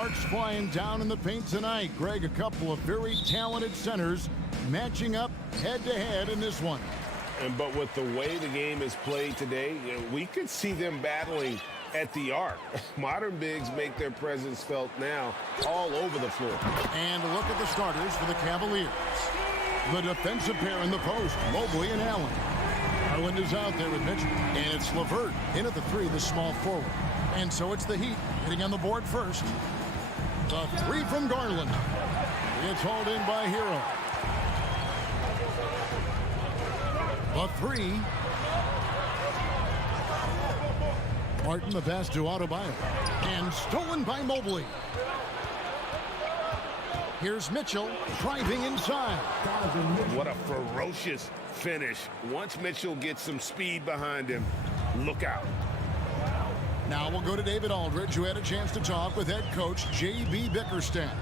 Sparks flying down in the paint tonight. Greg, a couple of very talented centers matching up head-to-head in this one. But with the way the game is played today, we could see them battling at the arc. Modern bigs make their presence felt now all over the floor. And look at the starters for the Cavaliers. The defensive pair in the post, Mobley and Allen. Garland is out there with Mitchell. And it's LeVert in at the three, the small forward. And so it's the Heat hitting on the board first. The three from Garland. It's hauled in by Hero. The three. Martin, the pass to Adebayo. And stolen by Mobley. Here's Mitchell driving inside. What a ferocious finish. Once Mitchell gets some speed behind him, look out. Now we'll go to David Aldridge, who had a chance to talk with head coach J.B. Bickerstaff.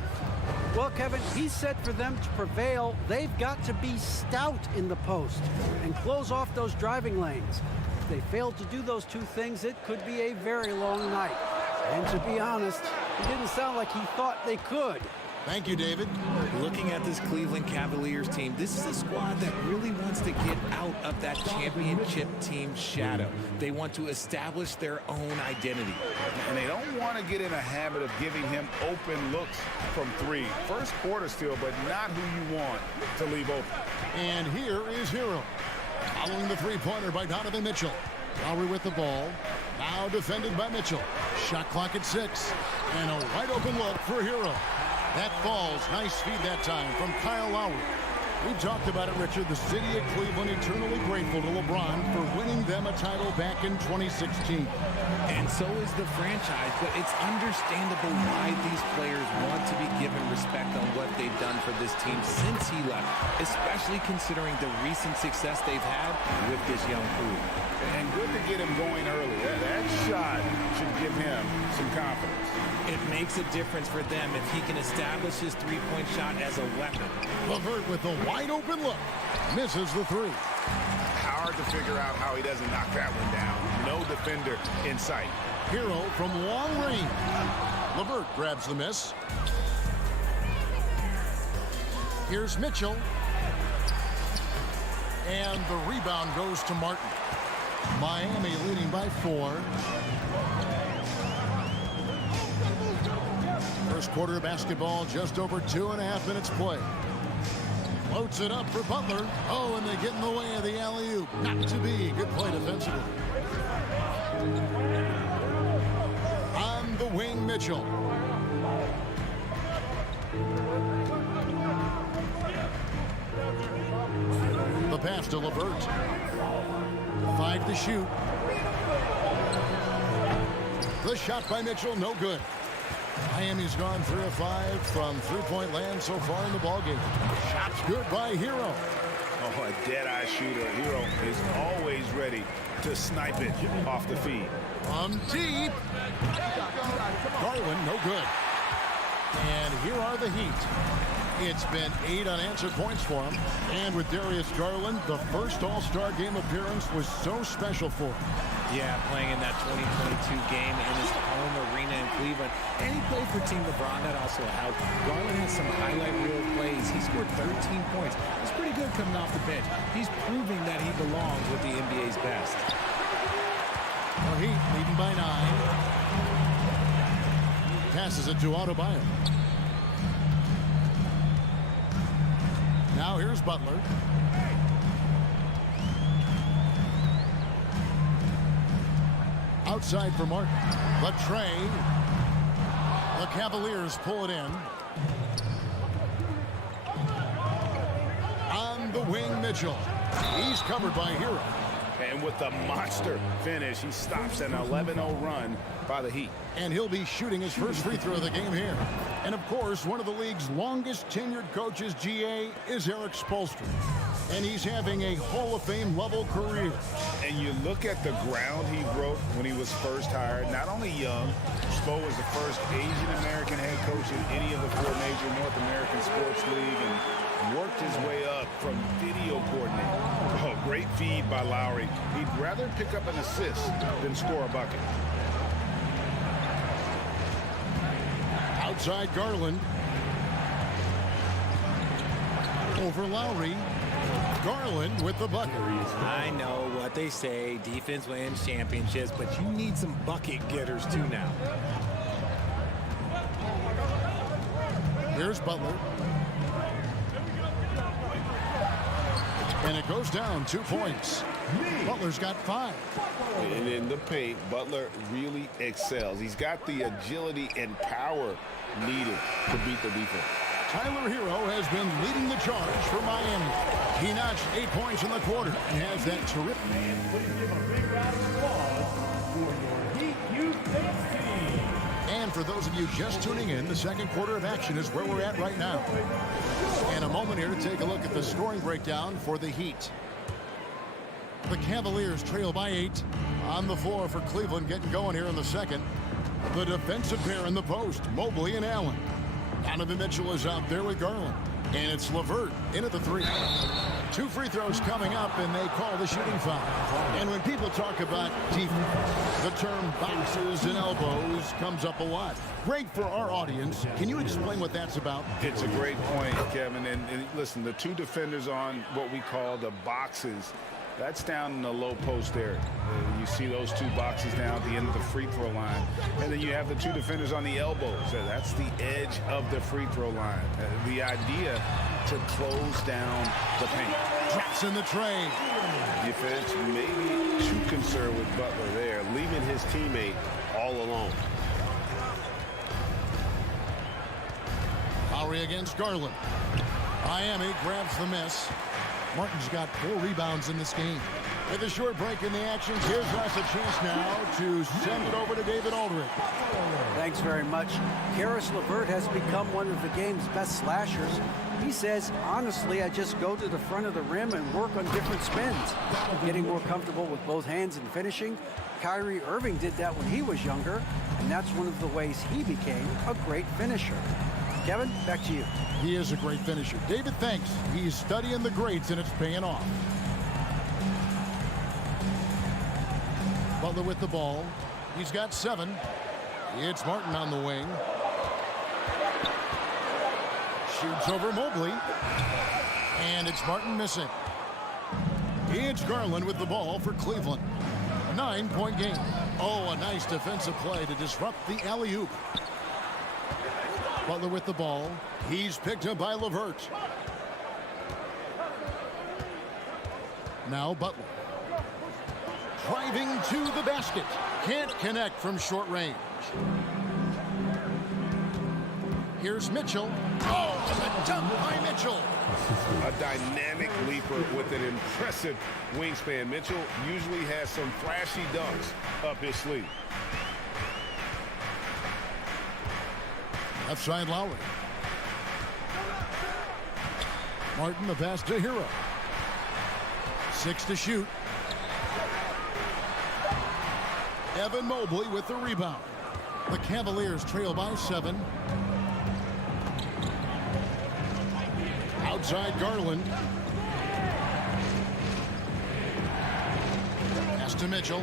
Well, Kevin, he said for them to prevail, they've got to be stout in the post and close off those driving lanes. If they fail to do those two things, it could be a very long night. And to be honest, it didn't sound like he thought they could. Thank you, David. Looking at this Cleveland Cavaliers team, this is a squad that really wants to get out of that championship team shadow. They want to establish their own identity. And they don't want to get in a habit of giving him open looks from three. First quarter still, but not who you want to leave open. And here is Hero. Following the three-pointer by Donovan Mitchell. Lowry with the ball. Now defended by Mitchell. Shot clock at 6. And a wide open look for Hero. That falls. Nice feed that time from Kyle Lowry. We talked about it, Richard. The city of Cleveland eternally grateful to LeBron for winning them a title back in 2016. And so is the franchise, but it's understandable why these players want to be given respect on what they've done for this team since he left, especially considering the recent success they've had with this young crew. And good to get him going early. That shot should give him some confidence. It makes a difference for them if he can establish his three-point shot as a weapon. LeVert with a wide open look. Misses the three. Hard to figure out how he doesn't knock that one down. No defender in sight. Hero from long range. LeVert grabs the miss. Here's Mitchell. And the rebound goes to Martin. Miami leading by 4. First quarter of basketball, just over 2.5 minutes play. Floats it up for Butler. Oh, and they get in the way of the alley-oop. Not to be. Good play defensively. On the wing, Mitchell. The pass to LeVert. 5 to shoot. The shot by Mitchell, no good. Miami's gone 3 of 5 from three-point land so far in the ballgame. Shot's good by Hero. Oh, a dead-eye shooter. Hero is always ready to snipe it off the feed. From deep. Garland, no good. And here are the Heat. It's been 8 unanswered points for him. And with Darius Garland, the first All-Star game appearance was so special for him. Yeah, playing in that 2022 game in his home arena in Cleveland. And he played for Team LeBron. That also helped. Garland has some highlight reel plays. He scored 13 points. He's pretty good coming off the bench. He's proving that he belongs with the NBA's best. The Heat leading by 9. Passes it to Adebayo. Now here's Butler. Outside for Martin. The tray. The Cavaliers pull it in. On the wing, Mitchell. He's covered by Hero. And with the monster finish, he stops an 11-0 run by the Heat. And he'll be shooting his first free throw of the game here. And of course, one of the league's longest tenured coaches, GA, is Eric Spoelstra. And he's having a Hall of Fame level career. And you look at the ground he broke when he was first hired. Not only young, Spo was the first Asian American head coach in any of the 4 major North American sports league, and worked his way up from video coordinator. Oh, great feed by Lowry. He'd rather pick up an assist than score a bucket. Outside Garland. Over Lowry. Garland with the bucket. I know what they say, defense wins championships, but you need some bucket getters too now. Here's Butler. And it goes down 2 points. Butler's got 5. And in the paint, Butler really excels. He's got the agility and power needed to beat the defense. Tyler Hero has been leading the charge for Miami. He notched 8 points in the quarter and has that terrific. And for those of you just tuning in, the second quarter of action is where we're at right now. And a moment here to take a look at the scoring breakdown for the Heat. The Cavaliers trail by 8. On the floor for Cleveland getting going here in the second. The defensive pair in the post, Mobley and Allen. Donovan Mitchell is out there with Garland. And it's LeVert in at the 3. 2 free throws coming up, and they call the shooting foul. And when people talk about defense, the term boxes and elbows comes up a lot. Great for our audience. Can you explain what that's about? It's a great point, Kevin. And listen, the 2 defenders on what we call the boxes, that's down in the low post area. You see those 2 boxes down at the end of the free throw line. And then you have the 2 defenders on the elbows. That's the edge of the free throw line. The idea to close down the paint. Drops in the tray. Defense maybe too concerned with Butler there, leaving his teammate all alone. Lowry against Garland. Miami grabs the miss. Martin's got 4 rebounds in this game. With a short break in the action, gives us a chance now to send it over to David Aldridge. Thanks very much. Karis LeVert has become one of the game's best slashers. He says, honestly, I just go to the front of the rim and work on different spins. Getting more comfortable with both hands and finishing. Kyrie Irving did that when he was younger, and that's one of the ways he became a great finisher. Kevin, back to you. He is a great finisher. David, thanks. He's studying the greats, and it's paying off. Butler with the ball. He's got 7. It's Martin on the wing. Shoots over Mobley. And it's Martin missing. It's Garland with the ball for Cleveland. 9-point game. Oh, a nice defensive play to disrupt the alley-oop. Butler with the ball. He's picked up by LeVert. Now Butler. Driving to the basket. Can't connect from short range. Here's Mitchell. Oh, and a dunk by Mitchell. A dynamic leaper with an impressive wingspan. Mitchell usually has some flashy dunks up his sleeve. Left side Lowry. Martin the pass to Hero. 6 to shoot. Evan Mobley with the rebound. The Cavaliers trail by 7. Outside Garland. Pass to Mitchell.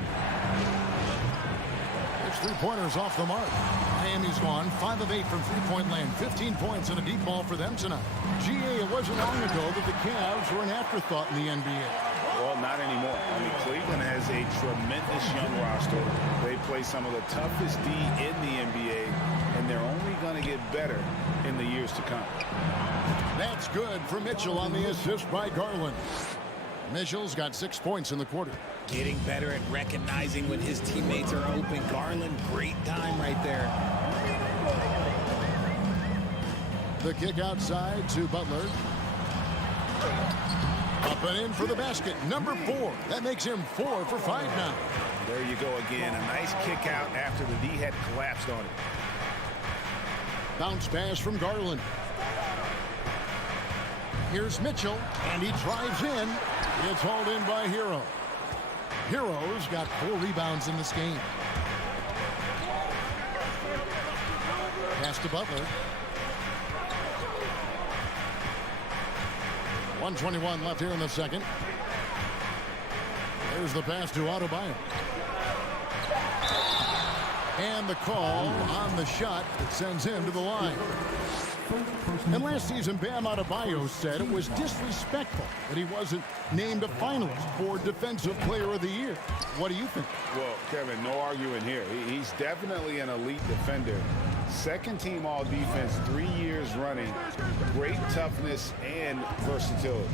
His 3-pointers off the mark. Miami's gone 5 of 8 from 3-point land. 15 points and a deep ball for them tonight. GA, it wasn't long ago that the Cavs were an afterthought in the NBA. Well, not anymore. I mean, Cleveland has a tremendous young roster. They play some of the toughest D in the NBA, and they're only going to get better in the years to come. That's good for Mitchell on the assist by Garland. Mitchell's got 6 points in the quarter. Getting better at recognizing when his teammates are open. Garland, great time right there. The kick outside to Butler. Up and in for the basket. Number 4. That makes him 4 for 5 now. There you go again. A nice kick out after the D had collapsed on it. Bounce pass from Garland. Here's Mitchell, and he drives in. It's hauled in by Hero. Hero's got 4 rebounds in this game. Pass to Butler. 1:21 left here in the second. There's the pass to Adebayo. And the call on the shot that sends him to the line. And last season, Bam Adebayo said it was disrespectful that he wasn't named a finalist for Defensive Player of the Year. What do you think? Well, Kevin, no arguing here. He's definitely an elite defender. Second team all defense 3 years running. Great toughness and versatility.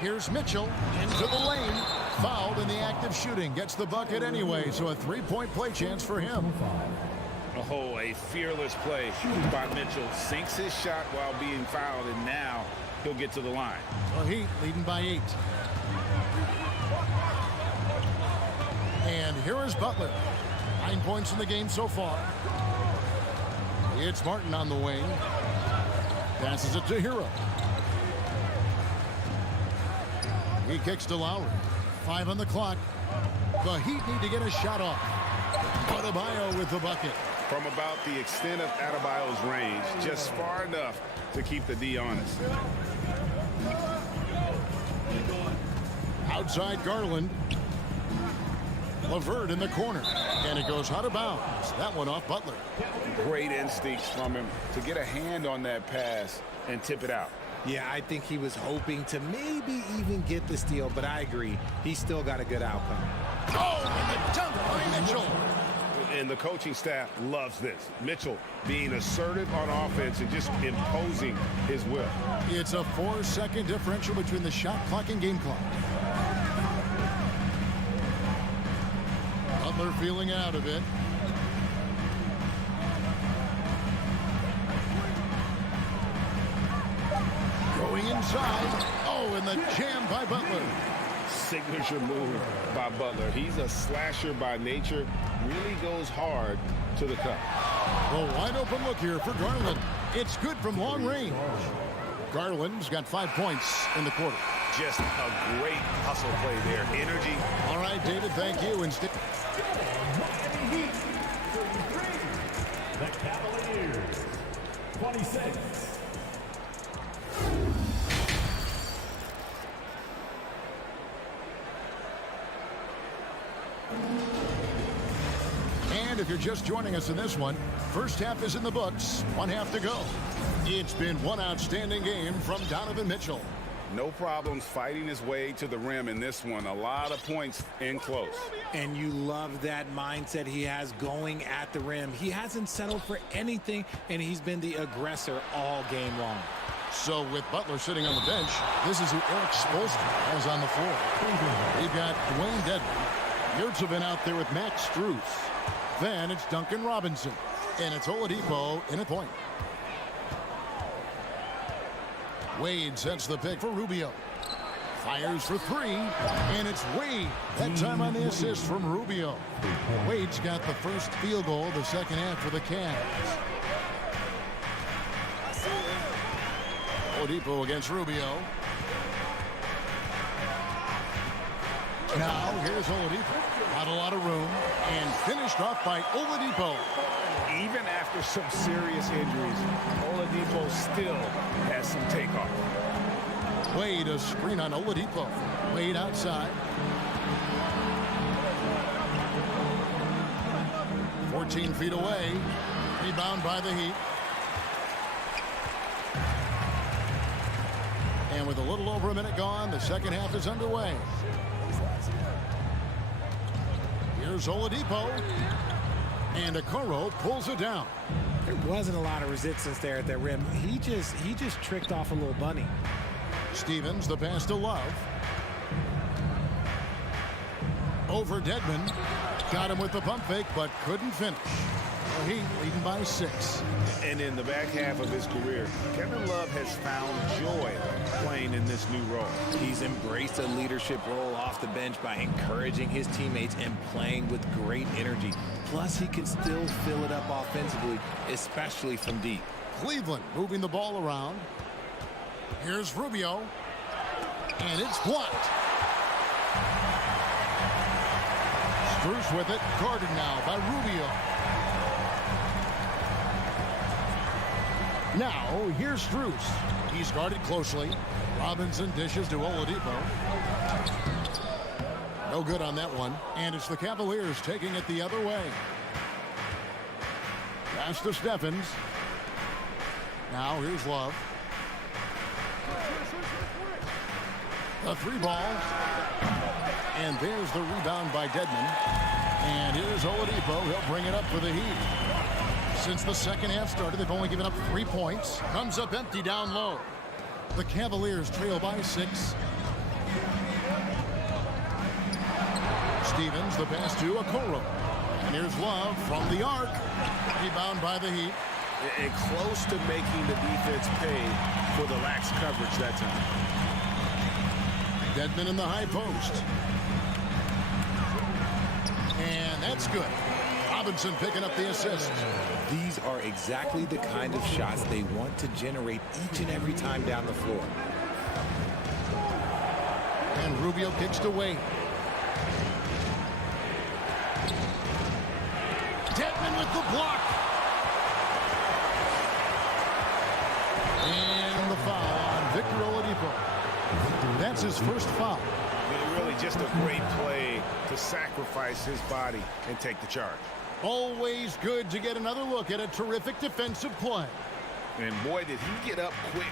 Here's Mitchell into the lane. Fouled in the act of shooting. Gets the bucket anyway, so a three-point play chance for him. Oh, a fearless play by Mitchell. Sinks his shot while being fouled, and now he'll get to the line. The Heat leading by 8. And here is Butler. 9 points in the game so far. It's Martin on the wing. Passes it to Hero. He kicks to Lowry. 5 on the clock. The Heat need to get a shot off. Adebayo with the bucket. From about the extent of Adebayo's range, just far enough to keep the D honest. Outside Garland. LeVert in the corner. And it goes out of bounds. That one off Butler. Great instincts from him to get a hand on that pass and tip it out. Yeah, I think he was hoping to maybe even get the steal, but I agree. He still got a good outcome. Oh, and the dunk by Mitchell. And the coaching staff loves this. Mitchell being assertive on offense and just imposing his will. It's a 4-second differential between the shot clock and game clock. Butler feeling out of it. Going inside. Oh, and the jam by Butler. Signature move by Butler. He's a slasher by nature. Really goes hard to the cup. A wide open look here for Garland. It's good from long range. Garland's got 5 points in the quarter. Just a great hustle play there. Energy. All right, David, thank you. Instead, the Cavaliers, 26. and if you're just joining us in this one, first half is in the books, 1 half to go. It's been one outstanding game from Donovan Mitchell. No problems fighting his way to the rim in this one. A lot of points in close. And you love that mindset he has going at the rim. He hasn't settled for anything, and he's been the aggressor all game long. So with Butler sitting on the bench, this is who Eric Spoelstra has on the floor. We've got Dwayne Dedmon. Yurts have been out there with Max Strus. Then it's Duncan Robinson. And it's Oladipo in a point. Wade sets the pick for Rubio. Fires for three, and it's Wade. That time on the assist from Rubio. Wade's got the first field goal of the second half for the Cavs. Oladipo against Rubio. Now here's Oladipo. Not a lot of room, and finished off by Oladipo. Even after some serious injuries, Oladipo still has some takeoff. Wade a screen on Oladipo. Wade outside. 14 feet away. Rebound by the Heat. And with a little over a minute gone, the second half is underway. Here's Oladipo. And Okoro pulls it down. There wasn't a lot of resistance there at that rim. He just tricked off a little bunny. Stevens, the pass to Love. Over Dedmon. Got him with the pump fake, but couldn't finish. The Heat leading by 6. And in the back half of his career, Kevin Love has found joy playing in this new role. He's embraced a leadership role off the bench by encouraging his teammates and playing with great energy. Plus, he can still fill it up offensively, especially from deep. Cleveland moving the ball around. Here's Rubio. And it's blocked. Strus with it. Guarded now by Rubio. Now, here's Strus. He's guarded closely. Robinson dishes to Oladipo. No good on that one. And it's the Cavaliers taking it the other way. Pass to Stephens. Now here's Love. The 3 ball. And there's the rebound by Dedmon. And here's Oladipo. He'll bring it up for the Heat. Since the second half started, they've only given up 3 points. Comes up empty down low. The Cavaliers trail by 6. Stevens, the pass to Okoro. And here's Love from the arc. Rebound by the Heat. And close to making the defense pay for the lax coverage that time. Dedmon in the high post. And that's good. Robinson picking up the assist. These are exactly the kind of shots they want to generate each and every time down the floor. And Rubio kicks to Wade. Dedmon with the block. And the foul on Victor Oladipo. That's his first foul. Really just a great play to sacrifice his body and take the charge. Always good to get another look at a terrific defensive play. And boy, did he get up quick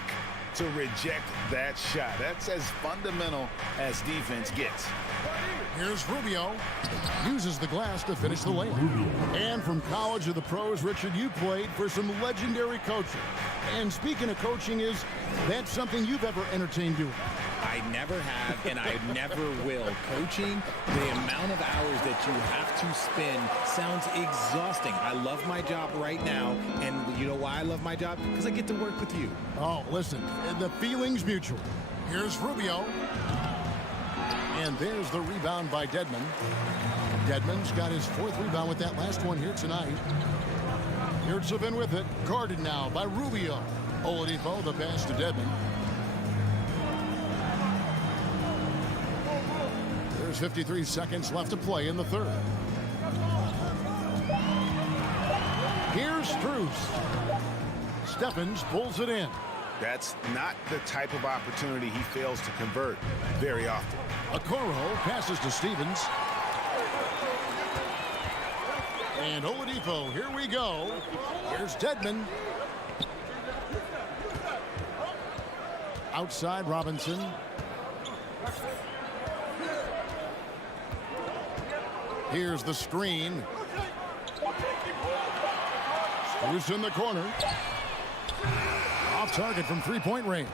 to reject that shot. That's as fundamental as defense gets. Here's Rubio. Uses the glass to finish the layup. And from college to the pros, Richard, you played for some legendary coaching. And speaking of coaching, is that something you've ever entertained doing? I never have, and I never will. Coaching, the amount of hours that you have to spend sounds exhausting. I love my job right now, and you know why I love my job? Because I get to work with you. Oh, listen, the feeling's mutual. Here's Rubio. And there's the rebound by Dedmon. Dedmon's got his 4th rebound with that last one here tonight. Yurtsevin with it, guarded now by Rubio. Oladipo, the pass to Dedmon. There's 53 seconds left to play in the 3rd. Here's Strus. Stephens pulls it in. That's not the type of opportunity he fails to convert very often. Okoro passes to Stevens. And Oladipo, here we go. Here's Dedmon. Outside Robinson. Here's the screen. Bruce in the corner. Off target from 3-point range.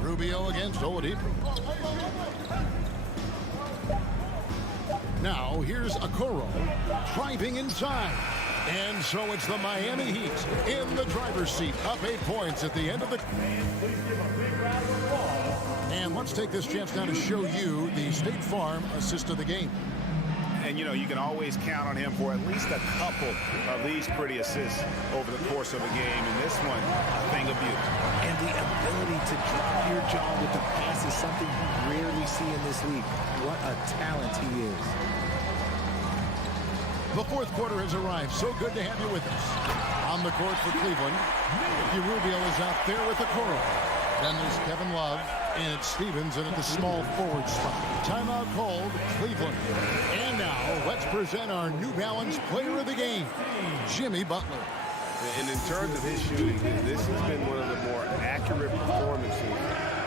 Rubio against Oladipo. Now here's Okoro driving inside. And so it's the Miami Heat in the driver's seat, up 8 points at the end of the... And let's take this chance now to show you the State Farm assist of the game. And, you know, you can always count on him for at least a couple of these pretty assists over the course of a game. And this one, a thing of beauty. And the ability to drop your jaw with the pass is something you rarely see in this league. What a talent he is. The 4th quarter has arrived. So good to have you with us. On the court for Cleveland, Ricky Rubio is out there with the Okoro. Then there's Kevin Love, and it's Stevens in at the small forward spot. Timeout called, Cleveland. And now, let's present our New Balance player of the game, Jimmy Butler. And in terms of his shooting, this has been one of the more accurate performances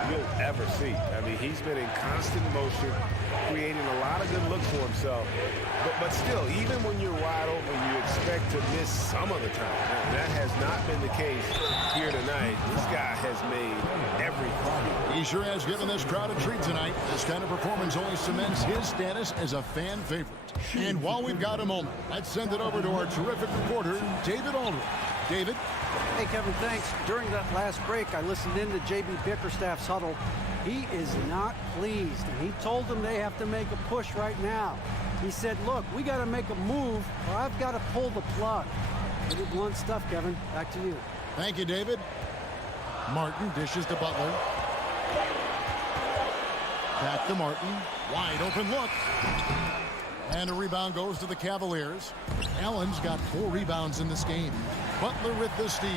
you'll ever see. I mean, he's been in constant motion, creating a lot of good looks for himself. But still, even when you're wide open, you expect to miss some of the time. Now, that has not been the case here tonight. This guy has made everything. He sure has given this crowd a treat tonight. This kind of performance only cements his status as a fan favorite. And while we've got a moment, let's send it over to our terrific reporter, David Aldridge. David? Hey, Kevin, thanks. During that last break, I listened in to J.B. Bickerstaff's huddle. He is not pleased, and he told them they have to make a push right now. He said, look, we got to make a move, or I've got to pull the plug. Pretty blunt stuff, Kevin. Back to you. Thank you, David. Martin dishes to Butler. Back to Martin. Wide open look. And a rebound goes to the Cavaliers. Allen's got 4 rebounds in this game. Butler with the steal.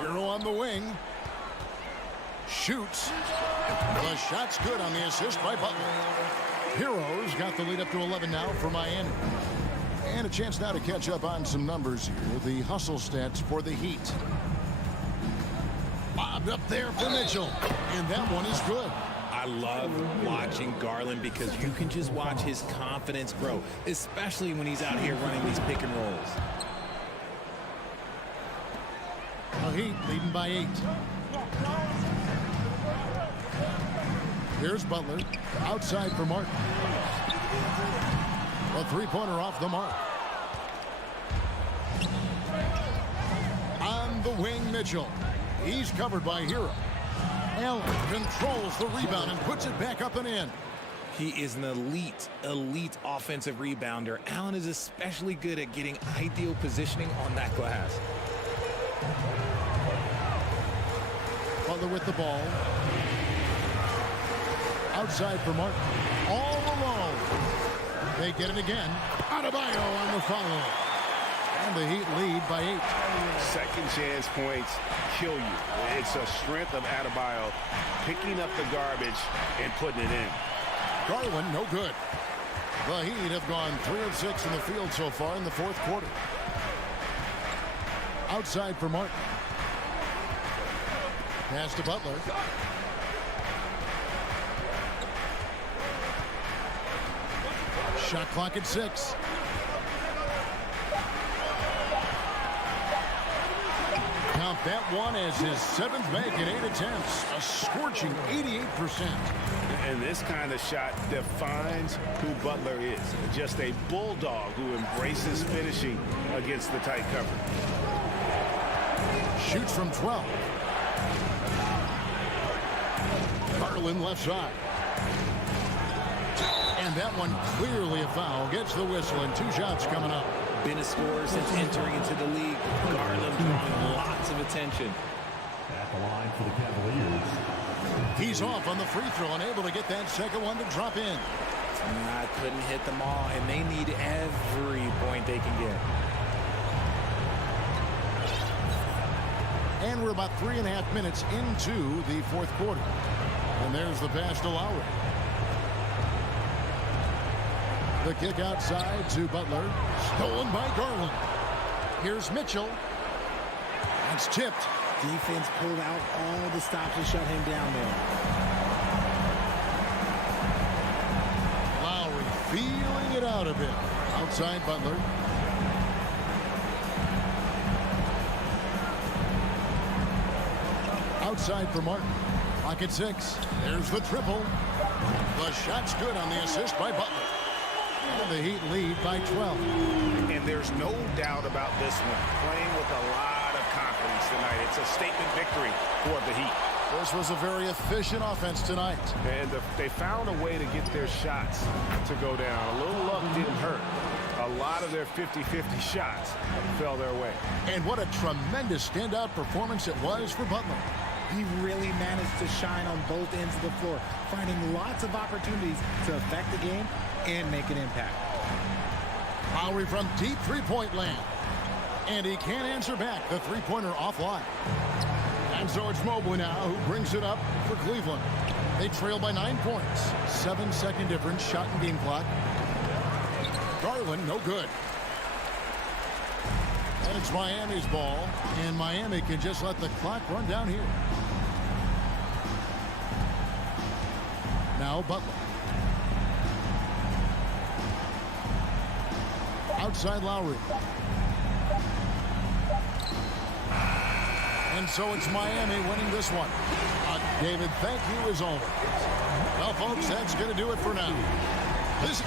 Hero on the wing. Shoots. The shot's good on the assist by Butler. Heroes got the lead up to 11 now for Miami. And a chance now to catch up on some numbers here. The hustle stats for the Heat. Bobbed up there for Mitchell. And that one is good. I love watching Garland because you can just watch his confidence grow, especially when he's out here running these pick and rolls. The Heat leading by 8. Here's Butler. Outside for Martin. A three-pointer off the mark. On the wing, Mitchell. He's covered by Hero. Allen controls the rebound and puts it back up and in. He is an elite offensive rebounder. Allen is especially good at getting ideal positioning on that glass. Butler with the ball. Outside for Martin. All alone. They get it again. Adebayo on the follow. And the Heat lead by 8. Second chance points kill you. It's a strength of Adebayo picking up the garbage and putting it in. Garland, no good. The Heat have gone 3 of 6 in the field so far in the fourth quarter. Outside for Martin. Pass to Butler. Shot clock at 6. Count that one as his 7th make in 8 attempts. A scorching 88%. And this kind of shot defines who Butler is. Just a bulldog who embraces finishing against the tight cover. Shoots from 12. Garland left side. And that one clearly a foul. Gets the whistle and 2 shots coming up. Been a scorer since entering into the league. Garland drawing lots of attention. At the line for the Cavaliers. He's off on the free throw and able to get that second one to drop in. I couldn't hit them all, and they need every point they can get. And we're about 3.5 minutes into the fourth quarter. And there's the pass to Lowry. The kick outside to Butler. Stolen by Garland. Here's Mitchell. That's tipped. Defense pulled out all the stops to shut him down there. Lowry feeling it out a bit. Outside Butler. Outside for Martin. Clock at 6. There's the triple. The shot's good on the assist by Butler. And the Heat lead by 12. And there's no doubt about this one. Playing with a lot of confidence tonight. It's a statement victory for the Heat. This was a very efficient offense tonight. And they found a way to get their shots to go down. A little luck didn't hurt. A lot of their 50-50 shots fell their way. And what a tremendous standout performance it was for Butler. He really managed to shine on both ends of the floor, finding lots of opportunities to affect the game and make an impact. Lowry from deep three-point land. And he can't answer back. The three-pointer offline. And so it's Mobley now who brings it up for Cleveland. They trail by 9 points. 7-second difference, shot and game clock. Garland, no good. And it's Miami's ball. And Miami can just let the clock run down here. Now Butler. Outside Lowry. And so it's Miami winning this one. David, thank you as always. Well, folks, that's going to do it for now. Listen.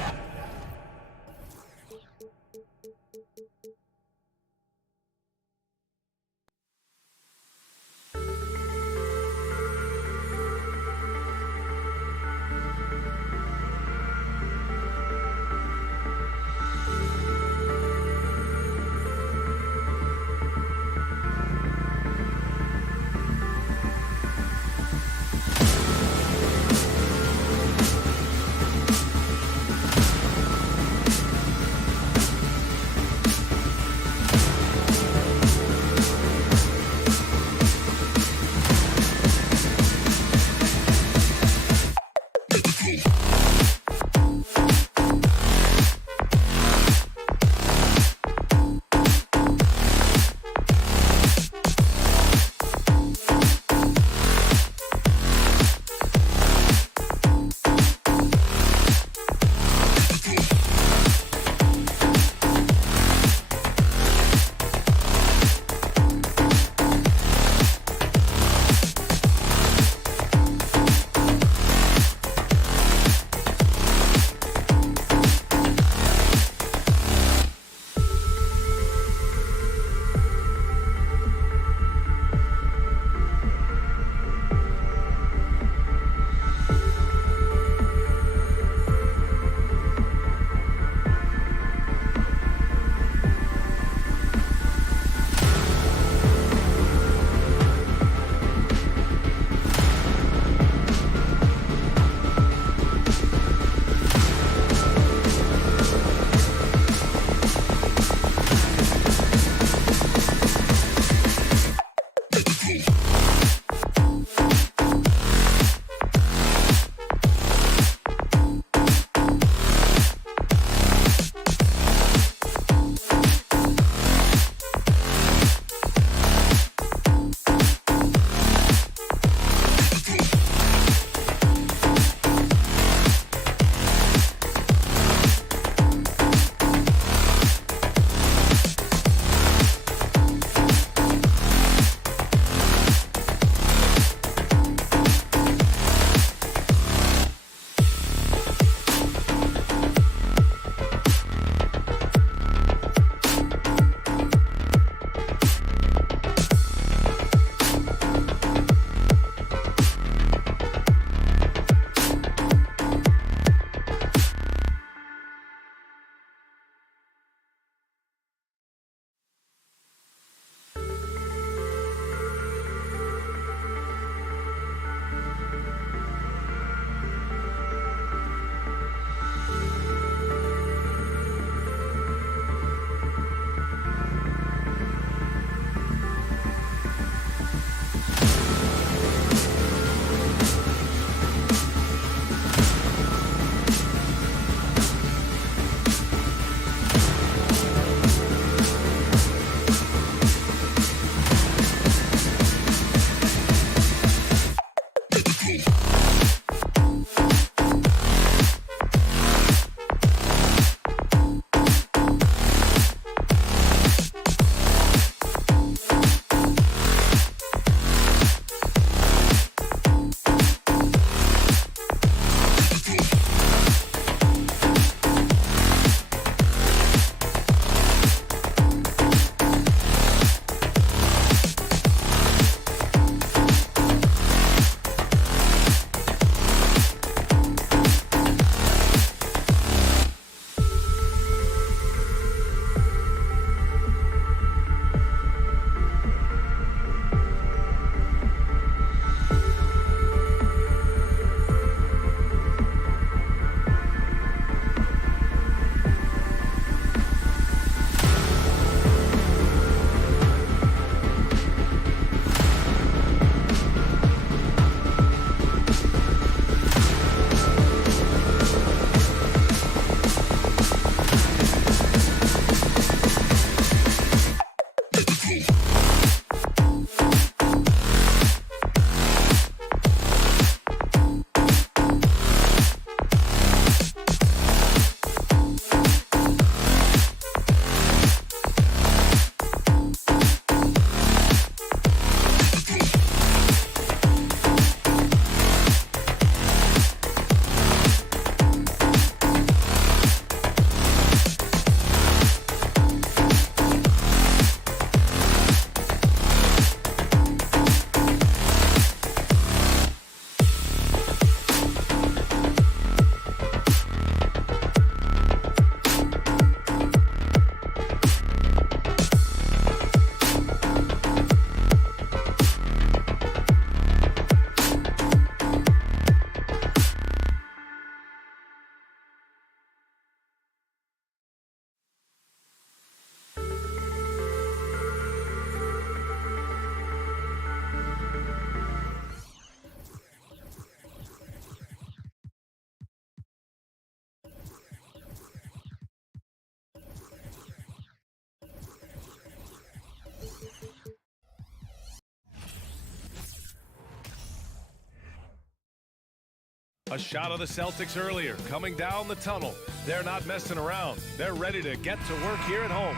A shot of the Celtics earlier, coming down the tunnel. They're not messing around. They're ready to get to work here at home.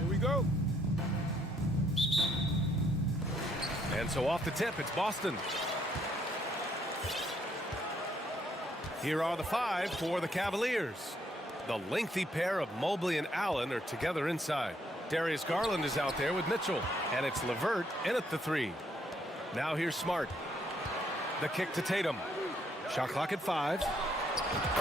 Here we go. And so off the tip, it's Boston. Here are the 5 for the Cavaliers. The lengthy pair of Mobley and Allen are together inside. Darius Garland is out there with Mitchell, and it's LeVert in at the 3. Now here's Smart. The kick to Tatum. Shot clock at 5.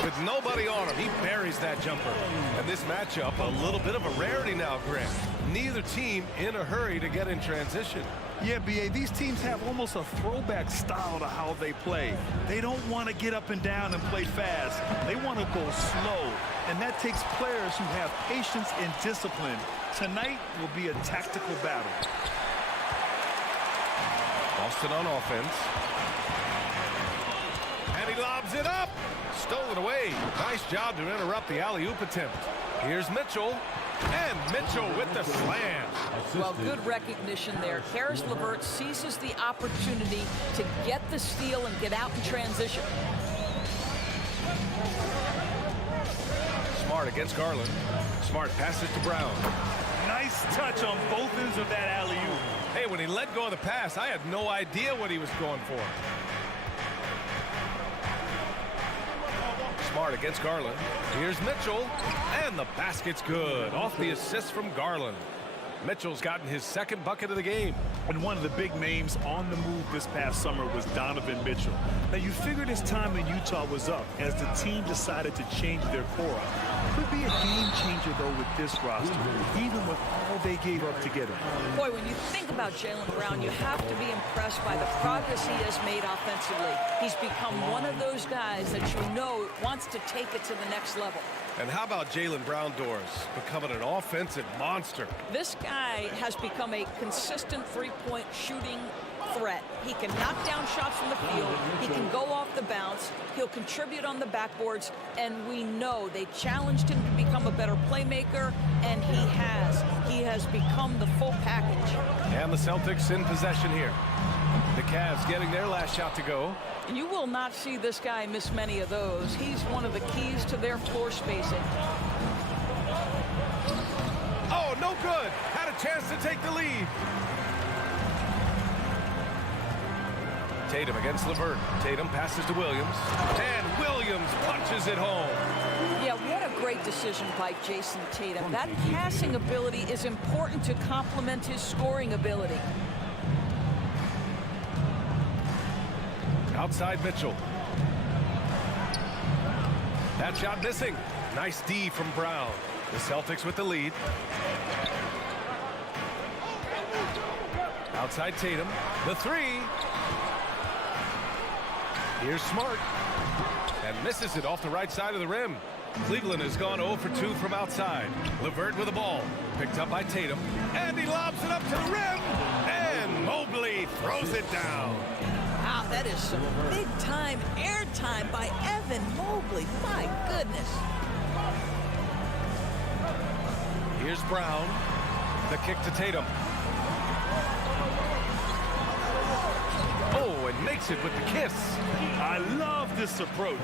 With nobody on him, he buries that jumper. And this matchup, a little bit of a rarity now, Grant. Neither team in a hurry to get in transition. Yeah, B.A., these teams have almost a throwback style to how they play. They don't want to get up and down and play fast. They want to go slow, and that takes players who have patience and discipline. Tonight will be a tactical battle. Boston on offense. And he lobs it up. Stolen away. Nice job to interrupt the alley-oop attempt. Here's Mitchell. And Mitchell with the slam. Well, good recognition there. Karis LeVert seizes the opportunity to get the steal and get out in transition. Smart against Garland. Smart passes to Brown. Nice touch on both ends of that alley-oop. Hey, when he let go of the pass, I had no idea what he was going for. Smart against Garland. Here's Mitchell, and the basket's good. Off the assist from Garland. Mitchell's gotten his second bucket of the game. And one of the big names on the move this past summer was Donovan Mitchell. Now, you figured his time in Utah was up as the team decided to change their core. Could be a game changer, though, with this roster, even with all they gave up to get him. Boy, when you think about Jaylen Brown, you have to be impressed by the progress he has made offensively. He's become one of those guys that you know wants to take it to the next level. And how about Jaylen Brown Doors becoming an offensive monster? This guy has become a consistent three-point shooting threat. He can knock down shots from the field. He can go off the bounce. He'll contribute on the backboards. And we know they challenged him to become a better playmaker, and he has. He has become the full package. And the Celtics in possession here. The Cavs getting their last shot to go. You will not see this guy miss many of those. He's one of the keys to their floor spacing. Oh, no good. Had a chance to take the lead. Tatum against LeVert. Tatum passes to Williams. And Williams punches it home. Yeah, what a great decision by Jason Tatum. That passing ability is important to complement his scoring ability. Outside Mitchell. That shot missing. Nice D from Brown. The Celtics with the lead. Outside Tatum. The 3. Here's Smart. And misses it off the right side of the rim. Cleveland has gone 0 for 2 from outside. LeVert with the ball. Picked up by Tatum. And he lobs it up to the rim. And Mobley throws it down. Wow, that is some big-time airtime by Evan Mobley. My goodness. Here's Brown. The kick to Tatum. Oh, and makes it with the kiss. I love this approach.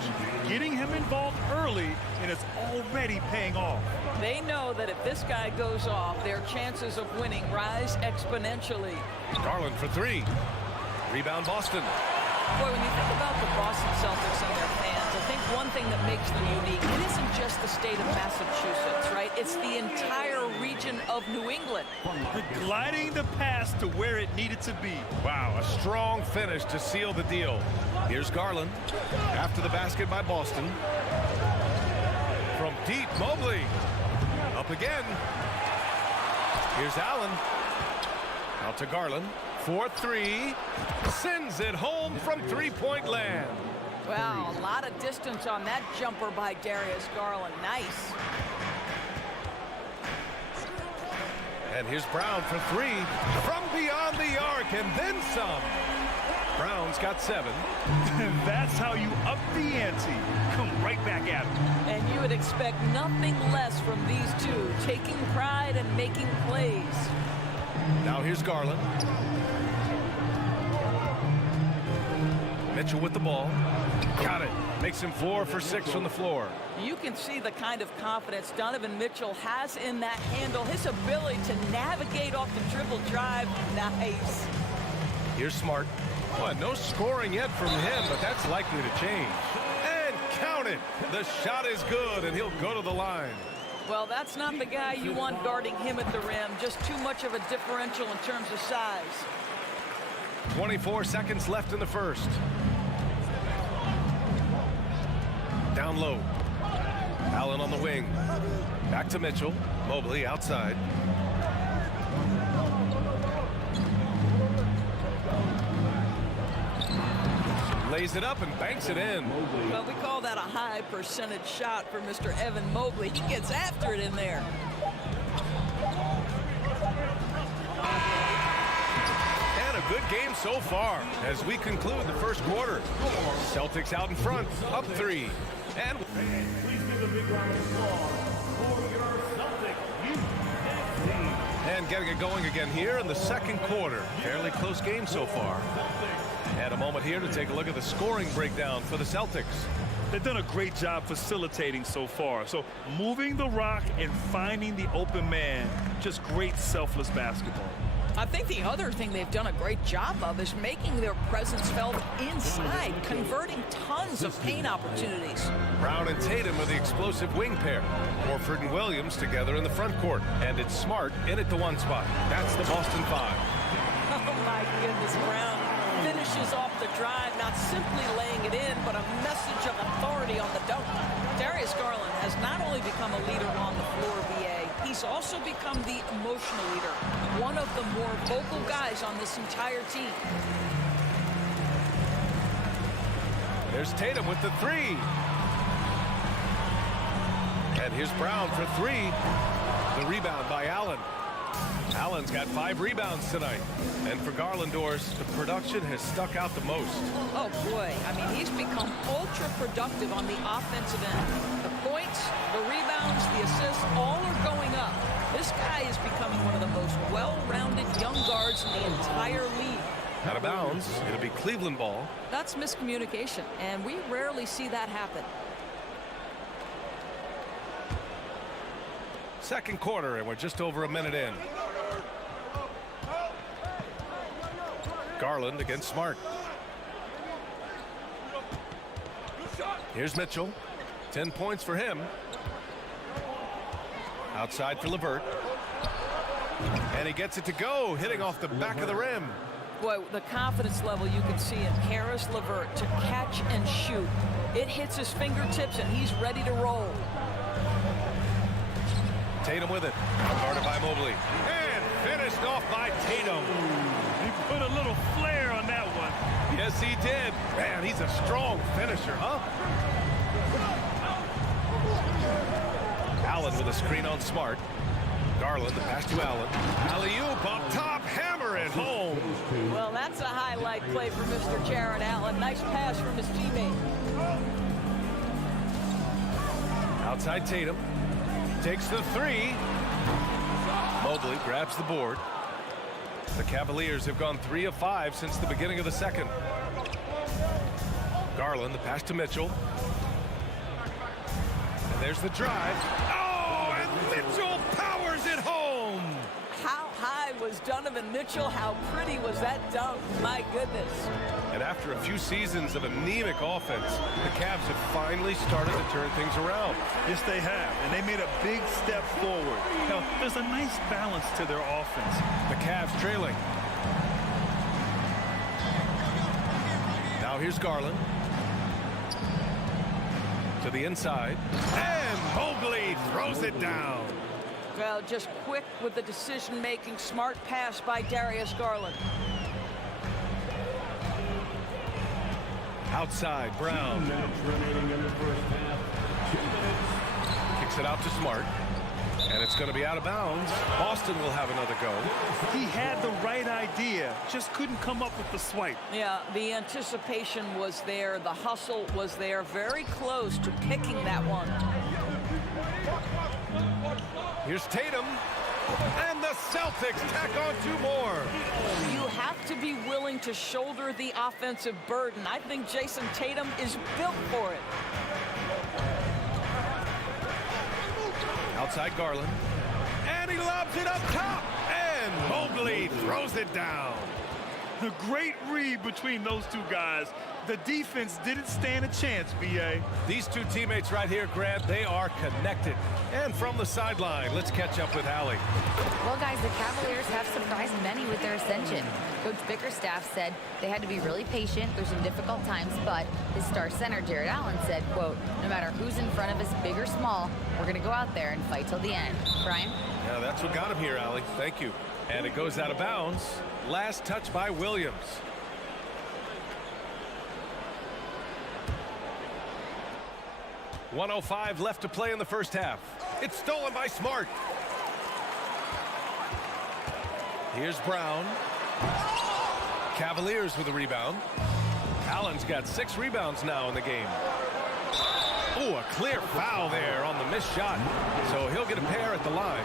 Getting him involved early, and it's already paying off. They know that if this guy goes off, their chances of winning rise exponentially. Garland for 3. Rebound Boston. Boy, when you think about the Boston Celtics and their fans, I think one thing that makes them unique, it isn't just the state of Massachusetts, right? It's the entire region of New England. Gliding the pass to where it needed to be. Wow, a strong finish to seal the deal. Here's Garland. After the basket by Boston. From deep, Mobley. Up again. Here's Allen. Out to Garland. 4-3. Sends it home from three-point land. Wow, a lot of distance on that jumper by Darius Garland. Nice. And here's Brown for 3. From beyond the arc and then some. Brown's got 7. And that's how you up the ante. Come right back at him. And you would expect nothing less from these two, taking pride and making plays. Now here's Garland. Mitchell with the ball. Got it. Makes him 4 for 6 from the floor. You can see the kind of confidence Donovan Mitchell has in that handle. His ability to navigate off the dribble drive. Nice. Here's Smart. Well, no scoring yet from him, but that's likely to change. And count it. The shot is good, and he'll go to the line. Well, that's not the guy you want guarding him at the rim. Just too much of a differential in terms of size. 24 seconds left in the first. Down low. Allen on the wing. Back to Mitchell. Mobley outside. Lays it up and banks it in. Well, we call that a high percentage shot for Mr. Evan Mobley. He gets after it in there. And a good game so far as we conclude the first quarter. Celtics out in front, up 3. And Please give a big round of applause for your Celtics team. And getting it going again here in the second quarter. Fairly close game so far. And a moment here to take a look at the scoring breakdown for the Celtics. They've done a great job facilitating so far. So moving the rock and finding the open man, just great selfless basketball. I think the other thing they've done a great job of is making their presence felt inside, converting tons of paint opportunities. Brown and Tatum are the explosive wing pair. Horford and Williams together in the front court. And it's Smart in at the 1 spot. That's the Boston 5. Oh, my goodness, Brown finishes off the drive, not simply laying it in, but a message of authority on the dunk. Darius Garland has not only become a leader on the floor, BA, he's also become the emotional leader, one of the more vocal guys on this entire team. There's Tatum with the 3. And here's Brown for 3. The rebound by Allen. Allen's got 5 rebounds tonight. And for Garlandors, the production has stuck out the most. Oh, boy. I mean, he's become ultra-productive on the offensive end. The points, the rebounds, the assists, all are going up. This guy is becoming one of the most well-rounded young guards in the entire league. Out of bounds. It'll be Cleveland ball. That's miscommunication, and we rarely see that happen. Second quarter, and we're just over a minute in. Garland against Smart. Here's Mitchell. 10 points for him. Outside for LeVert. And he gets it to go, hitting off the back of the rim. Boy, the confidence level you can see in Karis LeVert to catch and shoot. It hits his fingertips, and he's ready to roll. Tatum with it. Guarded by Mobley. And finished off by Tatum. He put a little flair on that one. Yes, he did. Man, he's a strong finisher, huh? Allen with a screen on Smart. Garland, the pass to Allen. Alley-oop up top, hammer it home. Well, that's a highlight play for Mr. Jaron Allen. Nice pass from his teammate. Outside Tatum. Takes the 3. Mobley grabs the board. The Cavaliers have gone 3 of 5 since the beginning of the second. Garland, the pass to Mitchell. And there's the drive. Oh, and Mitchell powers it home. How high was Donovan Mitchell? How pretty was that dunk? My goodness. And after a few seasons of anemic offense, the Cavs have finally started to turn things around. Yes, they have, and they made a big step forward. Now, there's a nice balance to their offense. The Cavs trailing. Now here's Garland. To the inside. And Mobley throws it down. Well, just quick with the decision-making. Smart pass by Darius Garland. Outside, Brown. 2 minutes remaining in the first half. 2 minutes. Kicks it out to Smart. And it's going to be out of bounds. Boston will have another go. He had the right idea, just couldn't come up with the swipe. Yeah, the anticipation was there. The hustle was there. Very close to picking that one. Here's Tatum. And the Celtics tack on 2 more. You have to be willing to shoulder the offensive burden. I think Jason Tatum is built for it. Outside Garland. And he lobs it up top. And Mobley throws it down. A great read between those two guys. The defense didn't stand a chance, B.A. These two teammates right here, Grant, they are connected. And from the sideline, let's catch up with Allie. Well, guys, the Cavaliers have surprised many with their ascension. Coach Bickerstaff said they had to be really patient through some difficult times, but his star center, Jared Allen, said, quote, no matter who's in front of us, big or small, we're going to go out there and fight till the end. Brian? Yeah, that's what got him here, Allie. Thank you. And it goes out of bounds. Last touch by Williams. .105 left to play in the first half. It's stolen by Smart. Here's Brown. Cavaliers with a rebound. Allen's got 6 rebounds now in the game. Oh, a clear foul there on the missed shot. So he'll get a pair at the line.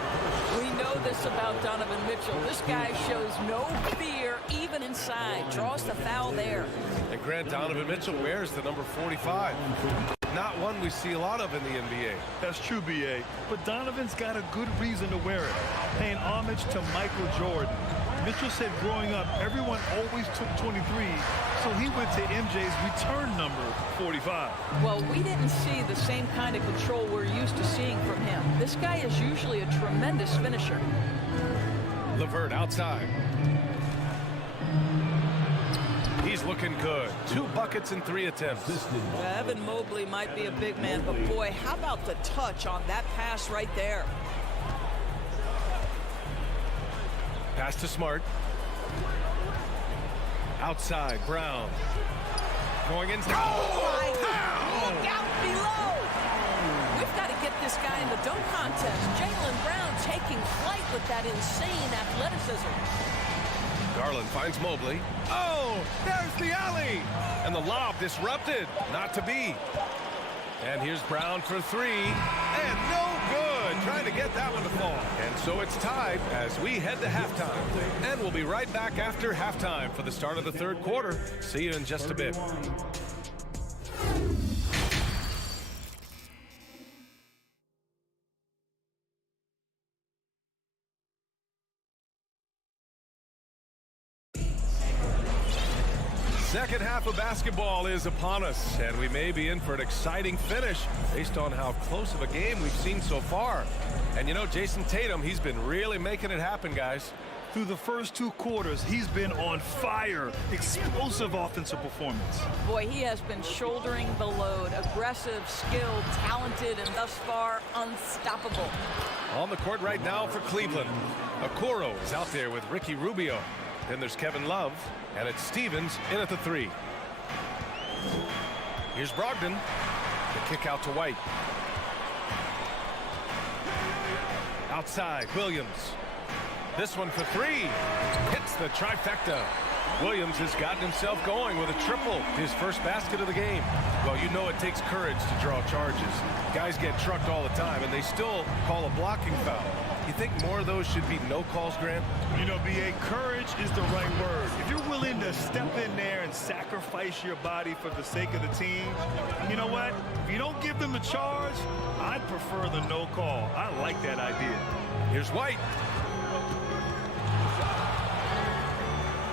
We know this about Donovan Mitchell. This guy shows no fear even inside. Draws the foul there. And Grant, Donovan Mitchell wears the number 45. Not one we see a lot of in the NBA. That's true, B.A. But Donovan's got a good reason to wear it, paying homage to Michael Jordan. Mitchell said growing up, everyone always took 23, so he went to MJ's return number, 45. Well, we didn't see the same kind of control we're used to seeing from him. This guy is usually a tremendous finisher. LeVert outside. He's looking good. 2 buckets in 3 attempts. Evan Mobley might be a big man, but boy, how about the touch on that pass right there? Pass to Smart. Outside, Brown. Going in. Oh, look out below. We've got to get this guy in the dunk contest. Jaylen Brown taking flight with that insane athleticism. Garland finds Mobley. Oh, there's the alley. And the lob disrupted. Not to be. And here's Brown for 3. And no good. Trying to get that one to fall. And so it's tied as we head to halftime. And we'll be right back after halftime for the start of the 3rd quarter. See you in just a bit. Second half of basketball is upon us, and we may be in for an exciting finish based on how close of a game we've seen so far. And you know, Jason Tatum, he's been really making it happen, guys. Through the first 2 quarters, he's been on fire. Explosive offensive performance. Boy, he has been shouldering the load. Aggressive, skilled, talented, and thus far unstoppable. On the court right now for Cleveland. Okoro is out there with Ricky Rubio. Then there's Kevin Love, and it's Stevens in at the 3. Here's Brogdon. The kick out to White. Outside, Williams. This one for 3. Hits the trifecta. Williams has gotten himself going with a triple. His first basket of the game. Well, you know it takes courage to draw charges. Guys get trucked all the time, and they still call a blocking foul. You think more of those should be no calls, Grant? You know, B.A., courage is the right word. If you're willing to step in there and sacrifice your body for the sake of the team, you know what? If you don't give them the charge, I'd prefer the no call. I like that idea. Here's White.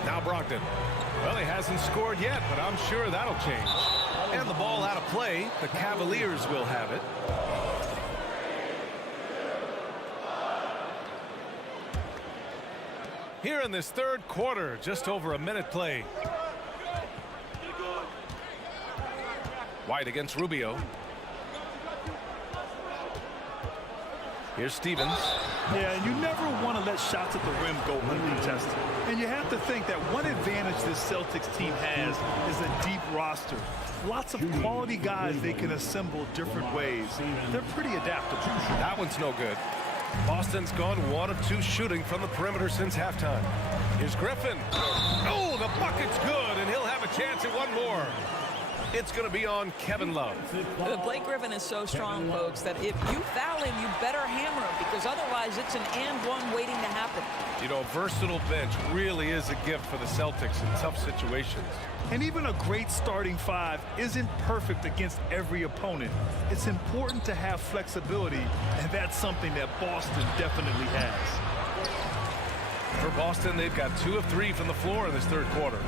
Now Brogdon. Well, he hasn't scored yet, but I'm sure that'll change. And the ball out of play. The Cavaliers will have it. Here in this 3rd quarter, just over a minute played. White against Rubio. Here's Stevens. Yeah, you never want to let shots at the rim go uncontested. And you have to think that one advantage this Celtics team has is a deep roster. Lots of quality guys they can assemble different ways. They're pretty adaptable. That one's no good. Boston's gone 1 of 2 shooting from the perimeter since halftime. Here's Griffin. Oh, the bucket's good, and he'll have a chance at one more. It's going to be on Kevin Love. Blake Griffin is so strong, folks, that if you foul him, you better hammer him, because otherwise it's an and one waiting to happen. You know, a versatile bench really is a gift for the Celtics in tough situations. And even a great starting five isn't perfect against every opponent. It's important to have flexibility, and that's something that Boston definitely has. For Boston, they've got 2 of 3 from the floor in this third quarter.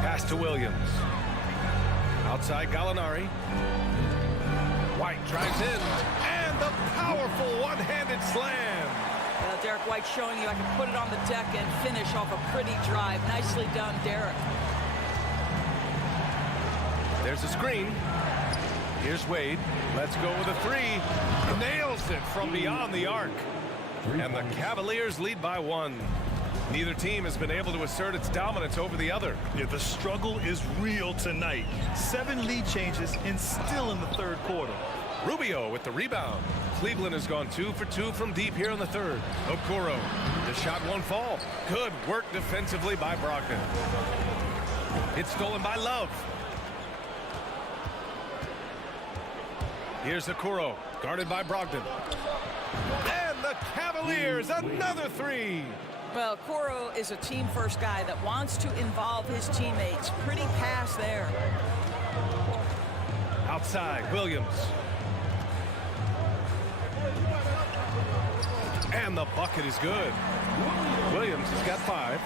Pass to Williams. Outside Gallinari. White drives in, and the powerful one-handed slam. Derek White showing you I can put it on the deck and finish off a pretty drive. Nicely done, Derek. There's a screen. Here's Wade. Let's go with a 3. Nails it from beyond the arc. And the Cavaliers lead by 1. Neither team has been able to assert its dominance over the other. Yeah, the struggle is real tonight. 7 lead changes and still in the third quarter. Rubio with the rebound. Cleveland has gone 2 for 2 from deep here in the third. Okoro. The shot won't fall. Good work defensively by Brogdon. It's stolen by Love. Here's Okoro, guarded by Brogdon. And the Cavaliers, another 3. Well, Okoro is a team-first guy that wants to involve his teammates. Pretty pass there. Outside, Williams. And the bucket is good. Williams has got 5.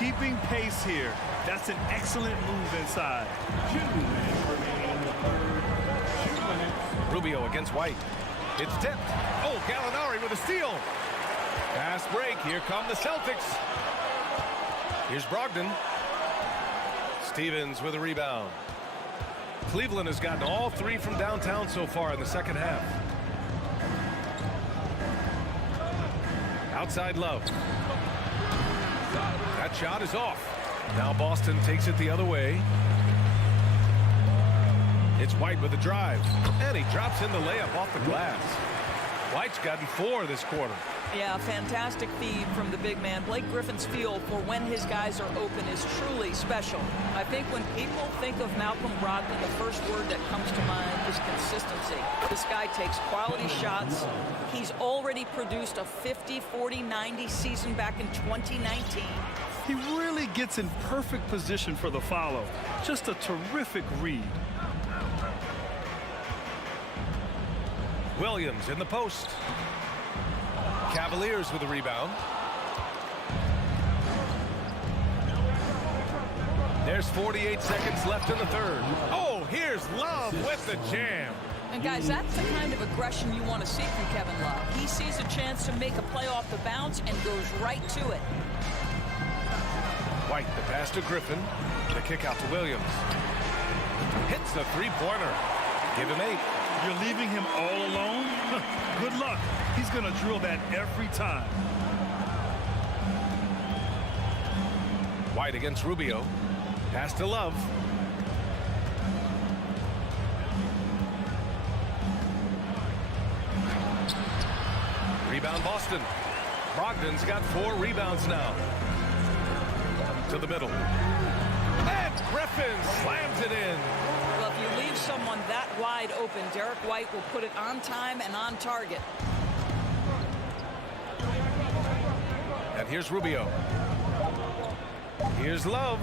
Keeping pace here. That's an excellent move inside. Rubio against White. It's tipped. Oh, Gallinari with a steal. Fast break. Here come the Celtics. Here's Brogdon. Stevens with a rebound. Cleveland has gotten all 3 from downtown so far in the second half. Outside Love. That shot is off. Now Boston takes it the other way. It's White with a drive. And he drops in the layup off the glass. White's gotten 4 this quarter. Yeah, fantastic feed from the big man. Blake Griffin's feel for when his guys are open is truly special. I think when people think of Malcolm Brogdon, the first word that comes to mind is consistency. This guy takes quality shots. He's already produced a 50, 40, 90 season back in 2019. He really gets in perfect position for the follow. Just a terrific read. Williams in the post. Cavaliers with a rebound. There's 48 seconds left in the third. Oh, here's Love with the jam. And guys, that's the kind of aggression you want to see from Kevin Love. He sees a chance to make a play off the bounce and goes right to it. White, the pass to Griffin. The kick out to Williams. Hits the three-pointer. Give him 8. You're leaving him all alone? Good luck. He's going to drill that every time. White against Rubio. Pass to Love. Rebound Boston. Brogdon's got 4 rebounds now. To the middle. And Griffin slams it in. Well, if you leave someone that wide open, Derek White will put it on time and on target. And here's Rubio. Here's Love.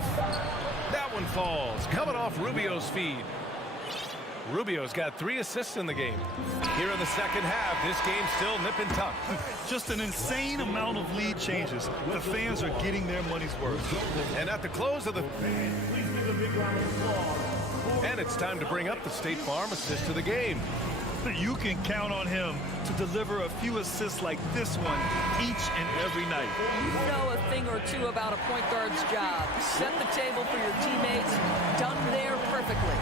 That one falls. Coming off Rubio's feed. Rubio's got 3 assists in the game. Here in the second half, this game's still nipping tough. Just an insane amount of lead changes. The fans are getting their money's worth. And at the close of the... And it's time to bring up the State Farm assist to the game. You can count on him to deliver a few assists like this one each and every night. You know a thing or two about a point guard's job. Set the table for your teammates. Done there perfectly.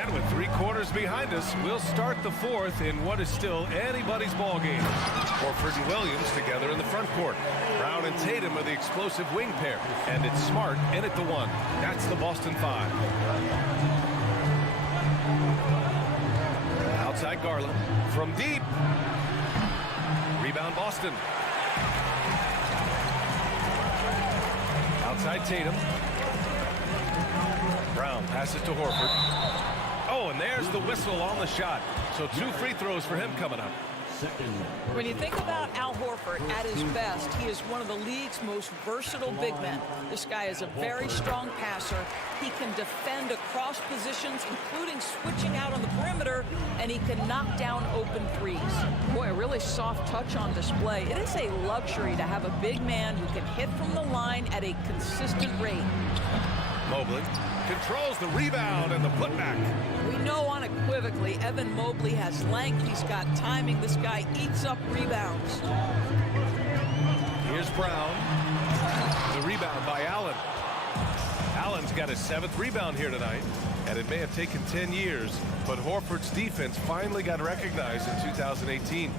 And with 3 quarters behind us, we'll start the 4th in what is still anybody's ball game. Horford and Williams together in the front court. Brown and Tatum are the explosive wing pair. And it's Smart in at the 1. That's the Boston 5. Outside Garland. From deep. Rebound Boston. Outside Tatum. Passes to Horford. Oh, and there's the whistle on the shot. So 2 free throws for him coming up. When you think about Al Horford at his best, he is one of the league's most versatile big men. This guy is a very strong passer. He can defend across positions, including switching out on the perimeter, and he can knock down open threes. Boy, a really soft touch on display. It is a luxury to have a big man who can hit from the line at a consistent rate. Mobley controls the rebound and the putback. We know unequivocally Evan Mobley has length. He's got timing. This guy eats up rebounds. Here's Brown. The rebound by Allen. Allen's got his 7th rebound here tonight, and it may have taken 10 years, but Horford's defense finally got recognized in 2018.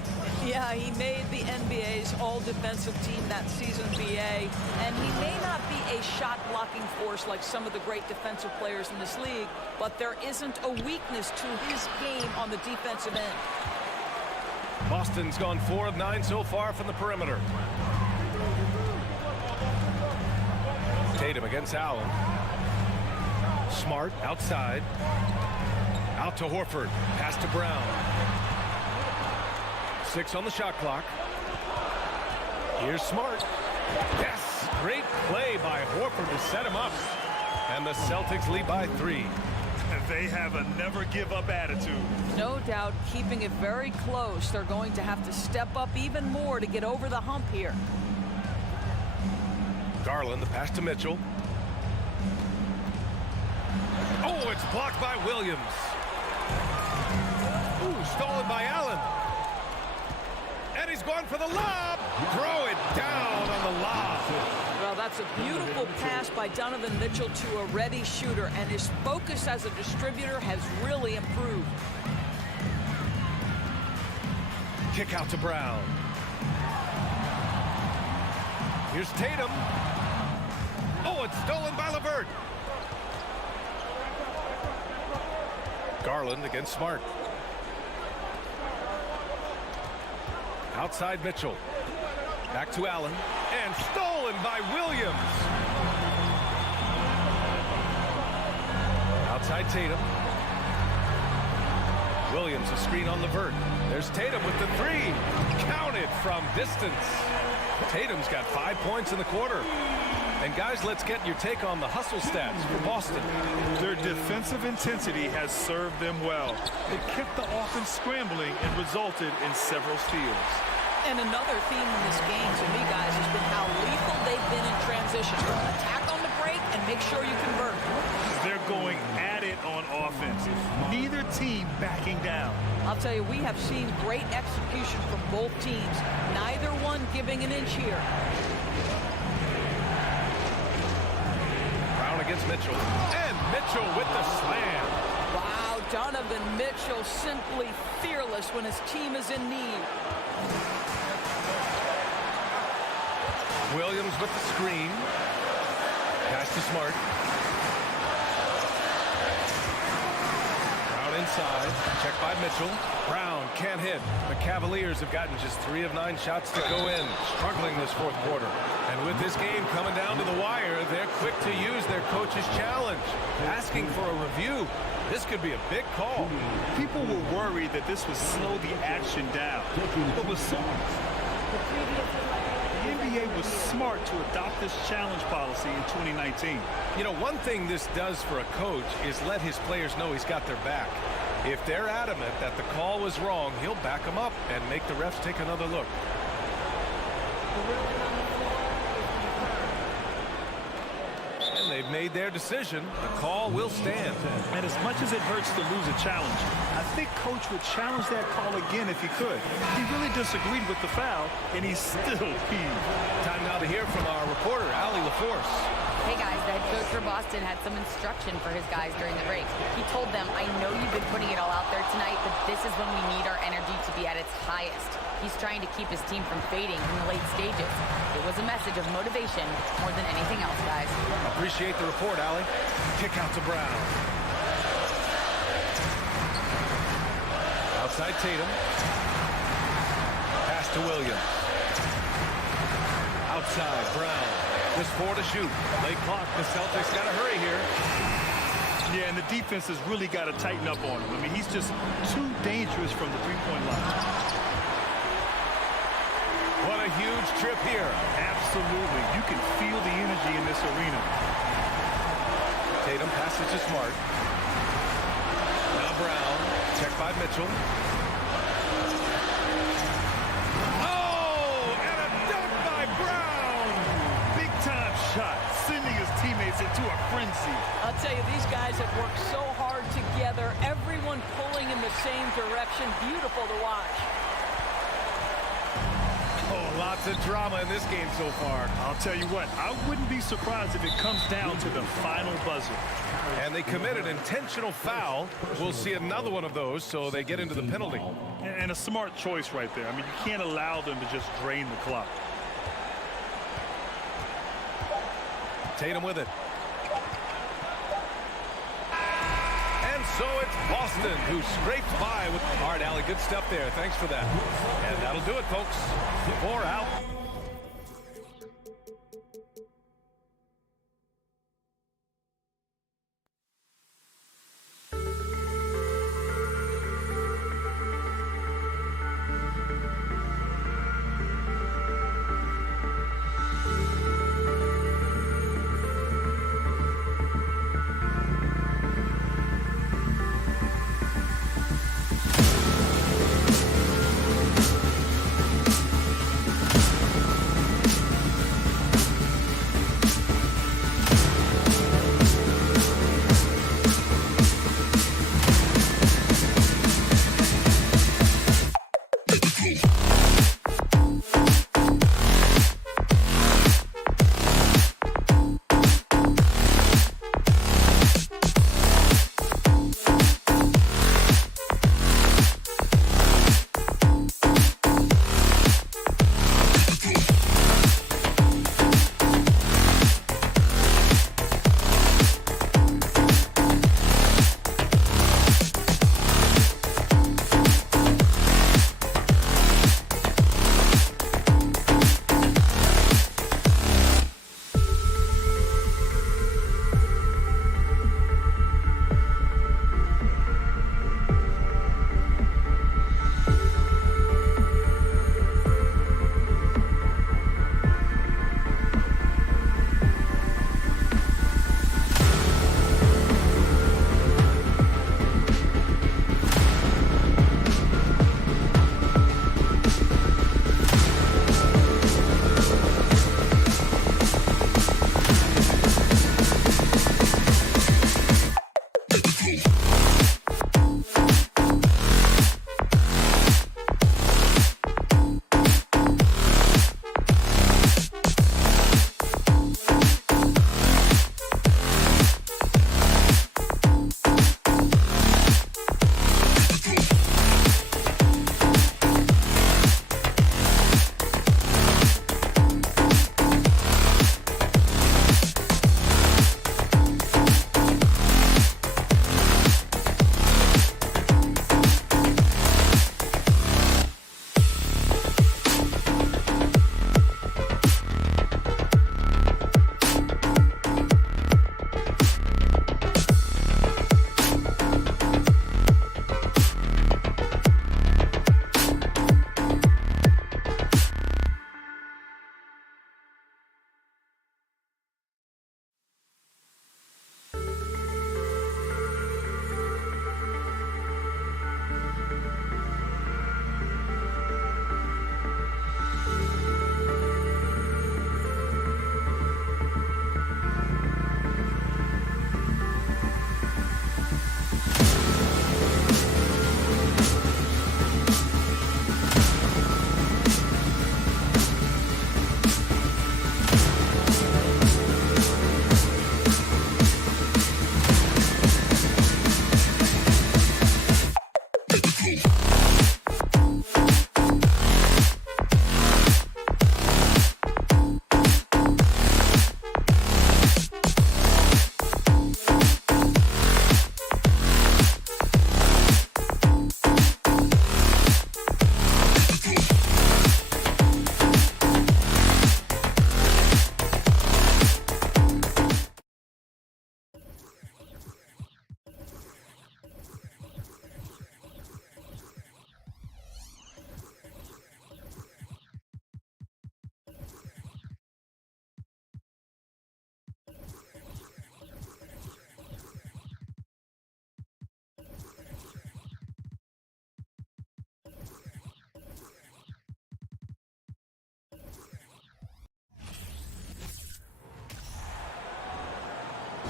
Yeah, he made the NBA's all-defensive team that season, BA, and he may not be a shot-blocking force like some of the great defensive players in this league, but there isn't a weakness to his game on the defensive end. Boston's gone 4 of 9 so far from the perimeter. Tatum against Allen. Smart outside. Out to Horford. Pass to Brown. 6 on the shot clock. Here's Smart. Yes! Great play by Horford to set him up. And the Celtics lead by 3. They have a never-give-up attitude. No doubt, keeping it very close. They're going to have to step up even more to get over the hump here. Garland, the pass to Mitchell. Oh, it's blocked by Williams. Ooh, stolen by Allen. And he's going for the lob. Throw it down on the lob. Well, that's a beautiful pass by Donovan Mitchell to a ready shooter, and his focus as a distributor has really improved. Kick out to Brown. Here's Tatum. Oh, it's stolen by LeVert. Garland against Smart. Outside Mitchell. Back to Allen. And stolen by Williams. Outside Tatum. Williams, a screen on LeVert. There's Tatum with the 3. Counted from distance. Tatum's got 5 points in the quarter. And guys, let's get your take on the hustle stats for Boston. Their defensive intensity has served them well. It kept the offense scrambling and resulted in several steals. And another theme in this game to me, guys, has been how lethal they've been in transition. Attack on the break and make sure you convert. They're going at it on offense. Neither team backing down. I'll tell you, we have seen great execution from both teams. Neither one giving an inch here. Brown against Mitchell. And Mitchell with the slam. Wow, Donovan Mitchell simply fearless when his team is in need. Williams with the screen. Pass to Smart. Brown inside. Checked by Mitchell. Brown can't hit. The Cavaliers have gotten just 3 of 9 shots to go in. Struggling this 4th quarter. And with this game coming down to the wire, they're quick to use their coach's challenge. Asking for a review. This could be a big call. People were worried that this would slow the action down. But with so the NBA was smart to adopt this challenge policy in 2019. You know, one thing this does for a coach is let his players know he's got their back. If they're adamant that the call was wrong, he'll back them up and make the refs take another look. And they've made their decision. The call will stand. And as much as it hurts to lose a challenge, I think Coach would challenge that call again if he could. He really disagreed with the foul, and he's still peeved. Time now to hear from our reporter, Allie LaForce. Hey guys, the head coach for Boston had some instruction for his guys during the break. He told them, I know you've been putting it all out there tonight, but this is when we need our energy to be at its highest. He's trying to keep his team from fading in the late stages. It was a message of motivation more than anything else, guys. Appreciate the report, Allie. Kick out to Brown. Outside Tatum. Pass to Williams. Outside Brown. Just 4 to shoot. Late clock. The Celtics got to hurry here. Yeah, and the defense has really got to tighten up on him. I mean, he's just too dangerous from the three-point line. What a huge trip here. Absolutely. You can feel the energy in this arena. Tatum passes to Smart. Now Brown, checked by Mitchell. Oh, and a dunk by Brown. Big-time shot, sending his teammates into a frenzy. I'll tell you, these guys have worked so hard together, everyone pulling in the same direction. Beautiful to watch. Oh, lots of drama in this game so far. I'll tell you what, I wouldn't be surprised if it comes down to the final buzzer. And they committed intentional foul. We'll see another one of those, so they get into the penalty. And a smart choice right there. I mean, you can't allow them to just drain the clock. Tatum with it. And so it's Boston who scraped by with the hard alley. Good stuff there. Thanks for that. And that'll do it, folks. 4 out.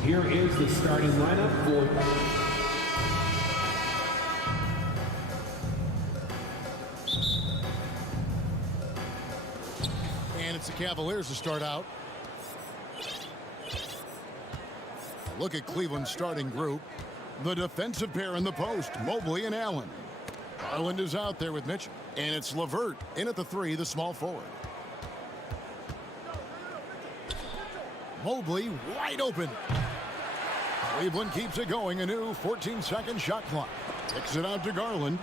Here is the starting lineup for... And it's the Cavaliers to start out. Look at Cleveland's starting group. The defensive pair in the post, Mobley and Allen. Garland is out there with Mitchell. And it's LeVert in at the 3, the small forward. Mobley wide open. Cleveland keeps it going. A new 14-second shot clock. Kicks it out to Garland.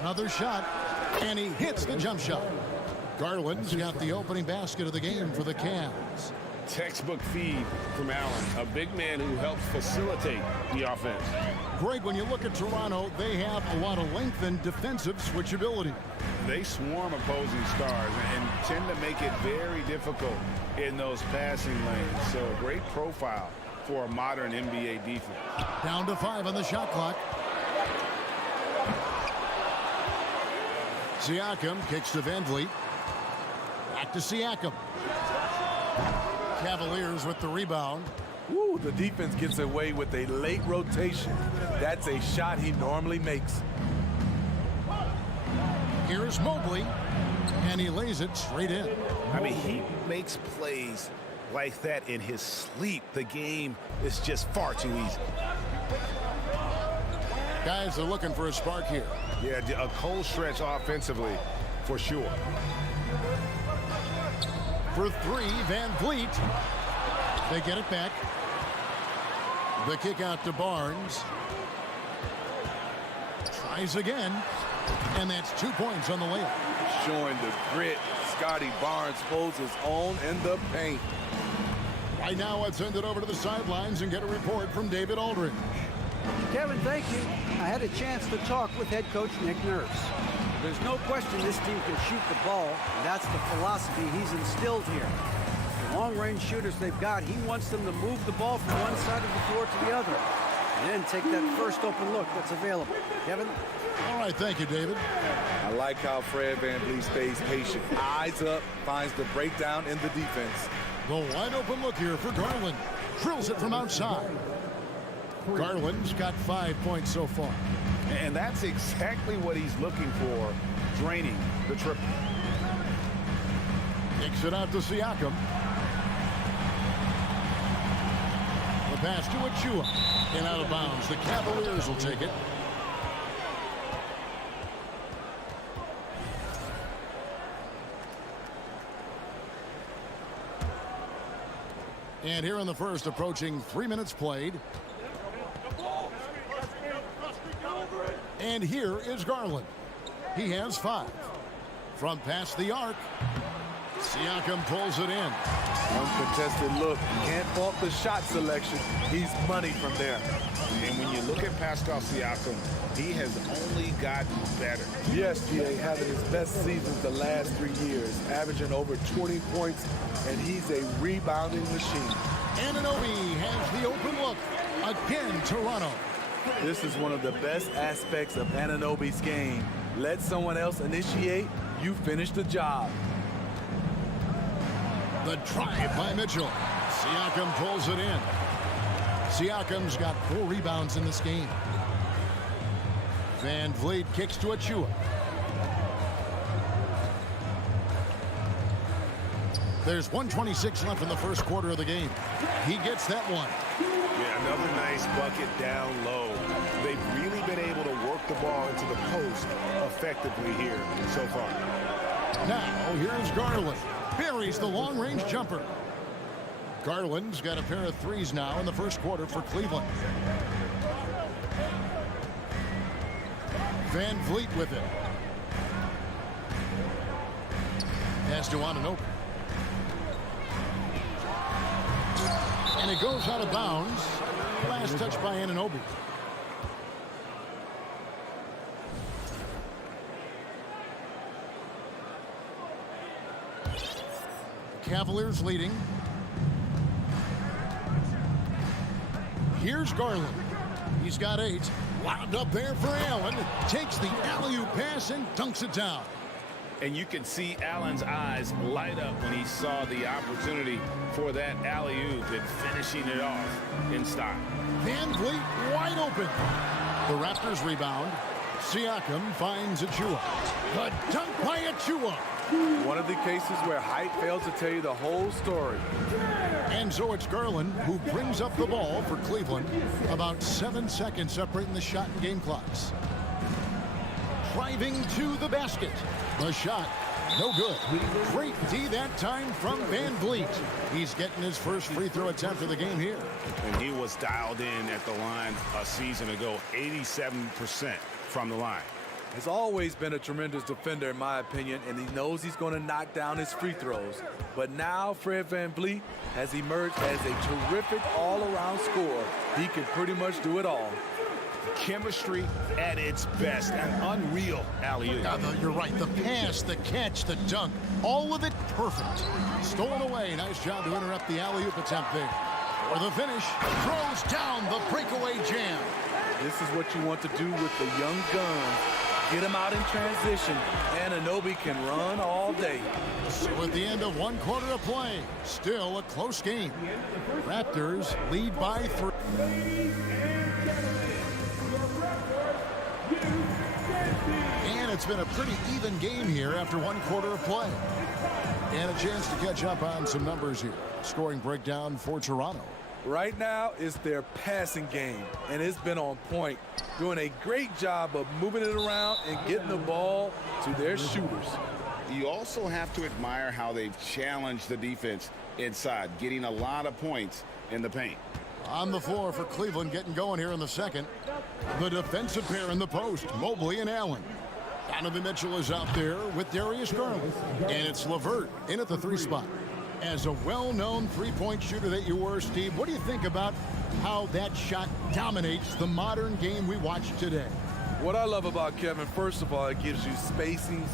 Another shot. And he hits the jump shot. Garland's got the opening basket of the game for the Cavs. Textbook feed from Allen, a big man who helps facilitate the offense. Greg, when you look at Toronto, they have a lot of length and defensive switchability. They swarm opposing stars and tend to make it very difficult in those passing lanes. So a great profile for a modern NBA defense. Down to 5 on the shot clock. Siakam kicks to Van Vliet. Back to Siakam. Cavaliers with the rebound. Woo, the defense gets away with a late rotation. That's a shot he normally makes. Here's Mobley, and he lays it straight in. I mean, he makes plays like that in his sleep. The game is just far too easy. Guys are looking for a spark here. Yeah, a cold stretch offensively, for sure. For 3, Van Vliet. They get it back. The kick out to Barnes. Tries again. And that's 2 points on the layup. Showing the grit. Scotty Barnes holds his own in the paint. Right now, let's send it over to the sidelines and get a report from David Aldridge. Kevin, thank you. I had a chance to talk with head coach Nick Nurse. There's no question this team can shoot the ball, and that's the philosophy he's instilled here. The long-range shooters they've got, he wants them to move the ball from one side of the floor to the other, and then take that first open look that's available. Kevin? All right, thank you, David. I like how Fred VanVleet stays patient. Eyes up, finds the breakdown in the defense. The wide open look here for Garland. Drills it from outside. Garland's got 5 points so far. And that's exactly what he's looking for, draining the triple. Kicks it out to Siakam. The pass to Achua. And out of bounds. The Cavaliers will take it. And here in the first, approaching 3 minutes played. And here is Garland. He has 5. From past the arc, Siakam pulls it in. Uncontested look. Can't fault the shot selection. He's money from there. And when you look at Pascal Siakam, he has only gotten better. Yes, GA, having his best seasons the last 3 years, averaging over 20 points, and he's a rebounding machine. Anunoby has the open look. Again, Toronto. This is one of the best aspects of Anunoby's game. Let someone else initiate, you finish the job. The drive by Mitchell. Siakam pulls it in. Siakam's got 4 rebounds in this game. Van Vliet kicks to Achua. There's 1:26 left in the first quarter of the game. He gets that one. Yeah, another nice bucket down low. They've really been able to work the ball into the post effectively here so far. Now, here's Garland. Buries the long-range jumper. Garland's got a pair of 3s now in the first quarter for Cleveland. Van Vliet with it. Pass to Anunoby. And it goes out of bounds. Last touch by Anunoby. Cavaliers leading. Here's Garland. He's got 8. Wound up there for Allen. Takes the alley-oop pass and dunks it down. And you can see Allen's eyes light up when he saw the opportunity for that alley-oop and finishing it off in style. Van Vliet wide open. The Raptors rebound. Siakam finds Achua. The dunk by Achua. One of the cases where height fails to tell you the whole story. And so it's Garland who brings up the ball for Cleveland. About 7 seconds separating the shot and game clocks. Driving to the basket. The shot, no good. Great D that time from Van Vliet. He's getting his first free throw attempt of the game here. And he was dialed in at the line a season ago, 87% from the line. Has always been a tremendous defender, in my opinion, and he knows he's going to knock down his free throws. But now Fred VanVleet has emerged as a terrific all-around scorer. He can pretty much do it all. Chemistry at its best, an unreal alley-oop. You're right. The pass, the catch, the dunk, all of it perfect. Stolen away. Nice job to interrupt the alley-oop attempt there. For the finish, throws down the breakaway jam. This is what you want to do with the young gun. Get him out in transition, and Anunoby can run all day. So at the end of 1 quarter of play, still a close game. Raptors lead by 3. And it's been a pretty even game here after 1 quarter of play. And a chance to catch up on some numbers here. Scoring breakdown for Toronto. Right now, it's their passing game, and it's been on point. Doing a great job of moving it around and getting the ball to their shooters. You also have to admire how they've challenged the defense inside, getting a lot of points in the paint. On the floor for Cleveland, getting going here in the second. The defensive pair in the post, Mobley and Allen. Donovan Mitchell is out there with Darius Garland. And it's LeVert in at the 3 spot. As a well-known three-point shooter that you were, Steve, what do you think about how that shot dominates the modern game we watch today? What I love about Kevin, first of all, it gives you spacing.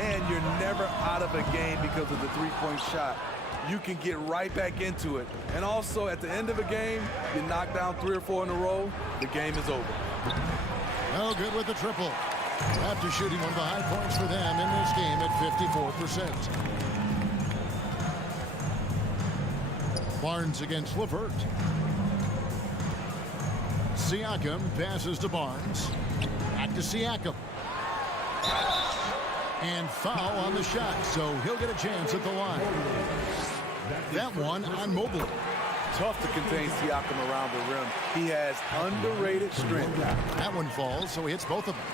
And you're never out of a game because of the three-point shot. You can get right back into it. And also, at the end of a game, you knock down 3 or 4 in a row, the game is over. Well, good with the triple. After shooting one of the high points for them in this game at 54%. Barnes against LeVert. Siakam passes to Barnes. Back to Siakam. And foul on the shot, so he'll get a chance at the line. That one on Mobley. Tough to contain Siakam around the rim. He has underrated strength. That one falls, so he hits both of them.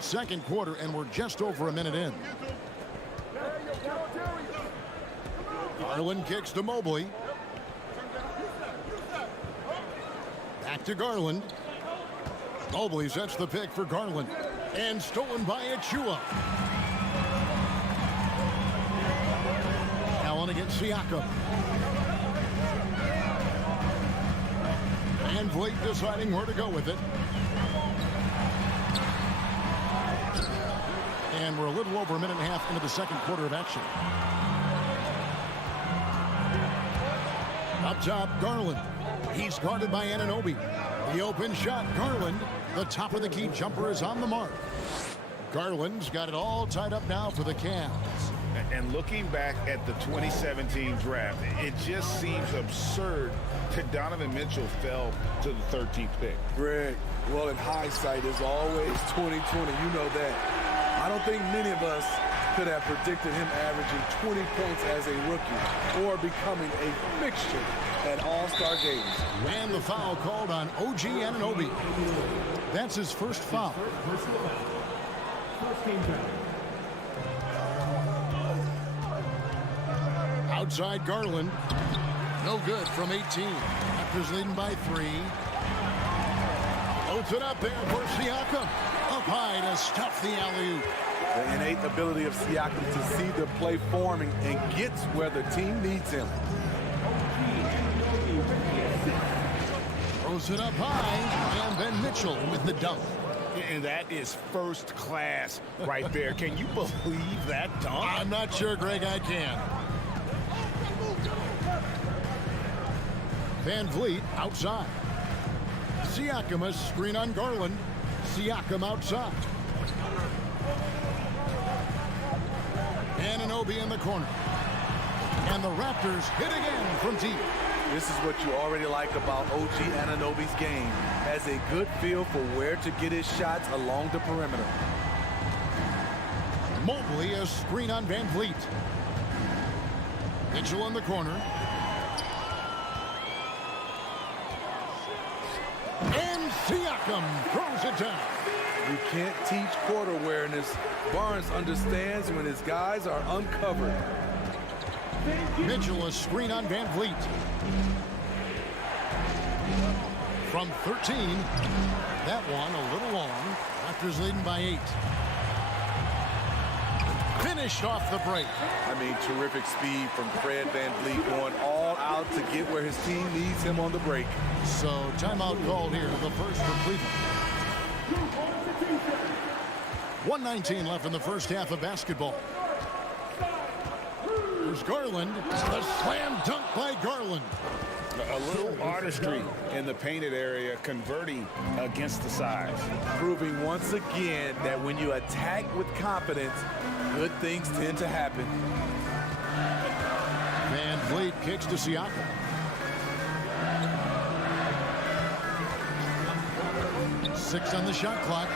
Second quarter, and we're just over a minute in. Garland kicks to Mobley. Back to Garland. Mobley sets the pick for Garland. And stolen by Achua. Allen against Siakam. And Vliet deciding where to go with it. And we're a little over a minute and a half into the second quarter of action. Up top, Garland. He's guarded by Anunoby. The open shot, Garland. The top of the key jumper is on the mark. Garland's got it all tied up now for the Cavs. And looking back at the 2017 draft, it just seems absurd that Donovan Mitchell fell to the 13th pick. Greg, well, in hindsight, is always 2020. You know that. I don't think many of us could have predicted him averaging 20 points as a rookie or becoming a fixture at All-Star games. And the foul called on OG Anunoby. That's his first foul. Outside Garland. No good from 18. Raptors leading by 3. Loads it up there for Siakam. Up high to stuff the alley-oop. The innate ability of Siakam to see the play forming and gets where the team needs him. Throws it up high, and then Mitchell with the dunk. And that is first class right there. Can you believe that dunk? I'm not sure, Greg, I can. Van Vliet outside. Siakam a screen on Garland. Siakam outside. Anunoby in the corner. And the Raptors hit again from deep. This is what you already like about OG Anunoby's game. Has a good feel for where to get his shots along the perimeter. Mobley, a screen on Van Vliet. Mitchell in the corner. And Siakam throws it down. You can't teach court awareness. Barnes understands when his guys are uncovered. Mitchell, a screen on Van Vliet. From 13, that one a little long. Raptors leading by 8. Finished off the break. I mean, terrific speed from Fred Van Vliet, going all out to get where his team needs him on the break. So timeout called here, the first for Cleveland. 1:19 left in the first half of basketball. There's Garland. A slam dunk by Garland. A little artistry in the painted area, converting against the size. Proving once again that when you attack with confidence, good things tend to happen. Van Vliet kicks to Siakam. Six on the shot clock.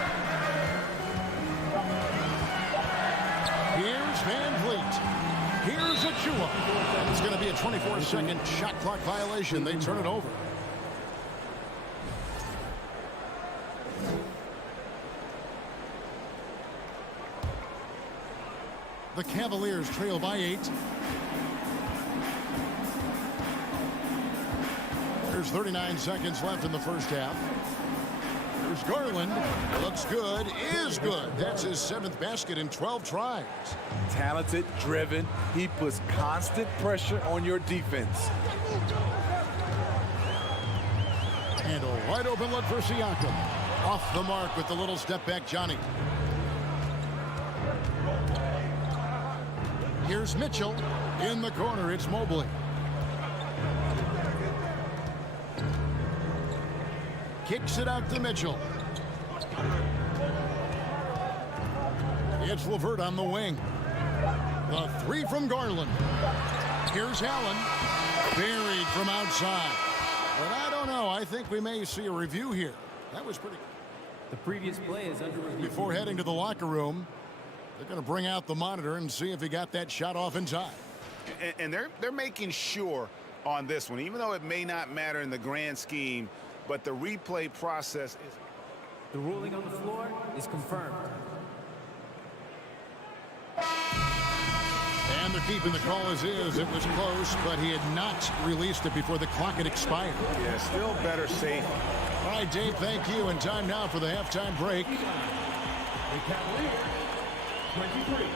Here's Van Vliet. Here's Achua. It's going to be a 24-second shot clock violation. They turn it over. The Cavaliers trail by 8. There's 39 seconds left in the first half. There's Garland. Looks good. Is good. That's his 7th basket in 12 tries. Talented, driven. He puts constant pressure on your defense. And a wide open look for Siakam. Off the mark with the little step back Johnny. Here's Mitchell. In the corner, it's Mobley. Kicks it out to Mitchell. It's LeVert on the wing. The 3 from Garland. Here's Allen. Buried from outside. But I don't know. I think we may see a review here. That was pretty good. The previous play is under review. Before heading to the locker room, they're going to bring out the monitor and see if he got that shot off in time. And they're making sure on this one, even though it may not matter in the grand scheme, but the replay process is... The ruling on the floor is confirmed. And they're keeping the call as is. It was close, but he had not released it before the clock had expired. Yeah, still better safe. All right, Dave, thank you. And time now for the halftime break. The Cavaliers, 23.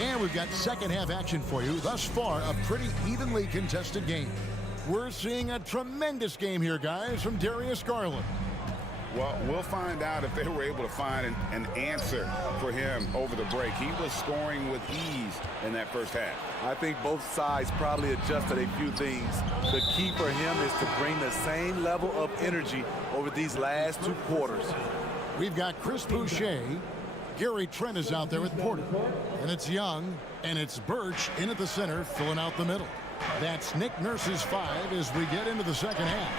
And we've got second half action for you. Thus far, a pretty evenly contested game. We're seeing a tremendous game here, guys, from Darius Garland. Well, we'll find out if they were able to find an answer for him over the break. He was scoring with ease in that first half. I think both sides probably adjusted a few things. The key for him is to bring the same level of energy over these last 2 quarters. We've got Chris Boucher. Gary Trent is out there with Porter. And it's Young, and it's Birch in at the center, filling out the middle. That's Nick Nurse's 5 as we get into the second half.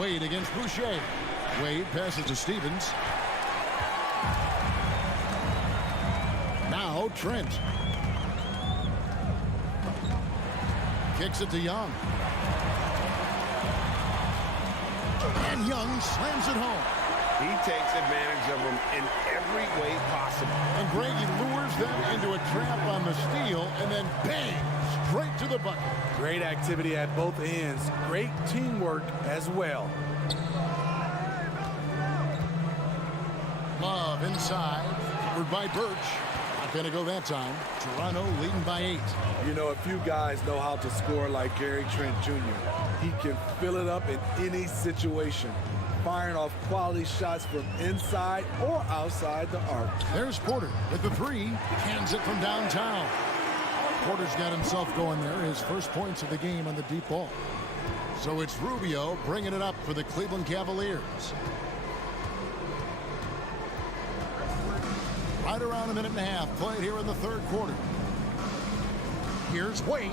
Wade against Boucher. Wade passes to Stevens. Now Trent. Kicks it to Young. And Young slams it home. He takes advantage of them in every way possible. And Greggy lures them into a trap on the steal, and then bang, straight to the bucket. Great activity at both ends. Great teamwork as well. Love inside, covered by Birch. Not going to go that time. Toronto leading by 8. You know, a few guys know how to score like Gary Trent Jr. He can fill it up in any situation. firing off quality shots from inside or outside the arc. There's Porter with the three. Hands it from downtown. Porter's got himself going there. His first points of the game on the deep ball. So it's Rubio bringing it up for the Cleveland Cavaliers. Right around a minute and a half played here in the third quarter. Here's Wade.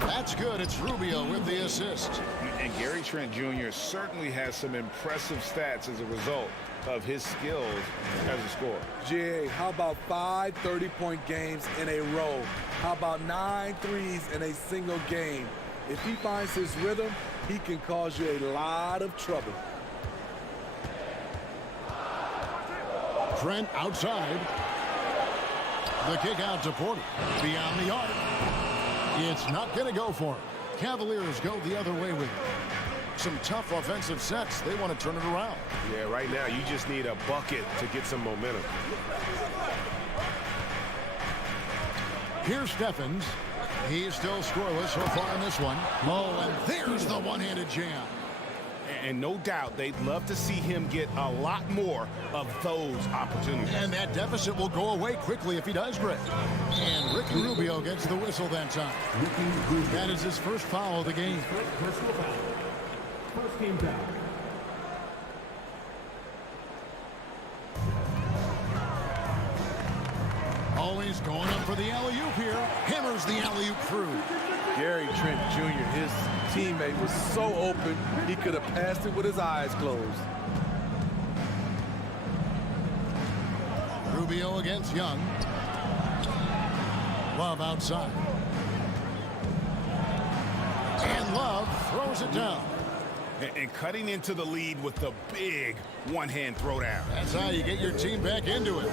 That's good. It's Rubio with the assist. And Gary Trent Jr. certainly has some impressive stats as a result of his skills as a scorer. GA, how about 5 30-point games in a row? How about 9 threes in a single game? If he finds his rhythm, he can cause you a lot of trouble. Trent outside. The kick out to Porter. Beyond the arc. It's not going to go for him. Cavaliers go the other way with it. Some tough offensive sets. They want to turn it around. Yeah, right now you just need a bucket to get some momentum. Here's Steffens. He's still scoreless so far in this one. Oh, and there's the one-handed jam. And no doubt they'd love to see him get a lot more of those opportunities. And that deficit will go away quickly if he does, Greg. And Ricky Rubio gets the whistle that time. That is his first foul of the game. First team foul. Always going up for the alley-oop here. Hammers the alley-oop through. Gary Trent Jr., his teammate, was so open, he could have passed it with his eyes closed. Rubio against Young. Love outside. And Love throws it down. And cutting into the lead with the big one-hand throwdown. That's how you get your team back into it.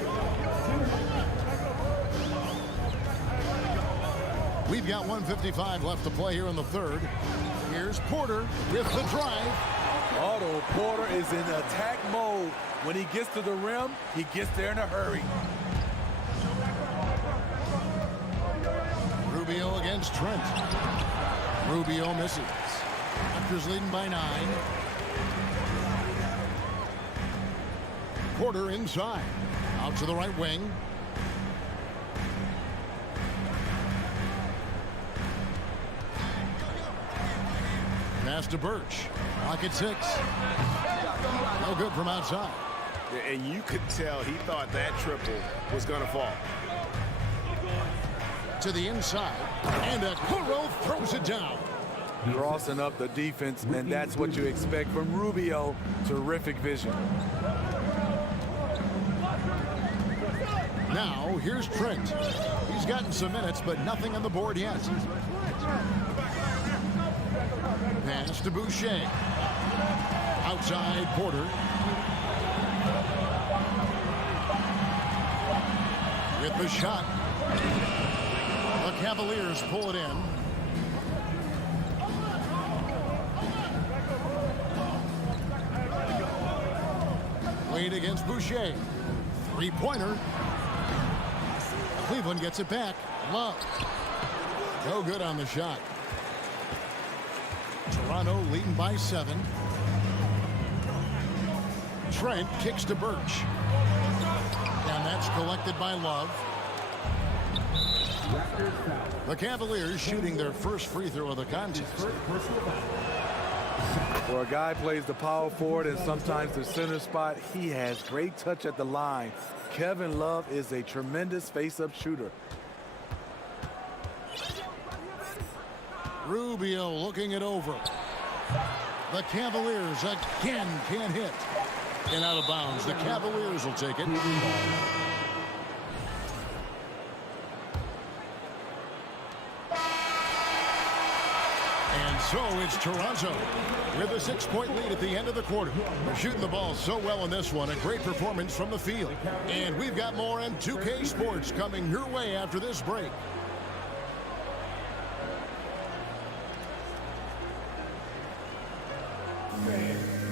We've got 1:55 left to play here in the third. Here's Porter with the drive. Otto Porter is in attack mode. When he gets to the rim, he gets there in a hurry. Rubio against Trent. Rubio misses. Raptors leading by 9. Porter inside. Out to the right wing. Pass to Birch. Pocket 6. No good from outside. And you could tell he thought that triple was going to fall. To the inside. And Okoro throws it down. Crossing up the defense, and that's what you expect from Rubio. Terrific vision. Now, here's Trent. He's gotten some minutes, but nothing on the board yet. Pass to Boucher. Outside Porter. With the shot. The Cavaliers pull it in. Wade against Boucher. Three-pointer. Cleveland gets it back. Love. No good on the shot. Toronto leading by 7. Trent kicks to Birch. And that's collected by Love. The Cavaliers shooting their first free throw of the contest. Where a guy plays the power forward and sometimes the center spot, he has great touch at the line. Kevin Love is a tremendous face-up shooter. Rubio looking it over. The Cavaliers again can't hit. And out of bounds. The Cavaliers will take it. And so it's Toronto with a 6-point lead at the end of the quarter. They're shooting the ball so well in this one. A great performance from the field. And we've got more M2K Sports coming your way after this break.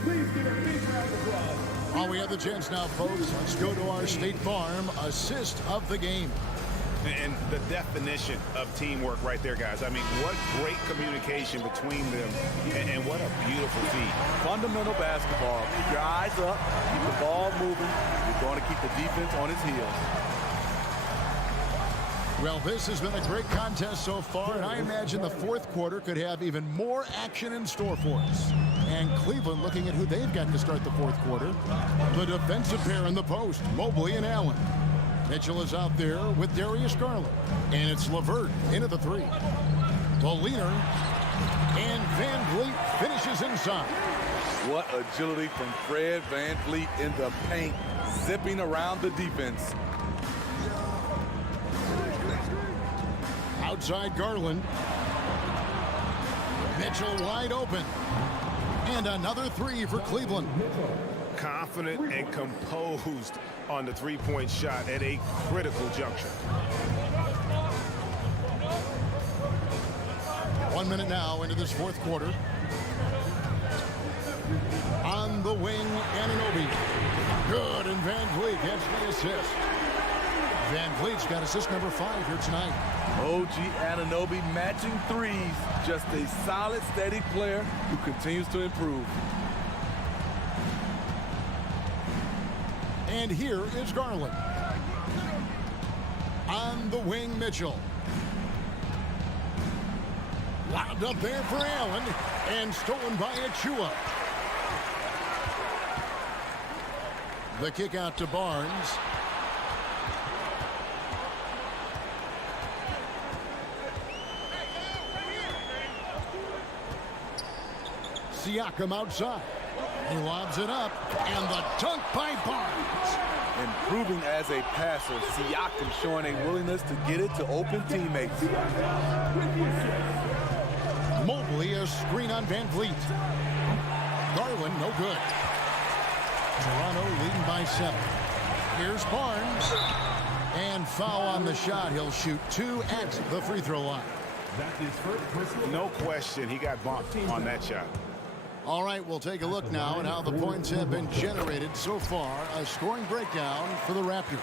Please give a big round of applause. While we have the chance now, folks, let's go to our State Farm assist of the game. And the definition of teamwork right there, guys. I mean, what great communication between them, and what a beautiful feat. Fundamental basketball. Keep your eyes up, keep the ball moving. You're going to keep the defense on its heels. Well, this has been a great contest so far, and I imagine the fourth quarter could have even more action in store for us. And Cleveland looking at who they've got to start the fourth quarter. The defensive pair in the post, Mobley and Allen. Mitchell is out there with Darius Garland. And it's LeVert into the three. The leaner. And Van Vliet finishes inside. What agility from Fred Van Vliet in the paint, zipping around the defense. Outside Garland. Mitchell wide open. And another three for Cleveland. Confident and composed on the three-point shot at a critical juncture. 1 minute now into this fourth quarter. On the wing, Anunoby. Good, and Van Vliet gets the assist. Van Vliet's got assist number 5 here tonight. OG Anunoby matching threes. Just a solid, steady player who continues to improve. And here is Garland. On the wing, Mitchell. Wound up there for Allen. And stolen by Achua. The kick out to Barnes. Siakam outside. He lobs it up, and the dunk by Barnes. Improving as a passer, Siakam showing a willingness to get it to open teammates. Mobley, a screen on Van Vliet. Garland, no good. Toronto leading by 7. Here's Barnes. And foul on the shot. He'll shoot 2 at the free throw line. No question, he got bumped on that shot. All right, we'll take a look now at how the points have been generated so far. A scoring breakdown for the Raptors.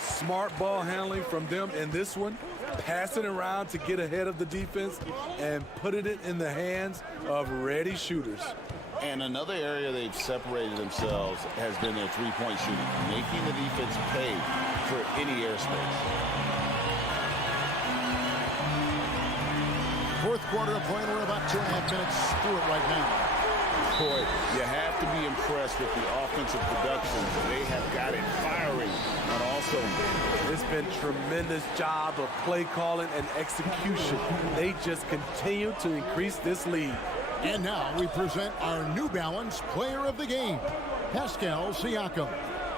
Smart ball handling from them in this one. Passing around to get ahead of the defense and putting it in the hands of ready shooters. And another area they've separated themselves has been their three-point shooting, making the defense pay for any airspace. Fourth quarter of play. We're about 2.5 minutes through it right now. Boy, you have to be impressed with the offensive production. They have got it firing on all cylinders. It's been tremendous job of play calling and execution. They just continue to increase this lead. And now we present our New Balance Player of the Game, Pascal Siakam.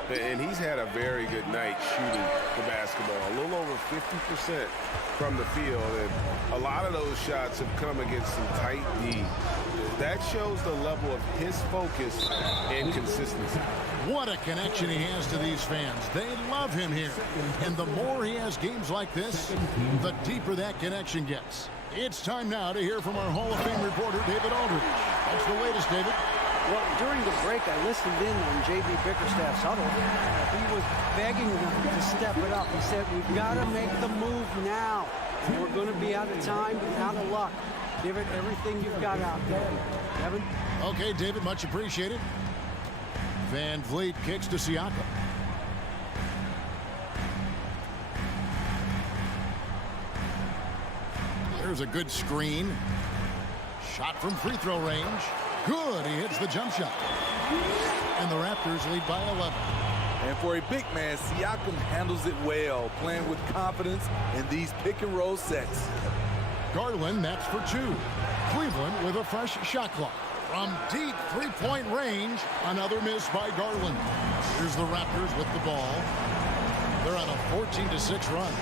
And he's had a very good night shooting the basketball. A little over 50% from the field. And a lot of those shots have come against some tight D. That shows the level of his focus and consistency. What a connection he has to these fans. They love him here. And the more he has games like this, the deeper that connection gets. It's time now to hear from our Hall of Fame reporter, David Aldridge. What's the latest, David? Well, during the break, I listened in on J.B. Bickerstaff's huddle. He was begging them to step it up. He said, we've got to make the move now. And we're going to be out of time and out of luck. Give it everything you've got out there. Kevin? Okay, David, much appreciated. Van Vliet kicks to Siakam. There's a good screen. Shot from free throw range. Good, he hits the jump shot. And the Raptors lead by 11. And for a big man, Siakam handles it well, playing with confidence in these pick and roll sets. Garland, that's for 2. Cleveland with a fresh shot clock. From deep three-point range, another miss by Garland. Here's the Raptors with the ball. They're on a 14-6 run.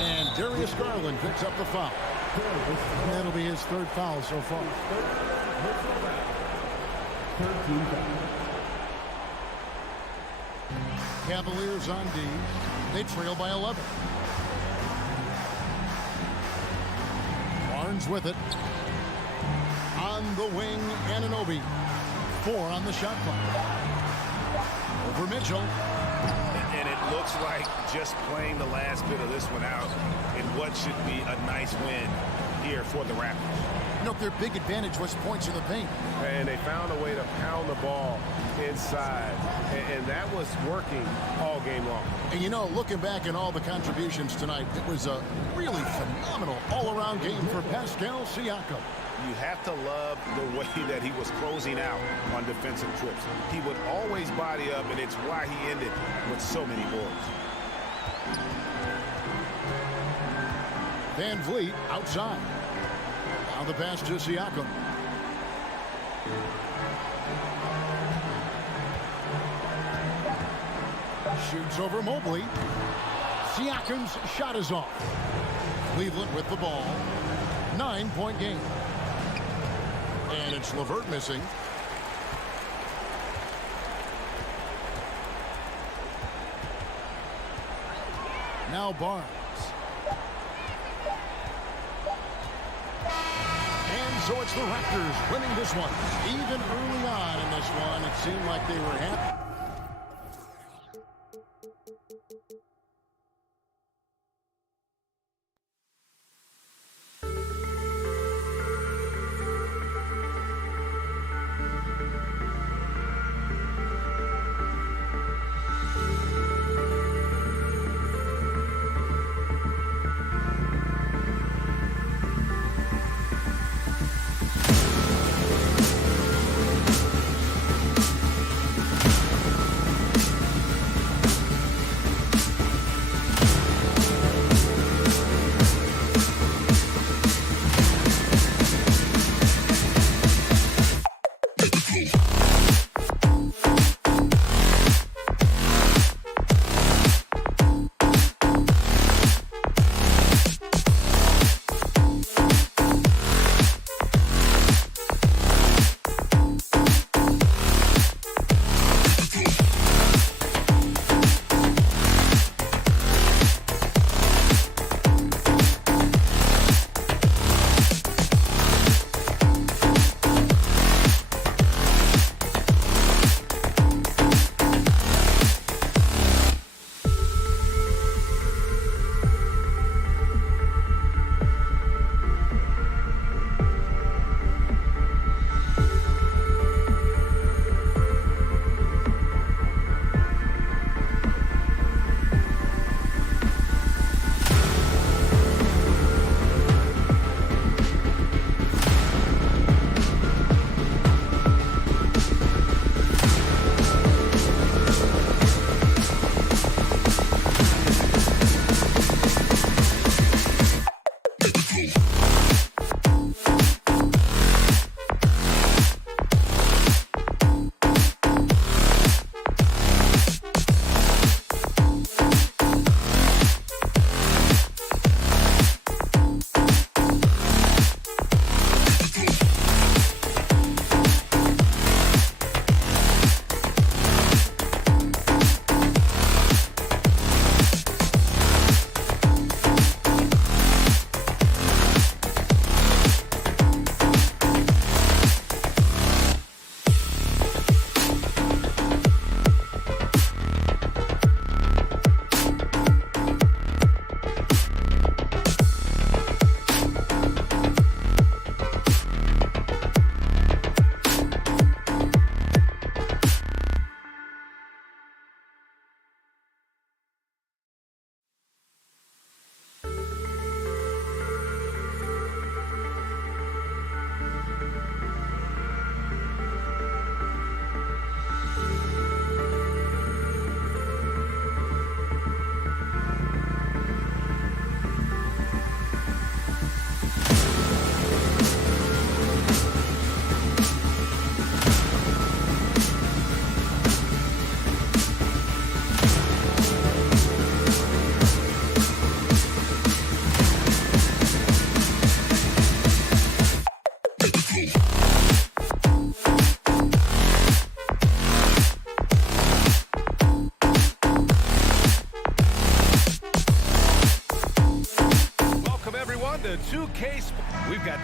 And Darius Garland picks up the foul. And that'll be his 3rd foul so far. Cavaliers on D. They trail by 11. Barnes with it. On the wing, Anunoby. 4 on the shot clock. Over Mitchell. And it looks like just playing the last bit of this one out in what should be a nice win here for the Raptors. You know, their big advantage was points in the paint. And they found a way to pound the ball inside. And that was working all game long. And you know, looking back at all the contributions tonight, it was a really phenomenal all-around game for Pascal Siakam. You have to love the way that he was closing out on defensive trips. He would always body up, and it's why he ended with so many boards. Van Vliet outside. Now the pass to Siakam. Shoots over Mobley. Siakam's shot is off. Cleveland with the ball. 9-point game. And it's LeVert missing. Now Barnes. And so it's the Raptors winning this one. Even early on in this one, it seemed like they were happy.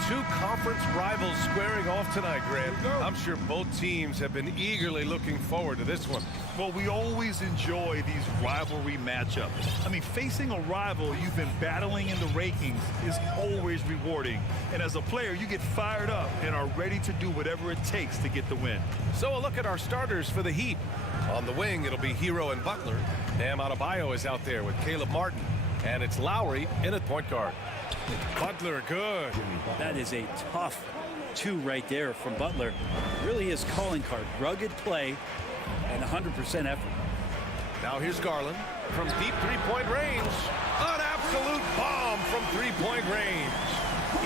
Two conference rivals squaring off tonight, Grant. I'm sure both teams have been eagerly looking forward to this one. Well, we always enjoy these rivalry matchups. I mean, facing a rival you've been battling in the rankings is always rewarding. And as a player, you get fired up and are ready to do whatever it takes to get the win. So a look at our starters for the Heat. On the wing, it'll be Hero and Butler. Bam Adebayo is out there with Caleb Martin. And it's Lowry in at point guard. Butler, good. That is a tough two right there from Butler. Really his calling card. Rugged play and 100% effort. Now here's Garland from deep three-point range. An absolute bomb from three-point range.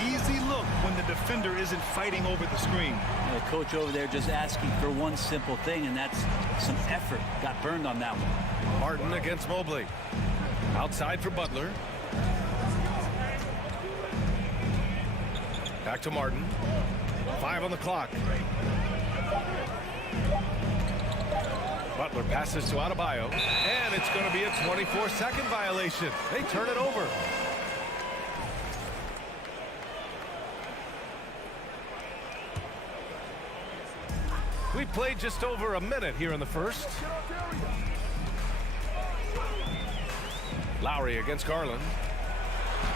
Easy look when the defender isn't fighting over the screen. The coach over there just asking for one simple thing, and that's some effort. Got burned on that one. Martin against Mobley. Outside for Butler. Back to Martin. 5 on the clock. Butler passes to Adebayo. And it's going to be a 24-second violation. They turn it over. We played just over a minute here in the first. Lowry against Garland.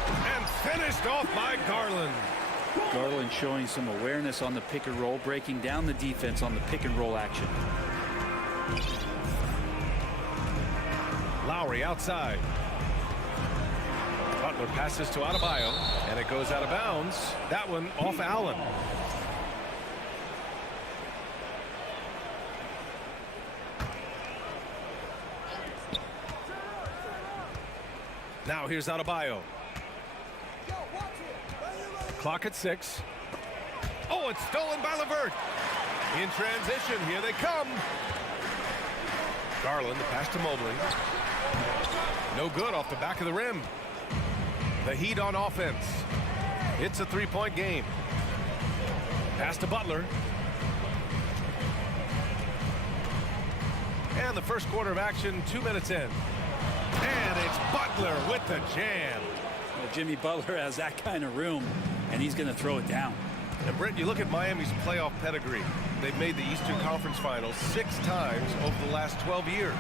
And finished off by Garland. Garland showing some awareness on the pick and roll, breaking down the defense on the pick and roll action. Lowry outside. Butler passes to Adebayo, and it goes out of bounds. That one off Allen. Now here's Adebayo. Clock at 6. Oh, it's stolen by LeVert. In transition, here they come. Garland, the pass to Mobley. No good off the back of the rim. The Heat on offense. It's a three-point game. Pass to Butler. And the first quarter of action, 2 minutes in. And it's Butler with the jam. Well, Jimmy Butler has that kind of room, and he's going to throw it down. And Brent, you look at Miami's playoff pedigree. They've made the Eastern Conference Finals 6 times over the last 12 years.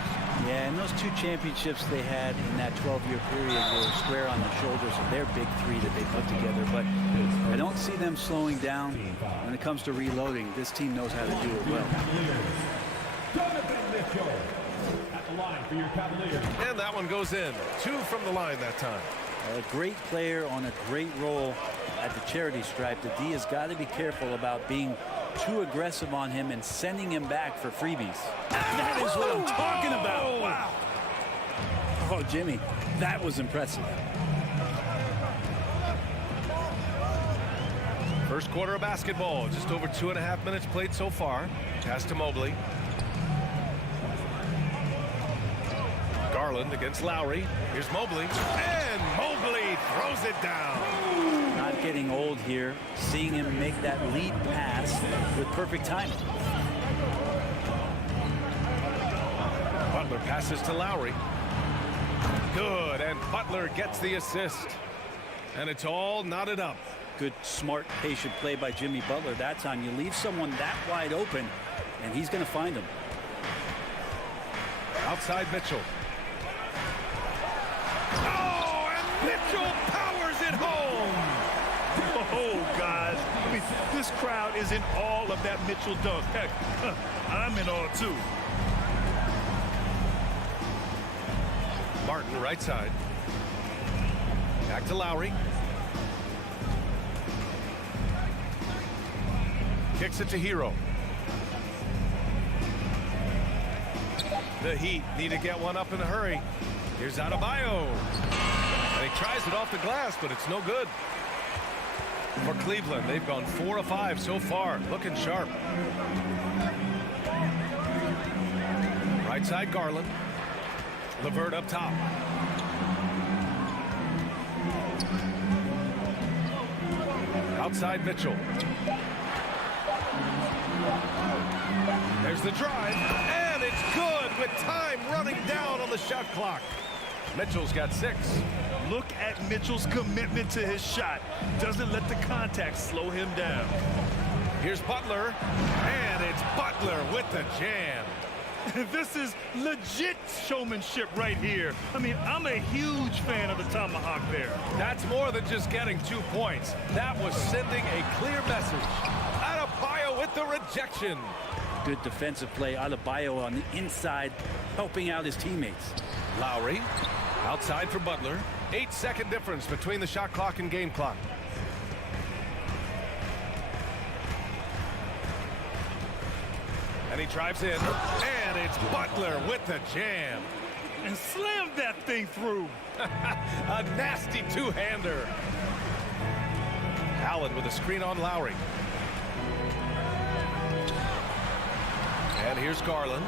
Yeah, and those 2 championships they had in that 12-year period were square on the shoulders of their big 3 that they put together. But I don't see them slowing down when it comes to reloading. This team knows how to do it well. At the line for your Cavaliers. And that one goes in. 2 from the line that time. A great player on a great role at the charity stripe. The D has got to be careful about being too aggressive on him and sending him back for freebies. That is what I'm talking about. Wow. Oh, Jimmy, that was impressive. First quarter of basketball. Just over 2.5 minutes played so far. Pass to Mobley. Garland against Lowry. Here's Mobley. And Mobley throws it down. Not getting old here. Seeing him make that lead pass with perfect timing. Butler passes to Lowry. Good, and Butler gets the assist. And it's all knotted up. Good, smart, patient play by Jimmy Butler that time. You leave someone that wide open, and he's going to find him. Outside Mitchell. Oh, and Mitchell powers it home. Oh, guys. I mean, this crowd is in awe of that Mitchell dunk. Heck, I'm in awe, too. Martin, right side. Back to Lowry. Kicks it to Hero. The Heat need to get one up in a hurry. Here's Adebayo. And he tries it off the glass, but it's no good. For Cleveland, they've gone 4 of 5 so far. Looking sharp. Right side Garland. LeVert up top. Outside Mitchell. There's the drive, and it's good with time running down on the shot clock. Mitchell's got 6. Look at Mitchell's commitment to his shot. Doesn't let the contact slow him down. Here's Butler, and it's Butler with the jam. This is legit showmanship right here. I mean, I'm a huge fan of the tomahawk there. That's more than just getting 2 points. That was sending a clear message. Adebayo with the rejection. Good defensive play. Adebayo on the inside, helping out his teammates. Lowry outside for Butler. 8-second difference between the shot clock and game clock. And he drives in, and it's Butler with the jam. And slammed that thing through. A nasty two-hander. Allen with a screen on Lowry. And here's Garland.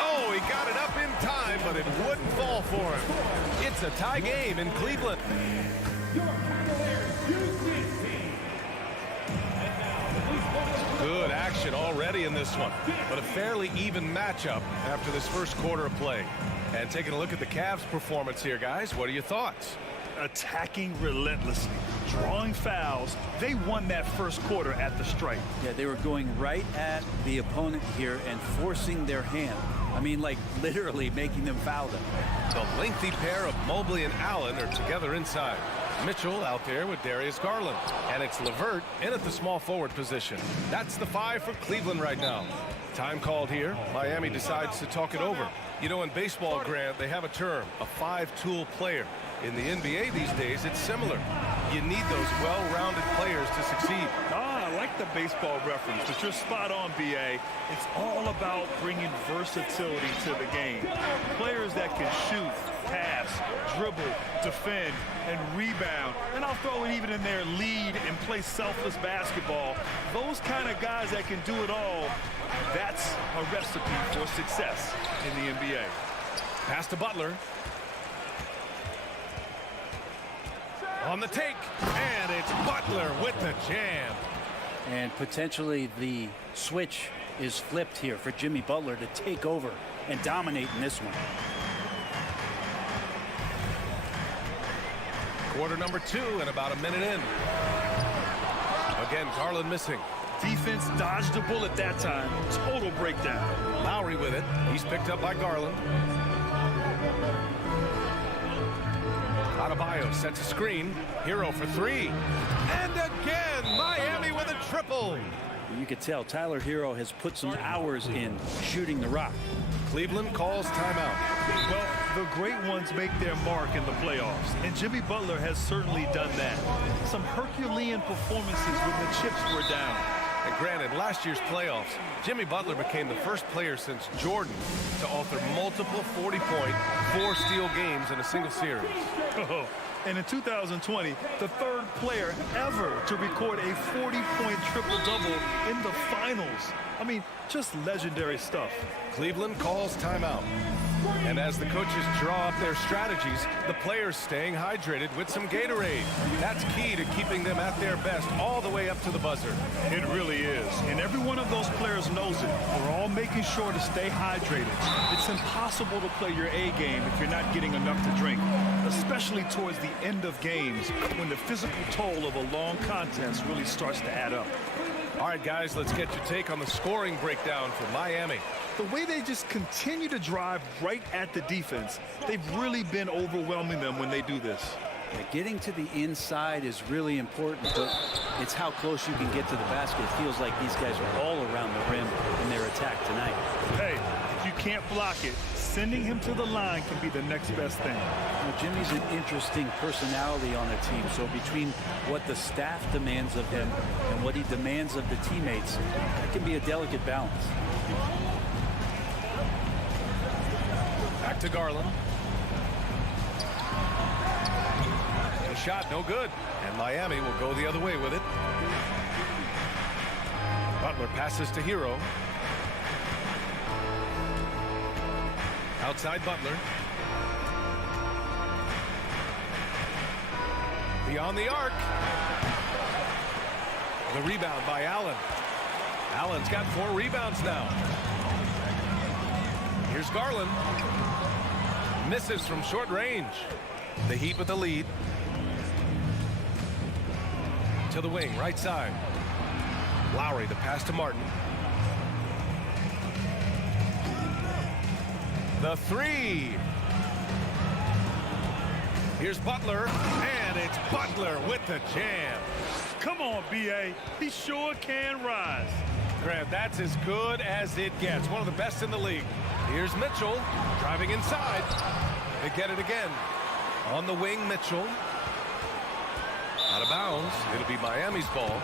Oh, he got it up in time, but it wouldn't fall for him. It's a tie game in Cleveland. Good action already in this one, but a fairly even matchup after this first quarter of play. And taking a look at the Cavs' performance here, guys, what are your thoughts? Attacking relentlessly, drawing fouls. They won that first quarter at the stripe. Yeah, they were going right at the opponent here and forcing their hand. I mean, like literally making them foul them. The lengthy pair of Mobley and Allen are together inside. Mitchell out there with Darius Garland. And it's LeVert in at the small forward position. That's the 5 for Cleveland right now. Time called here. Miami decides to talk it over. You know, in baseball, Grant, they have a term, a 5-tool player. In the NBA these days, it's similar. You need those well-rounded players to succeed. I like the baseball reference, but you're spot on, B.A. It's all about bringing versatility to the game. Players that can shoot, pass, dribble, defend, and rebound. And I'll throw it even in there, lead and play selfless basketball. Those kind of guys that can do it all, that's a recipe for success in the NBA. Pass to Butler. On the take, and it's Butler with the jam. And potentially the switch is flipped here for Jimmy Butler to take over and dominate in this one. Quarter number 2 and about a minute in. Again, Garland missing. Defense dodged a bullet that time. Total breakdown. Lowry with it. He's picked up by Garland. Adebayo sets a screen. Hero for 3. And again, Miami with a triple. You could tell Tyler Hero has put some hours in shooting the rock. Cleveland calls timeout. Well, the great ones make their mark in the playoffs, and Jimmy Butler has certainly done that. Some Herculean performances when the chips were down. And granted, last year's playoffs, Jimmy Butler became the first player since Jordan to author multiple 40-point, 4-steal games in a single series. Oh, and in 2020, the third player ever to record a 40-point triple-double in the finals. I mean, just legendary stuff. Cleveland calls timeout. And as the coaches draw up their strategies, the players staying hydrated with some Gatorade. That's key to keeping them at their best all the way up to the buzzer. It really is. And every one of those players knows it. We're all making sure to stay hydrated. It's impossible to play your A game if you're not getting enough to drink, especially towards the end of games when the physical toll of a long contest really starts to add up. All right, guys, let's get your take on the scoring breakdown for Miami. The way they just continue to drive right at the defense, they've really been overwhelming them when they do this. Yeah, getting to the inside is really important, but it's how close you can get to the basket. It feels like these guys are all around the rim in their attack tonight. Hey, if you can't block it, sending him to the line can be the next best thing. Well, Jimmy's an interesting personality on the team, so between what the staff demands of him and what he demands of the teammates, it can be a delicate balance. Back to Garland. The shot no good, and Miami will go the other way with it. Butler passes to Hero. Outside Butler. Beyond the arc. The rebound by Allen. Allen's got 4 rebounds now. Here's Garland. Misses from short range. The Heat with the lead. To the wing, right side. Lowry, the pass to Martin. The three. Here's Butler, and it's Butler with the jam. Come on, B.A. He sure can rise. Grant, that's as good as it gets. One of the best in the league. Here's Mitchell driving inside. They get it again. On the wing, Mitchell. Out of bounds. It'll be Miami's ball.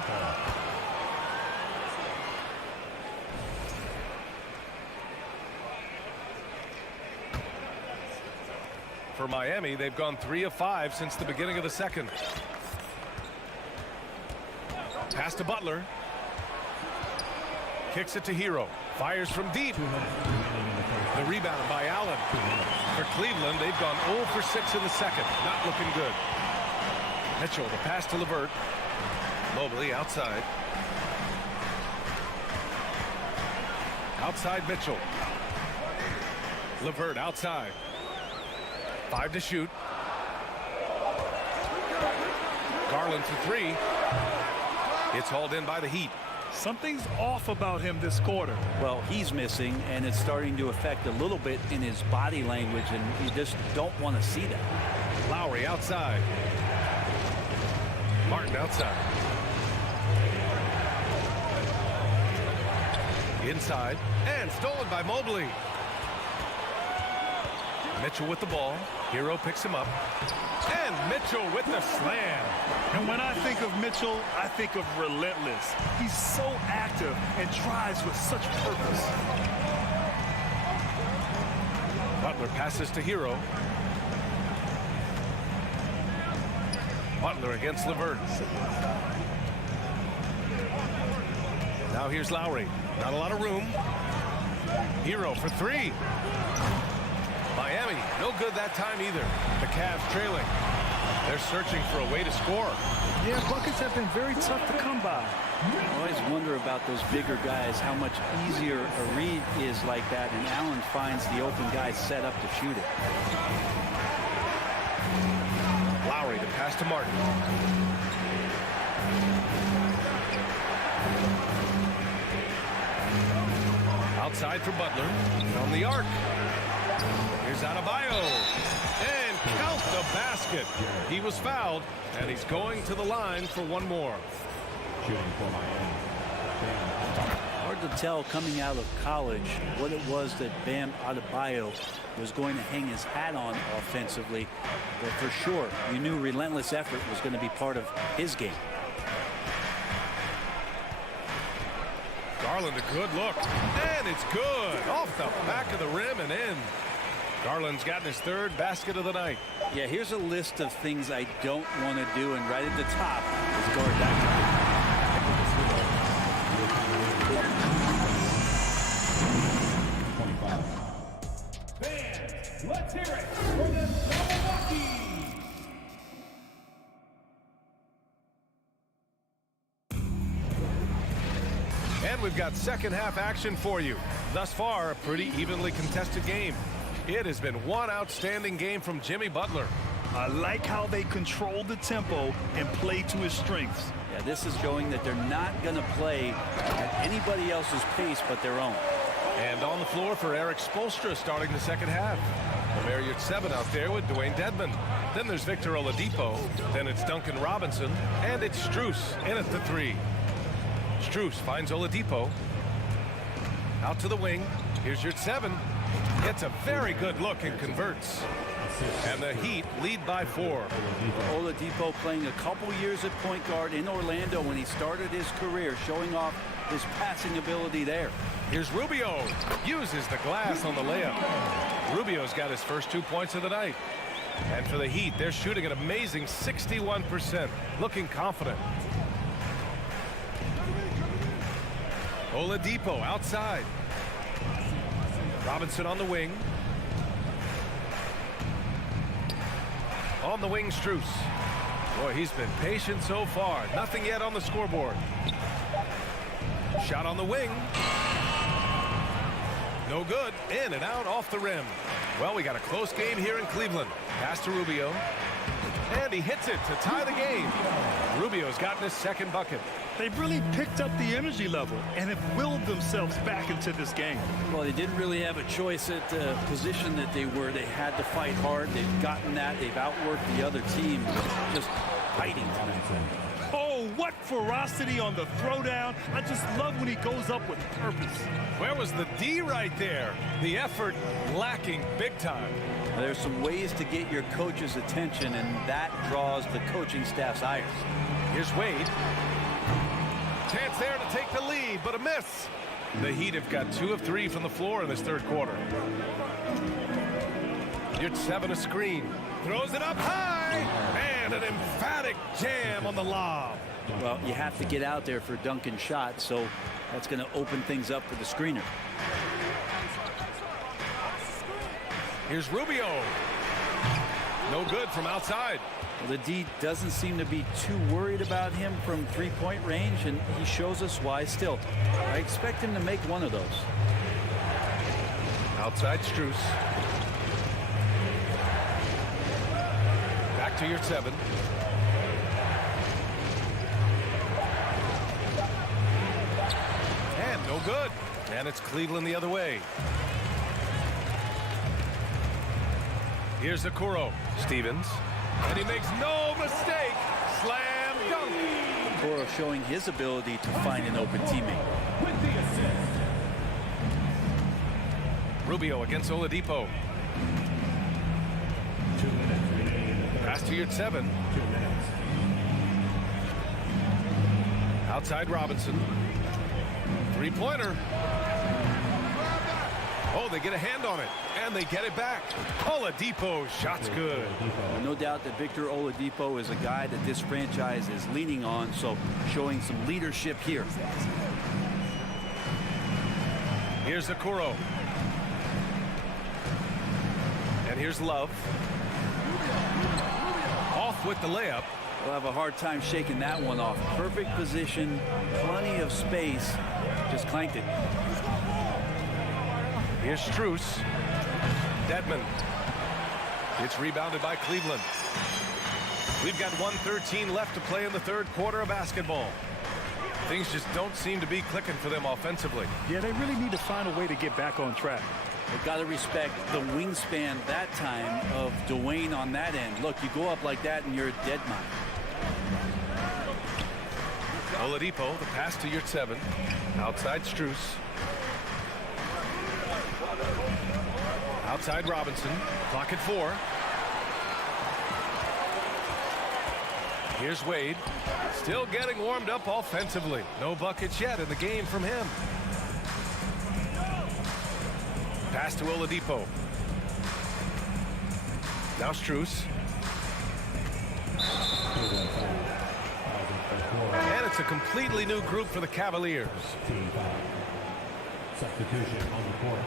For Miami, they've gone 3 of 5 since the beginning of the second. Pass to Butler. Kicks it to Hero. Fires from deep. The rebound by Allen. For Cleveland, they've gone 0 for 6 in the second. Not looking good. Mitchell, the pass to LeVert. Mobley outside. Outside Mitchell. LeVert outside. 5 to shoot. Garland for 3. It's hauled in by the Heat. Something's off about him this quarter. Well, he's missing, and it's starting to affect a little bit in his body language, and you just don't want to see that. Lowry outside. Martin outside. Inside, and stolen by Mobley. Mitchell with the ball. Hero picks him up. And Mitchell with the slam. And when I think of Mitchell, I think of relentless. He's so active and drives with such purpose. Butler passes to Hero. Butler against LeVert. Now here's Lowry. Not a lot of room. Hero for 3. Miami, no good that time either. The Cavs trailing. They're searching for a way to score. Yeah, buckets have been very tough to come by. I always wonder about those bigger guys, how much easier a read is like that, and Allen finds the open guy set up to shoot it. Lowry, the pass to Martin. Outside for Butler. On the arc. Here's Adebayo. And count the basket. He was fouled, and he's going to the line for one more. Hard to tell coming out of college what it was that Bam Adebayo was going to hang his hat on offensively. But for sure, you knew relentless effort was going to be part of his game. Garland, a good look. And it's good. Off the back of the rim and in. Garland's gotten his 3rd basket of the night. Yeah, here's a list of things I don't want to do, and right at the top is guard that guy. Fans, let's hear it for the Milwaukee. And we've got second half action for you. Thus far, a pretty evenly contested game. It has been one outstanding game from Jimmy Butler. I like how they control the tempo and play to his strengths. Yeah, this is showing that they're not going to play at anybody else's pace but their own. And on the floor for Eric Spoelstra starting the second half. Lemariat 7 out there with Dwayne Dedmon. Then there's Victor Oladipo. Then it's Duncan Robinson. And it's Strus in at the 3. Strus finds Oladipo. Out to the wing. Here's your 7. Gets a very good look and converts. And the Heat lead by 4. Oladipo playing a couple years at point guard in Orlando when he started his career, showing off his passing ability there. Here's Rubio. Uses the glass on the layup. Rubio's got his first 2 points of the night. And for the Heat, they're shooting an amazing 61%. Looking confident. Oladipo outside. Robinson on the wing. On the wing, Strus. Boy, he's been patient so far. Nothing yet on the scoreboard. Shot on the wing. No good. In and out off the rim. Well, we got a close game here in Cleveland. Pass to Rubio. And he hits it to tie the game. Rubio's gotten his second bucket. They've really picked up the energy level and have willed themselves back into this game. Well, they didn't really have a choice at the position that they were. They had to fight hard. They've gotten that. They've outworked the other team, just fighting on it. Oh, what ferocity on the throwdown. I just love when he goes up with purpose. Where was the D right there? The effort lacking big time. There's some ways to get your coach's attention, and that draws the coaching staff's ire. Here's Wade. Chance there to take the lead, but a miss. The Heat have got 2 of 3 from the floor in this third quarter. Yurt-7 a screen. Throws it up high. And an emphatic jam on the lob. Well, you have to get out there for Duncan shots, so that's going to open things up for the screener. Here's Rubio. No good from outside. Well, the D doesn't seem to be too worried about him from three-point range, and he shows us why still. I expect him to make one of those. Outside Strus. Back to Yurt-7. And no good. And it's Cleveland the other way. Here's Okoro. Stevens. And he makes no mistake. Slam dunk. Okoro showing his ability to find an open teammate. Rubio against Oladipo. Pass to Yurt-7. Outside Robinson. Three-pointer. Oh, they get a hand on it, and they get it back. Oladipo, shot's good. No doubt that Victor Oladipo is a guy that this franchise is leaning on, so showing some leadership here. Here's Okoro. And here's Love. Off with the layup. We'll have a hard time shaking that one off. Perfect position, plenty of space, just clanked it. Here's Strus. Dedmon. It's rebounded by Cleveland. We've got 1:13 left to play in the third quarter of basketball. Things just don't seem to be clicking for them offensively. Yeah, they really need to find a way to get back on track. They've got to respect the wingspan that time of Dwayne on that end. Look, you go up like that and you're a dead man. Oladipo, the pass to Yurt-7. Outside Strus. Outside Robinson. Clock at 4. Here's Wade. Still getting warmed up offensively. No buckets yet in the game from him. Pass to Oladipo. Now Strus. And it's a completely new group for the Cavaliers. Substitution on the court.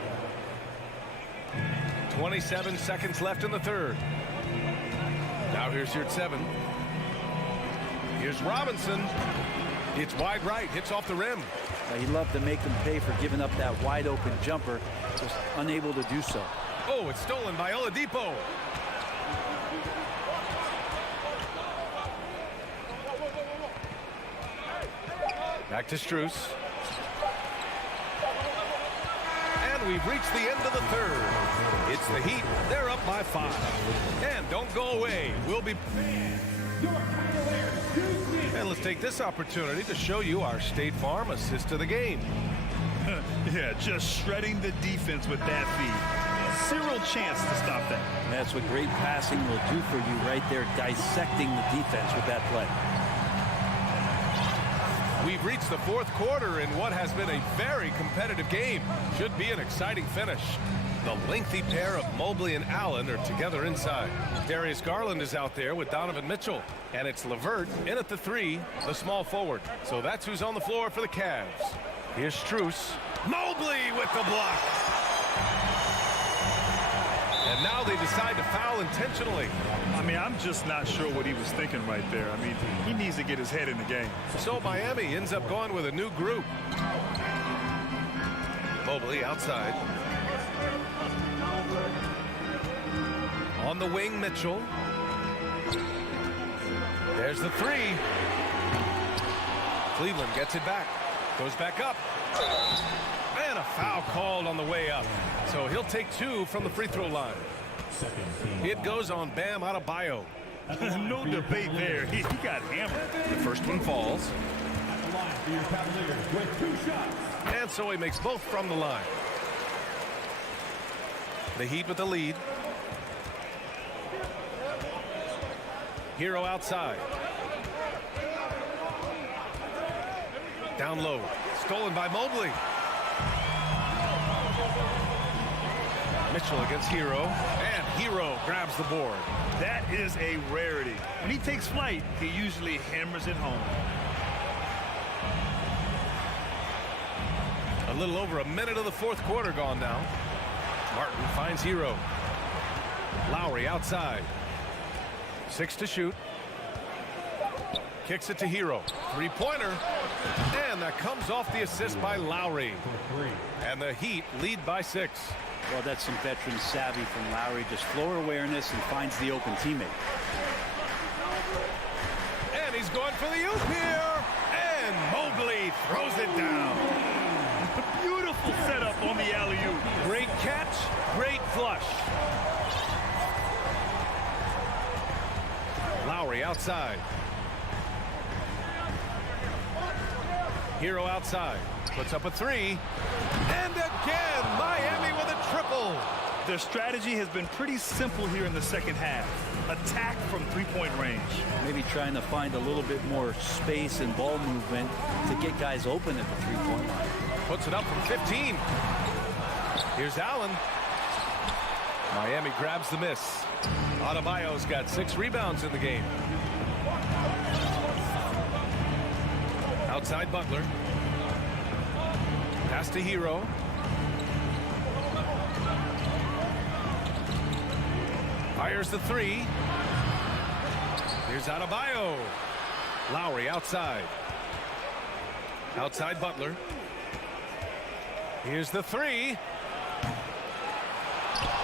27 seconds left in the third. Now here's Yurt-7. Here's Robinson. It's wide right. Hits off the rim. He'd love to make them pay for giving up that wide open jumper. Just unable to do so. Oh, it's stolen by Oladipo. Back to Strus. And we've reached the end of the third. It's the Heat. They're up by 5. And don't go away. We'll be... And let's take this opportunity to show you our State Farm assist to the game. Yeah, just shredding the defense with that feed. Zero chance to stop that. And that's what great passing will do for you right there, dissecting the defense with that play. We've reached the fourth quarter in what has been a very competitive game. Should be an exciting finish. The lengthy pair of Mobley and Allen are together inside. Darius Garland is out there with Donovan Mitchell. And it's LeVert in at the 3, the small forward. So that's who's on the floor for the Cavs. Here's Strus. Mobley with the block. And now they decide to foul intentionally. I mean, I'm just not sure what he was thinking right there. I mean, he needs to get his head in the game. So Miami ends up going with a new group. Mobley outside. On the wing, Mitchell. There's the three. Cleveland gets it back. Goes back up. And a foul called on the way up. So he'll take 2 from the free throw line. It goes on Bam Adebayo. No debate there. He got hammered. The first one falls. And so he makes both from the line. The Heat with the lead. Hero outside. Down low. Stolen by Mobley. Mitchell against Hero. And Hero grabs the board. That is a rarity. When he takes flight, he usually hammers it home. A little over a minute of the fourth quarter gone now. Martin finds Hero. Lowry outside. 6 to shoot. Kicks it to Hero. Three-pointer. And that comes off the assist by Lowry. And the Heat lead by 6. Well, that's some veteran savvy from Lowry. Just floor awareness and finds the open teammate. And he's going for the oop here. And Mobley throws it down. Beautiful setup on the alley-oop. Great catch, great flush. Lowry outside. Hero outside. Puts up a 3. And again, Miami with a triple. Their strategy has been pretty simple here in the second half. Attack from three-point range. Maybe trying to find a little bit more space and ball movement to get guys open at the three-point line. Puts it up from 15. Here's Allen. Miami grabs the miss. Adebayo's got 6 rebounds in the game. Outside Butler. Pass to Hero. Fires the 3. Here's Adebayo. Lowry outside. Outside Butler. Here's the 3.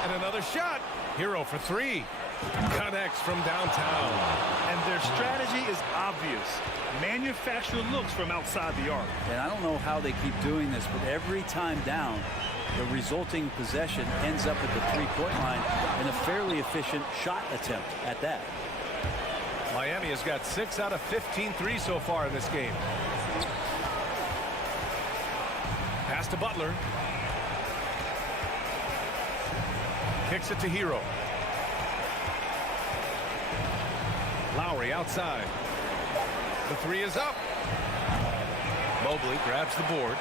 And another shot. Hero for 3. Connects from downtown. And their strategy is obvious. Manufacture looks from outside the arc. And I don't know how they keep doing this, but every time down, the resulting possession ends up at the three-point line in a fairly efficient shot attempt at that. Miami has got 6 out of 15 threes so far in this game. Pass to Butler. Kicks it to Hero. Lowry outside. The 3 is up. Mobley grabs the board.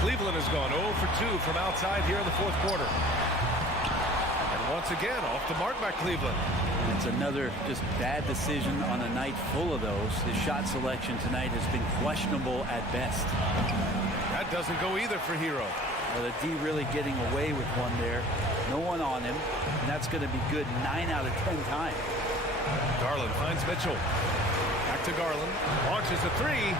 Cleveland has gone 0 for 2 from outside here in the fourth quarter. And once again, off the mark by Cleveland. It's another just bad decision on a night full of those. His shot selection tonight has been questionable at best. That doesn't go either for Hero. Well, the D really getting away with one there. No one on him. And that's going to be good 9 out of 10 times. Garland finds Mitchell. Back to Garland. Launches a 3.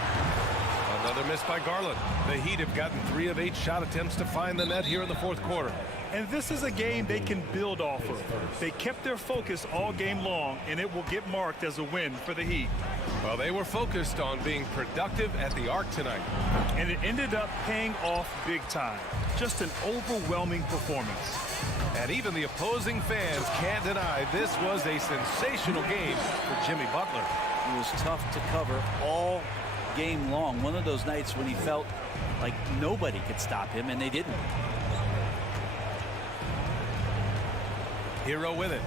Another miss by Garland. The Heat have gotten 3 of 8 shot attempts to find the net here in the fourth quarter. And this is a game they can build off of. They kept their focus all game long, and it will get marked as a win for the Heat. Well, they were focused on being productive at the arc tonight. And it ended up paying off big time. Just an overwhelming performance. And even the opposing fans can't deny this was a sensational game for Jimmy Butler. It was tough to cover all game long. One of those nights when he felt like nobody could stop him, and they didn't. Hero with it.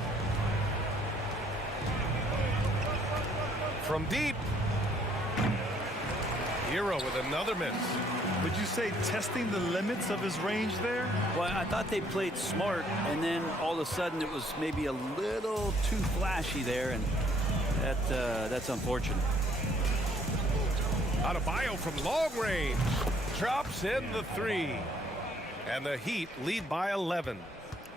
From deep. Hero with another miss. Would you say testing the limits of his range there? Well, I thought they played smart, and then all of a sudden it was maybe a little too flashy there, and that's unfortunate. Adebayo from long range. Drops in the 3. And the Heat lead by 11.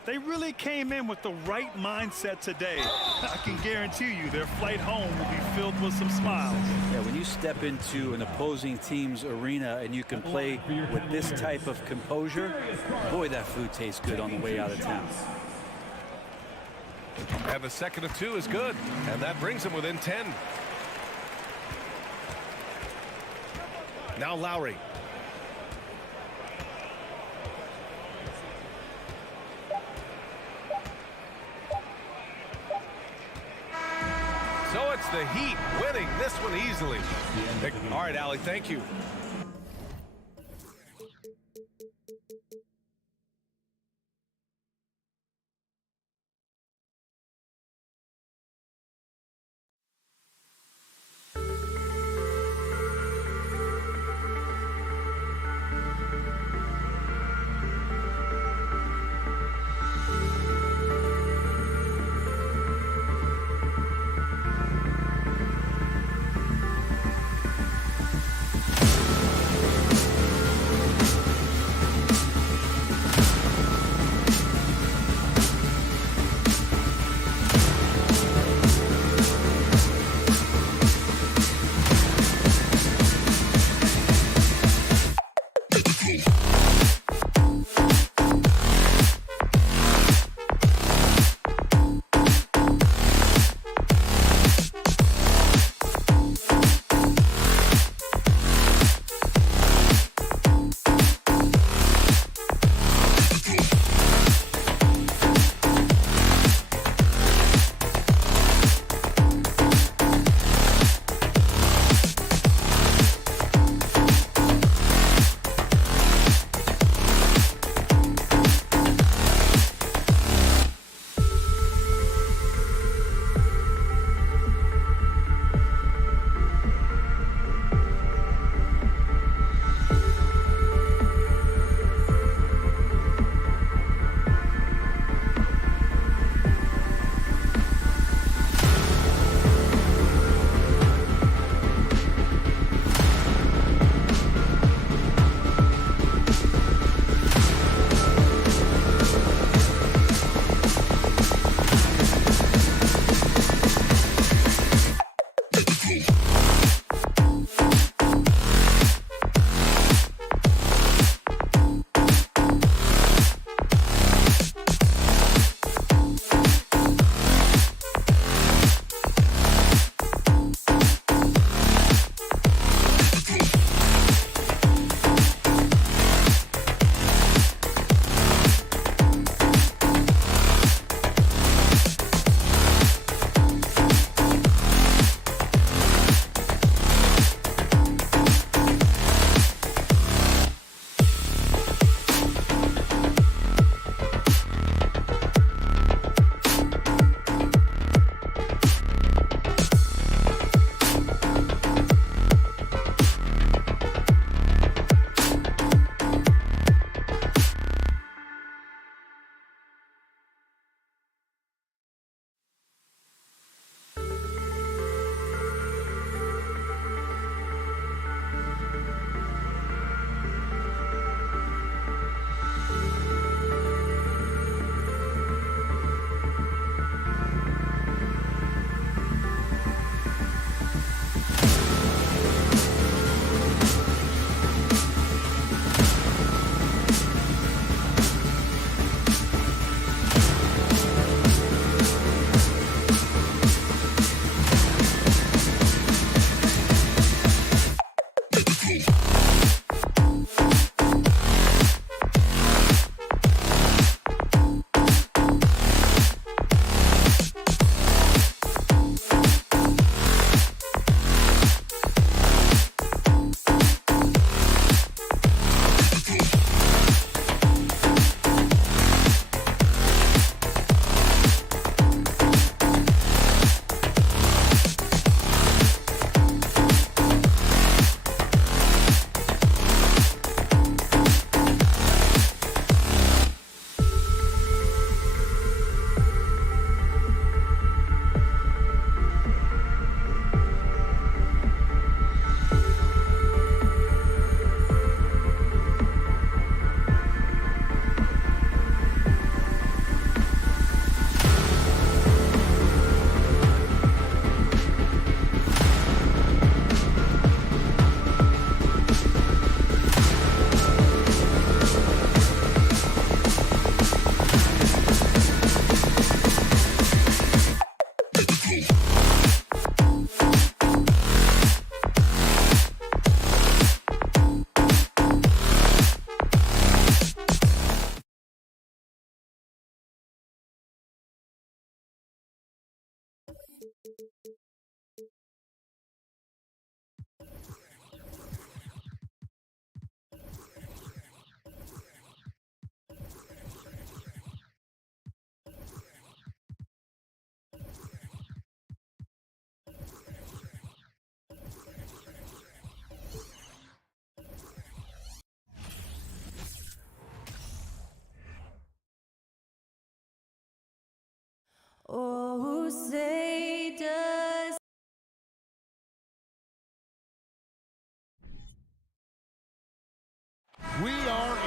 They really came in with the right mindset today. I can guarantee you their flight home will be filled with some smiles. Yeah, when you step into an opposing team's arena and you can play with this type of composure, boy, that food tastes good on the way out of town. And the second of 2 is good. And that brings him within 10. Now Lowry. So it's the Heat winning this one easily. All right, Allie, thank you.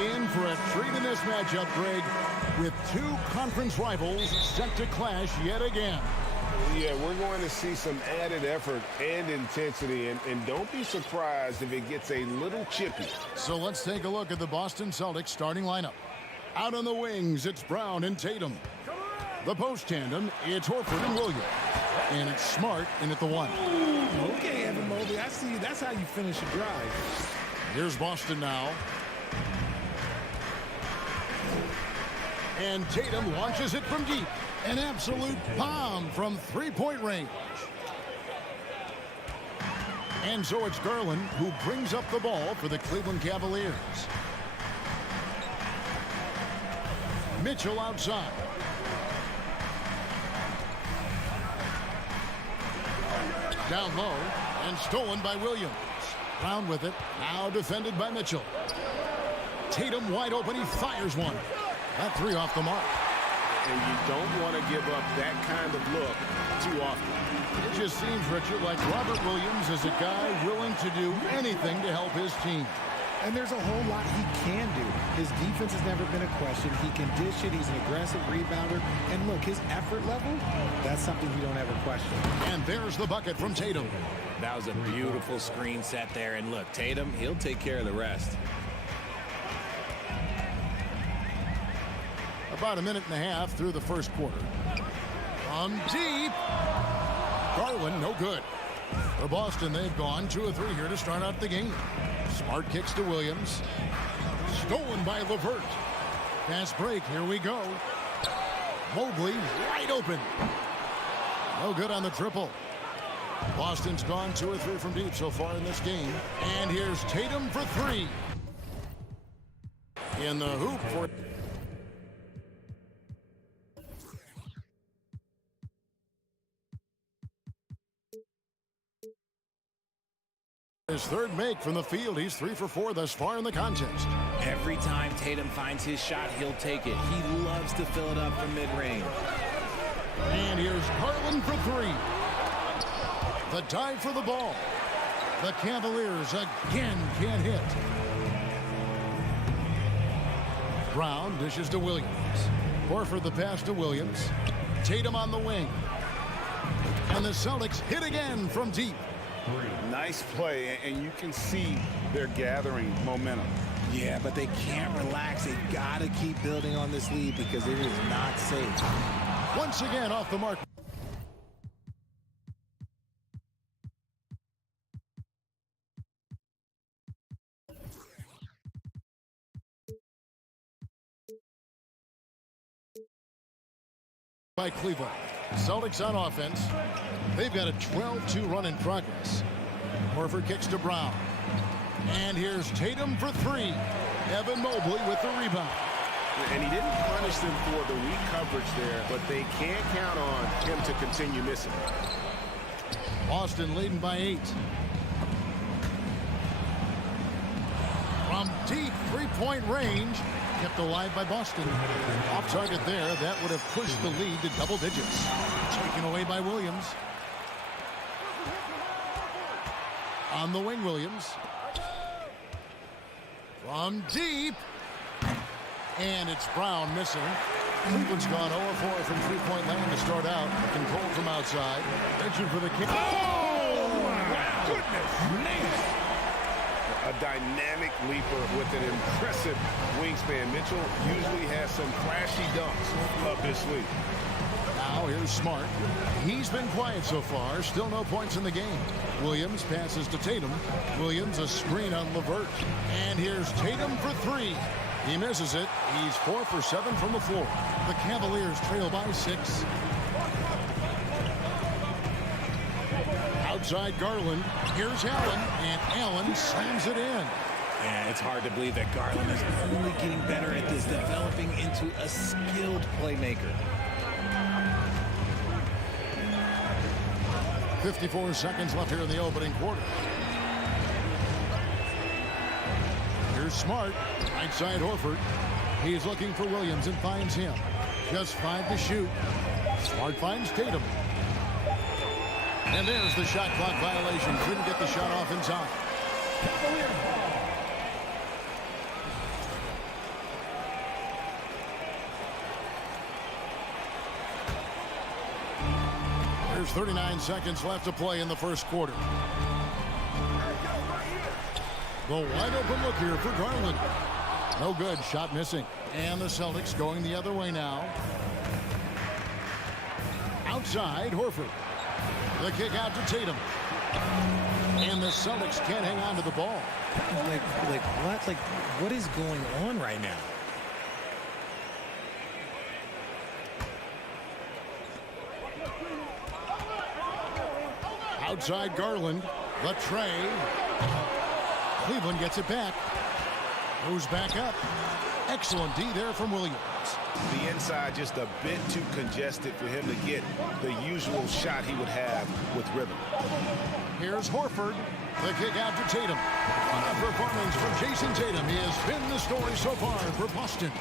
in for a treat in this matchup, Greg, with two conference rivals set to clash yet again. Yeah, we're going to see some added effort and intensity, and don't be surprised if it gets a little chippy. So let's take a look at the Boston Celtics starting lineup. Out on the wings, it's Brown and Tatum. The post tandem, it's Horford and Williams. And it's Smart in at the one. Okay, Evan Mobley, I see you. That's how you finish a drive. Here's Boston now. And Tatum launches it from deep. An absolute bomb from three-point range. And so it's Garland who brings up the ball for the Cleveland Cavaliers. Mitchell outside. Down low and stolen by Williams. Brown with it. Now defended by Mitchell. Tatum wide open. He fires one. That three off the mark. And you don't want to give up that kind of look too often. It just seems, Richard, like Robert Williams is a guy willing to do anything to help his team. And there's a whole lot he can do. His defense has never been a question. He can dish it. He's an aggressive rebounder. And look, his effort level, that's something you don't ever question. And there's the bucket from Tatum. That was a beautiful screen set there. And look, Tatum, he'll take care of the rest. About a minute and a half through the first quarter. From deep. Garland, no good. For Boston, they've gone 2 of 3 here to start out the game. Smart kicks to Williams. Stolen by LeVert. Fast break, here we go. Mobley wide open. No good on the triple. Boston's gone 2 or 3 from deep so far in this game. And here's Tatum for 3. In the hoop for... His third make from the field. He's 3 for 4 thus far in the contest. Every time Tatum finds his shot, he'll take it. He loves to fill it up from mid-range. And here's Garland for 3. The dive for the ball. The Cavaliers again can't hit. Brown dishes to Williams. Horford the pass to Williams. Tatum on the wing. And the Celtics hit again from deep. Nice play, and you can see they're gathering momentum. Yeah, but they can't relax. They got to keep building on this lead because it is not safe. Once again off the mark. By Cleveland. Celtics on offense. They've got a 12-2 run in progress. Horford kicks to Brown. And here's Tatum for 3. Evan Mobley with the rebound. And he didn't punish them for the weak coverage there, but they can't count on him to continue missing. Boston leading by 8. From deep three-point range. Kept alive by Boston. Off target there. That would have pushed the lead to double digits. Taken away by Williams. On the wing, Williams. From deep. And it's Brown missing. Cleveland's gone 0-4 from three-point land to start out. Control from outside. Reaching for the kick. Oh, my goodness. A dynamic leaper with an impressive wingspan. Mitchell usually has some flashy dunks up his sleeve. Now here's Smart. He's been quiet so far. Still no points in the game. Williams passes to Tatum. Williams a screen on LeVert. And here's Tatum for 3. He misses it. He's 4 for 7 from the floor. The Cavaliers trail by 6. Outside Garland. Here's Allen. And Allen slams it in. And it's hard to believe that Garland is only getting better at this, developing into a skilled playmaker. 54 seconds left here in the opening quarter. Here's Smart. Right side Horford. He's looking for Williams and finds him. Just 5 to shoot. Smart finds Tatum. And there's the shot clock violation. Couldn't get the shot off in time. 39 seconds left to play in the first quarter. The wide open look here for Garland. No good. Shot missing. And the Celtics going the other way now. Outside, Horford. The kick out to Tatum. And the Celtics can't hang on to the ball. What is going on right now? Outside Garland. The tray. Cleveland gets it back. Moves back up. Excellent D there from Williams. The inside just a bit too congested for him to get the usual shot he would have with rhythm. Here's Horford. The kick out to Tatum. What a performance from Jason Tatum. He has been the story so far for Boston.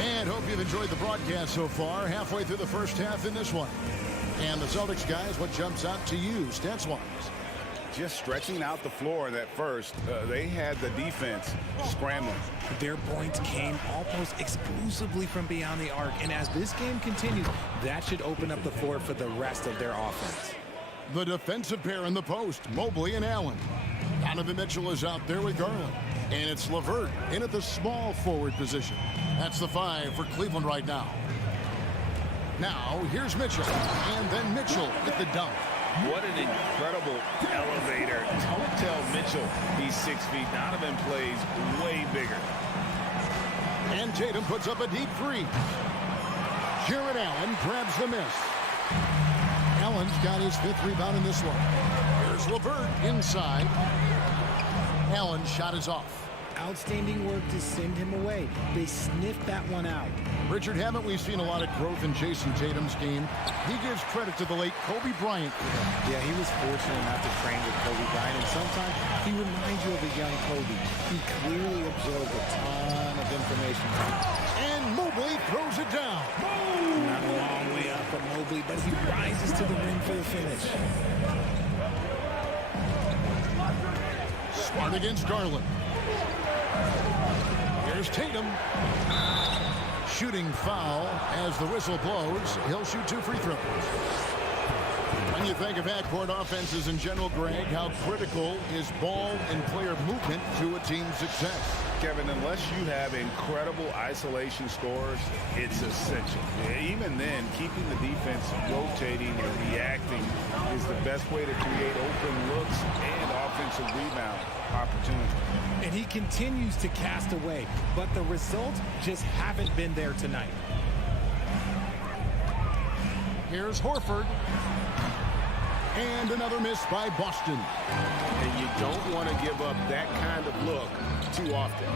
And hope you've enjoyed the broadcast so far. Halfway through the first half in this one. And the Celtics guys, what jumps out to you stats-wise? Just stretching out the floor in that first. They had the defense scrambling. Their points came almost exclusively from beyond the arc. And as this game continues, that should open up the floor for the rest of their offense. The defensive pair in the post, Mobley and Allen. Donovan Mitchell is out there with Garland. And it's LeVert in at the small forward position. That's the 5 for Cleveland right now. Now, here's Mitchell. And then Mitchell with the dunk. What an incredible elevator. Don't tell Mitchell he's 6 feet. Donovan plays way bigger. And Tatum puts up a deep 3. Jared Allen grabs the miss. Allen's got his 5th rebound in this one. Here's LeVert inside. Allen's shot is off. Outstanding work to send him away. They sniffed that one out. Richard, haven't we seen a lot of growth in Jason Tatum's game? He gives credit to the late Kobe Bryant. Yeah, he was fortunate enough to train with Kobe Bryant, and sometimes he reminds you of a young Kobe. He clearly absorbed a ton of information. And Mobley throws it down. Not a long way up from Mobley, but he rises to the rim for the finish. Smart against Garland. Here's Tatum. Shooting foul as the whistle blows. He'll shoot 2 free throws. When you think of half-court offenses in general, Greg, how critical is ball and player movement to a team's success? Kevin, unless you have incredible isolation scores, it's essential. Even then, keeping the defense rotating and reacting is the best way to create open looks and offensive rebound opportunities. And he continues to cast away, but the results just haven't been there tonight. Here's Horford. And another miss by Boston. And you don't want to give up that kind of look too often.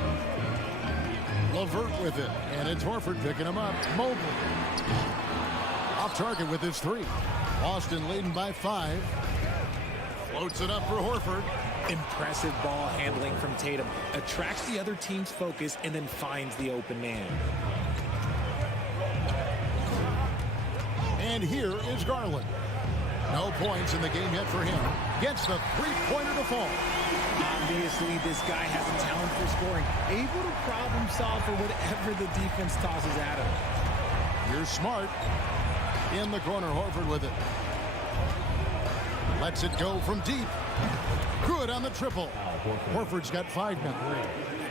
LeVert with it. And it's Horford picking him up. Mobley. Off target with his 3. Boston leading by 5. Floats it up for Horford. Impressive ball handling from Tatum. Attracts the other team's focus and then finds the open man. And here is Garland. No points in the game yet for him. Gets the 3-pointer to fall. Obviously, this guy has a talent for scoring. Able to problem solve for whatever the defense tosses at him. Here's Smart. In the corner, Horford with it. Lets it go from deep. Good on the triple. Horford's got 5 now.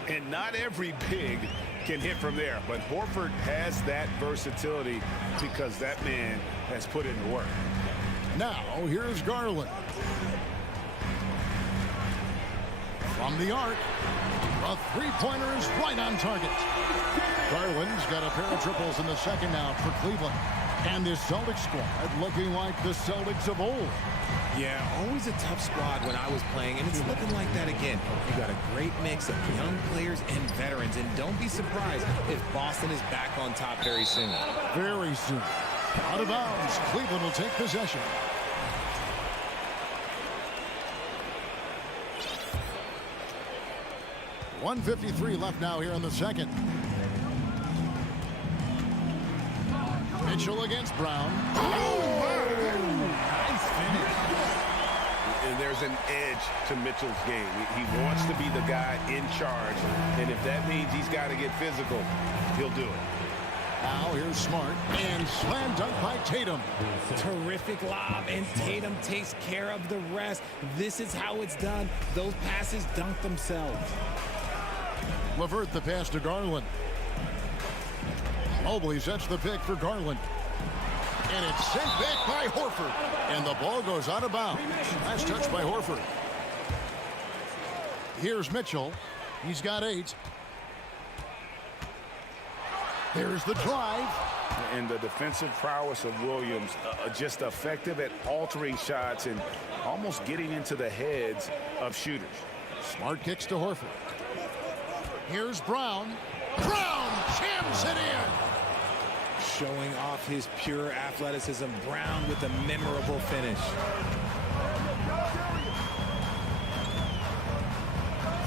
And not every big can hit from there, but Horford has that versatility because that man has put in the work. Now, here's Garland. From the arc, a 3-pointer is right on target. Garland's got a pair of triples in the second now for Cleveland. And this Celtics squad looking like the Celtics of old. Yeah, always a tough squad when I was playing, and it's looking like that again. You got a great mix of young players and veterans, and don't be surprised if Boston is back on top very soon. Very soon. Out of bounds. Cleveland will take possession. .153 left now here in the second. Mitchell against Brown. Nice finish. And there's an edge to Mitchell's game. He wants to be the guy in charge, and if that means he's got to get physical, he'll do it. Now here's Smart. And slam dunk by Tatum. Terrific lob, and Tatum takes care of the rest. This is how it's done. Those passes dunk themselves. LeVert the pass to Garland. Mobley sets the pick for Garland. And it's sent back by Horford. And the ball goes out of bounds. Last touch by Horford. Here's Mitchell. He's got 8. There's the drive. And the defensive prowess of Williams, just effective at altering shots and almost getting into the heads of shooters. Smart kicks to Horford. Here's Brown. Brown jams it in. Showing off his pure athleticism. Brown with a memorable finish.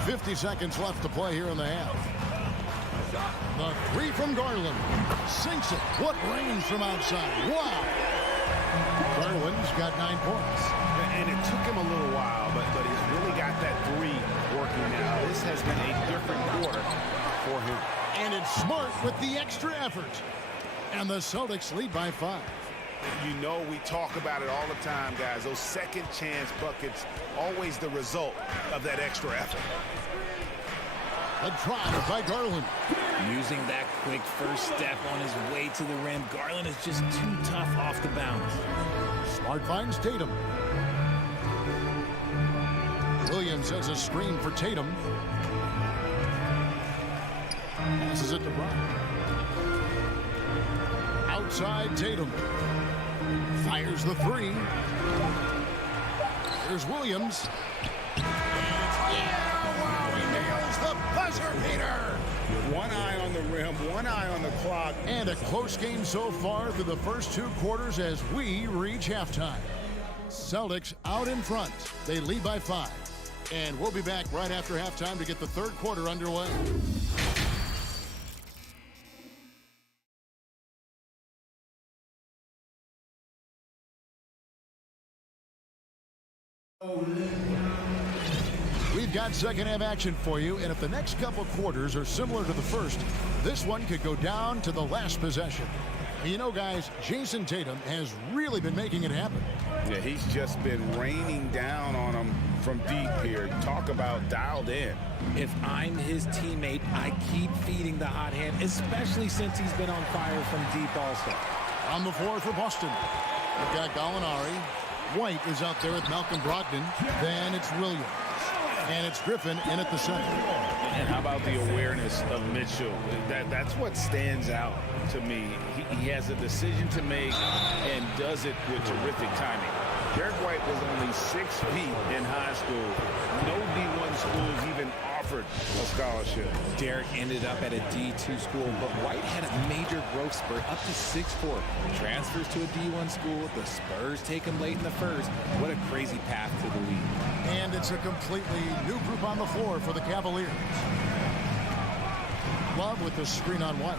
50 seconds left to play here in the half. The 3 from Garland. Sinks it. What range from outside. Wow. Garland's got 9 points. And it took him a little while, but he's really got that 3 working now. This has been a different quarter for him. And it's Smart with the extra effort. And the Celtics lead by 5. You know, we talk about it all the time, guys. Those second chance buckets, always the result of that extra effort. A drive by Garland. Using that quick first step on his way to the rim. Garland is just too tough off the bounce. Smart finds Tatum. Williams sets a screen for Tatum. Passes it to Brown. Outside Tatum. Fires the 3. Here's Williams. The buzzer beater. One eye on the rim, one eye on the clock. And a close game so far through the first 2 quarters as we reach halftime. Celtics out in front. They lead by 5. And we'll be back right after halftime to get the 3rd quarter underway. We've got second half action for you, and if the next couple quarters are similar to the first, this one could go down to the last possession. You know, guys, Jason Tatum has really been making it happen. Yeah, he's just been raining down on them from deep here. Talk about dialed in. If I'm his teammate, I keep feeding the hot hand, especially since he's been on fire from deep also. On the floor for Boston, we've got Gallinari. White is out there with Malcolm Brogdon. Then it's Williams. And it's Griffin in at the center. And how about the awareness of Mitchell? That's what stands out to me. He has a decision to make and does it with terrific timing. Derek White was only 6 feet in high school. No D1 schools even offered a scholarship. Derek ended up at a D2 school, but White had a major growth spurt up to 6'4". Transfers to a D1 school. The Spurs take him late in the first. What a crazy path to the league. And it's a completely new group on the floor for the Cavaliers. Love with the screen on White.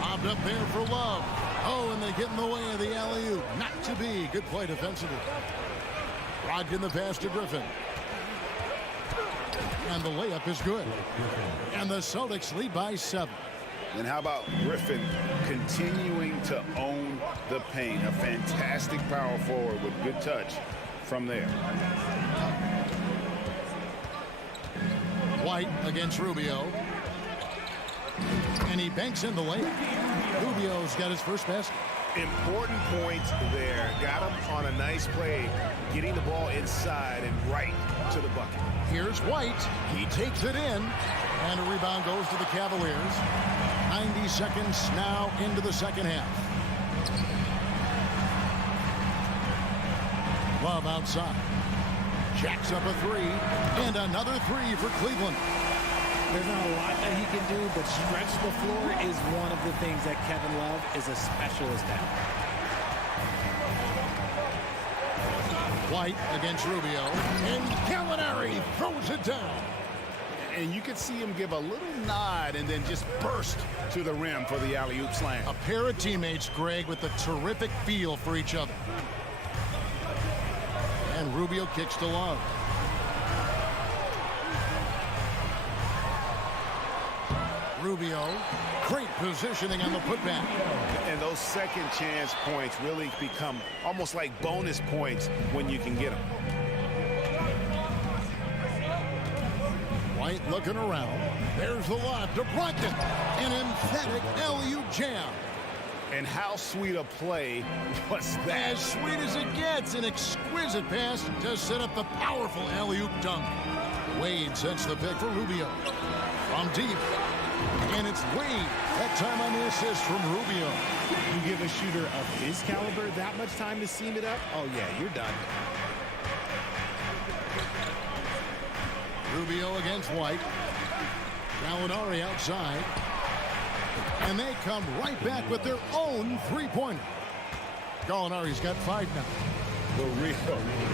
Bobbed up there for Love. Oh, and they get in the way of the alley-oop. Not to be. Good play defensively. Brogdon the pass to Griffin. And the layup is good. And the Celtics lead by 7. And how about Griffin continuing to own the paint? A fantastic power forward with good touch from there. White against Rubio. And he banks in the layup. Rubio's got his first basket. Important points there. Got him on a nice play, getting the ball inside and right to the bucket. Here's White. He takes it in. And a rebound goes to the Cavaliers. 90 seconds now into the second half. Love outside. Jacks up a 3. And another 3 for Cleveland. There's not a lot that he can do, but stretch the floor is one of the things that Kevin Love is a specialist at. White against Rubio. And Gallinari throws it down. And you can see him give a little nod and then just burst to the rim for the alley-oop slam. A pair of teammates, Greg, with a terrific feel for each other. And Rubio kicks to Love. Rubio, great positioning on the putback. And those second chance points really become almost like bonus points when you can get them. White looking around. There's the lob to Brogdon. An emphatic alley-oop jam. And how sweet a play was that? As sweet as it gets. An exquisite pass to set up the powerful alley-oop dunk. Wade sets the pick for Rubio. From deep. And it's Wade. That time on the assist from Rubio. You give a shooter of his caliber that much time to seam it up? Oh, yeah, you're done. Rubio against White. Gallinari outside. And they come right back with their own three-pointer. Gallinari's got 5 now. The real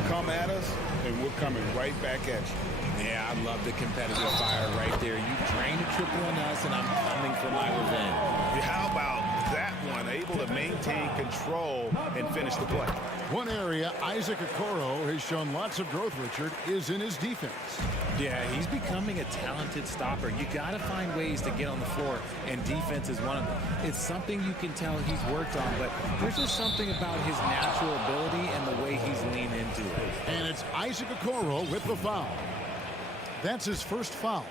come at us, and we're coming right back at you. Yeah, I love the competitive fire right there. You drain a triple on us, and I'm coming for my revenge. How about that one? Able to maintain control and finish the play. One area Isaac Okoro has shown lots of growth, Richard, is in his defense. Yeah, he's becoming a talented stopper. You got to find ways to get on the floor, and defense is one of them. It's something you can tell he's worked on, but there's just something about his natural ability and the way he's leaned into it. And it's Isaac Okoro with the foul. That's his first foul.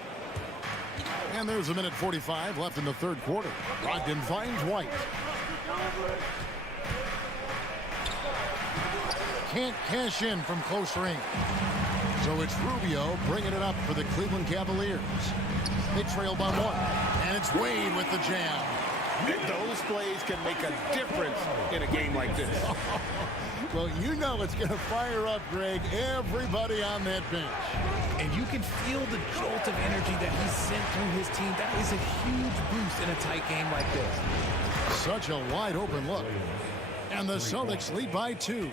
And there's 1:45 left in the third quarter. Brogdon finds White. Can't cash in from close range. So it's Rubio bringing it up for the Cleveland Cavaliers. They trail by 1. And it's Wade with the jam. Those plays can make a difference in a game like this. Well, you know it's going to fire up, Greg, everybody on that bench. And you can feel the jolt of energy that he's sent through his team. That is a huge boost in a tight game like this. Such a wide open look. And the Celtics lead by 2.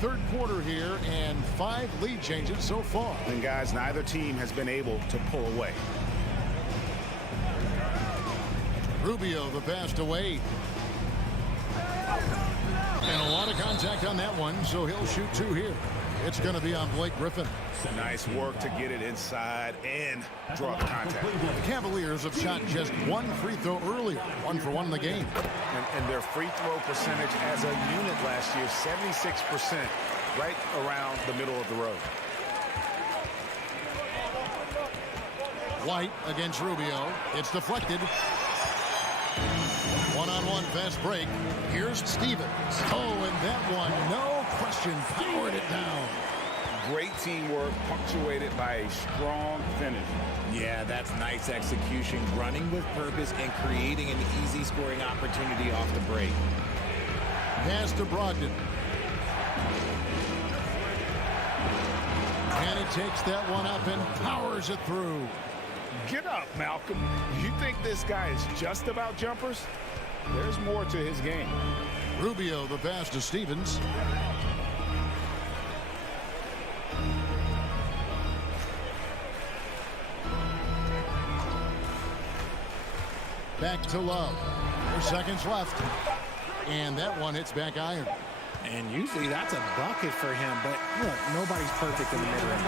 Third quarter here and 5 lead changes so far. And guys, neither team has been able to pull away. Rubio the pass to Wade. And a lot of contact on that one, so he'll shoot 2 here. It's going to be on Blake Griffin. Nice work to get it inside and draw the contact. The Cavaliers have shot just 1 free throw earlier, 1 for 1 in the game. And their free throw percentage as a unit last year, 76%, right around the middle of the road. White against Rubio. It's deflected. One-on-one fast break. Here's Stevens. Oh, and that one, no question, powered it down. Great teamwork punctuated by a strong finish. Yeah, that's nice execution, running with purpose and creating an easy scoring opportunity off the break. Pass to Brogdon. And he takes that one up and powers it through. Get up, Malcolm. You think this guy is just about jumpers? There's more to his game. Rubio the pass to Stevens. Back to Love. 4 seconds left. And that one hits back iron. And usually that's a bucket for him, but look, nobody's perfect in the mid-range.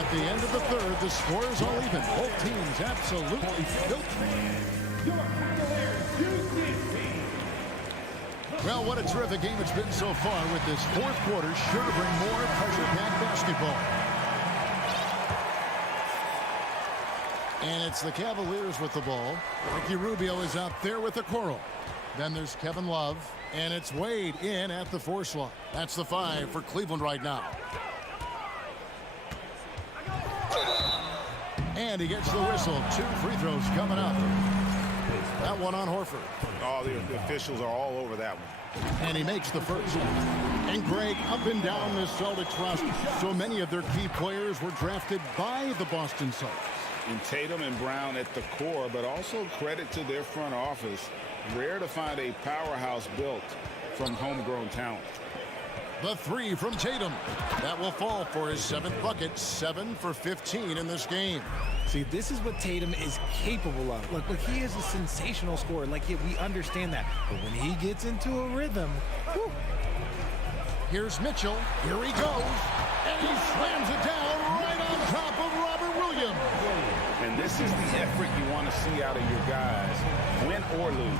At the end of the third, the score is all even. Both teams absolutely filthy. Well, what a terrific game it's been so far with this fourth quarter. Sure to bring more pressure-packed basketball. And it's the Cavaliers with the ball. Ricky Rubio is out there with the Okoro. Then there's Kevin Love. And it's Wade in at the 4 slot. That's the 5 for Cleveland right now. And he gets the whistle. 2 free throws coming up. That one on Horford. Oh, the officials are all over that one. And he makes the first. And Greg, up and down the Celtics roster, so many of their key players were drafted by the Boston Celtics. And Tatum and Brown at the core, but also credit to their front office. Rare to find a powerhouse built from homegrown talent. The 3 from Tatum. That will fall for his 7th bucket. 7 for 15 in this game. See, this is what Tatum is capable of. Look, he is a sensational scorer. Like, we understand that. But when he gets into a rhythm, whew. Here's Mitchell. Here he goes. And he slams it down right on top of Robert Williams. And This is the effort you want to see out of your guys, win or lose.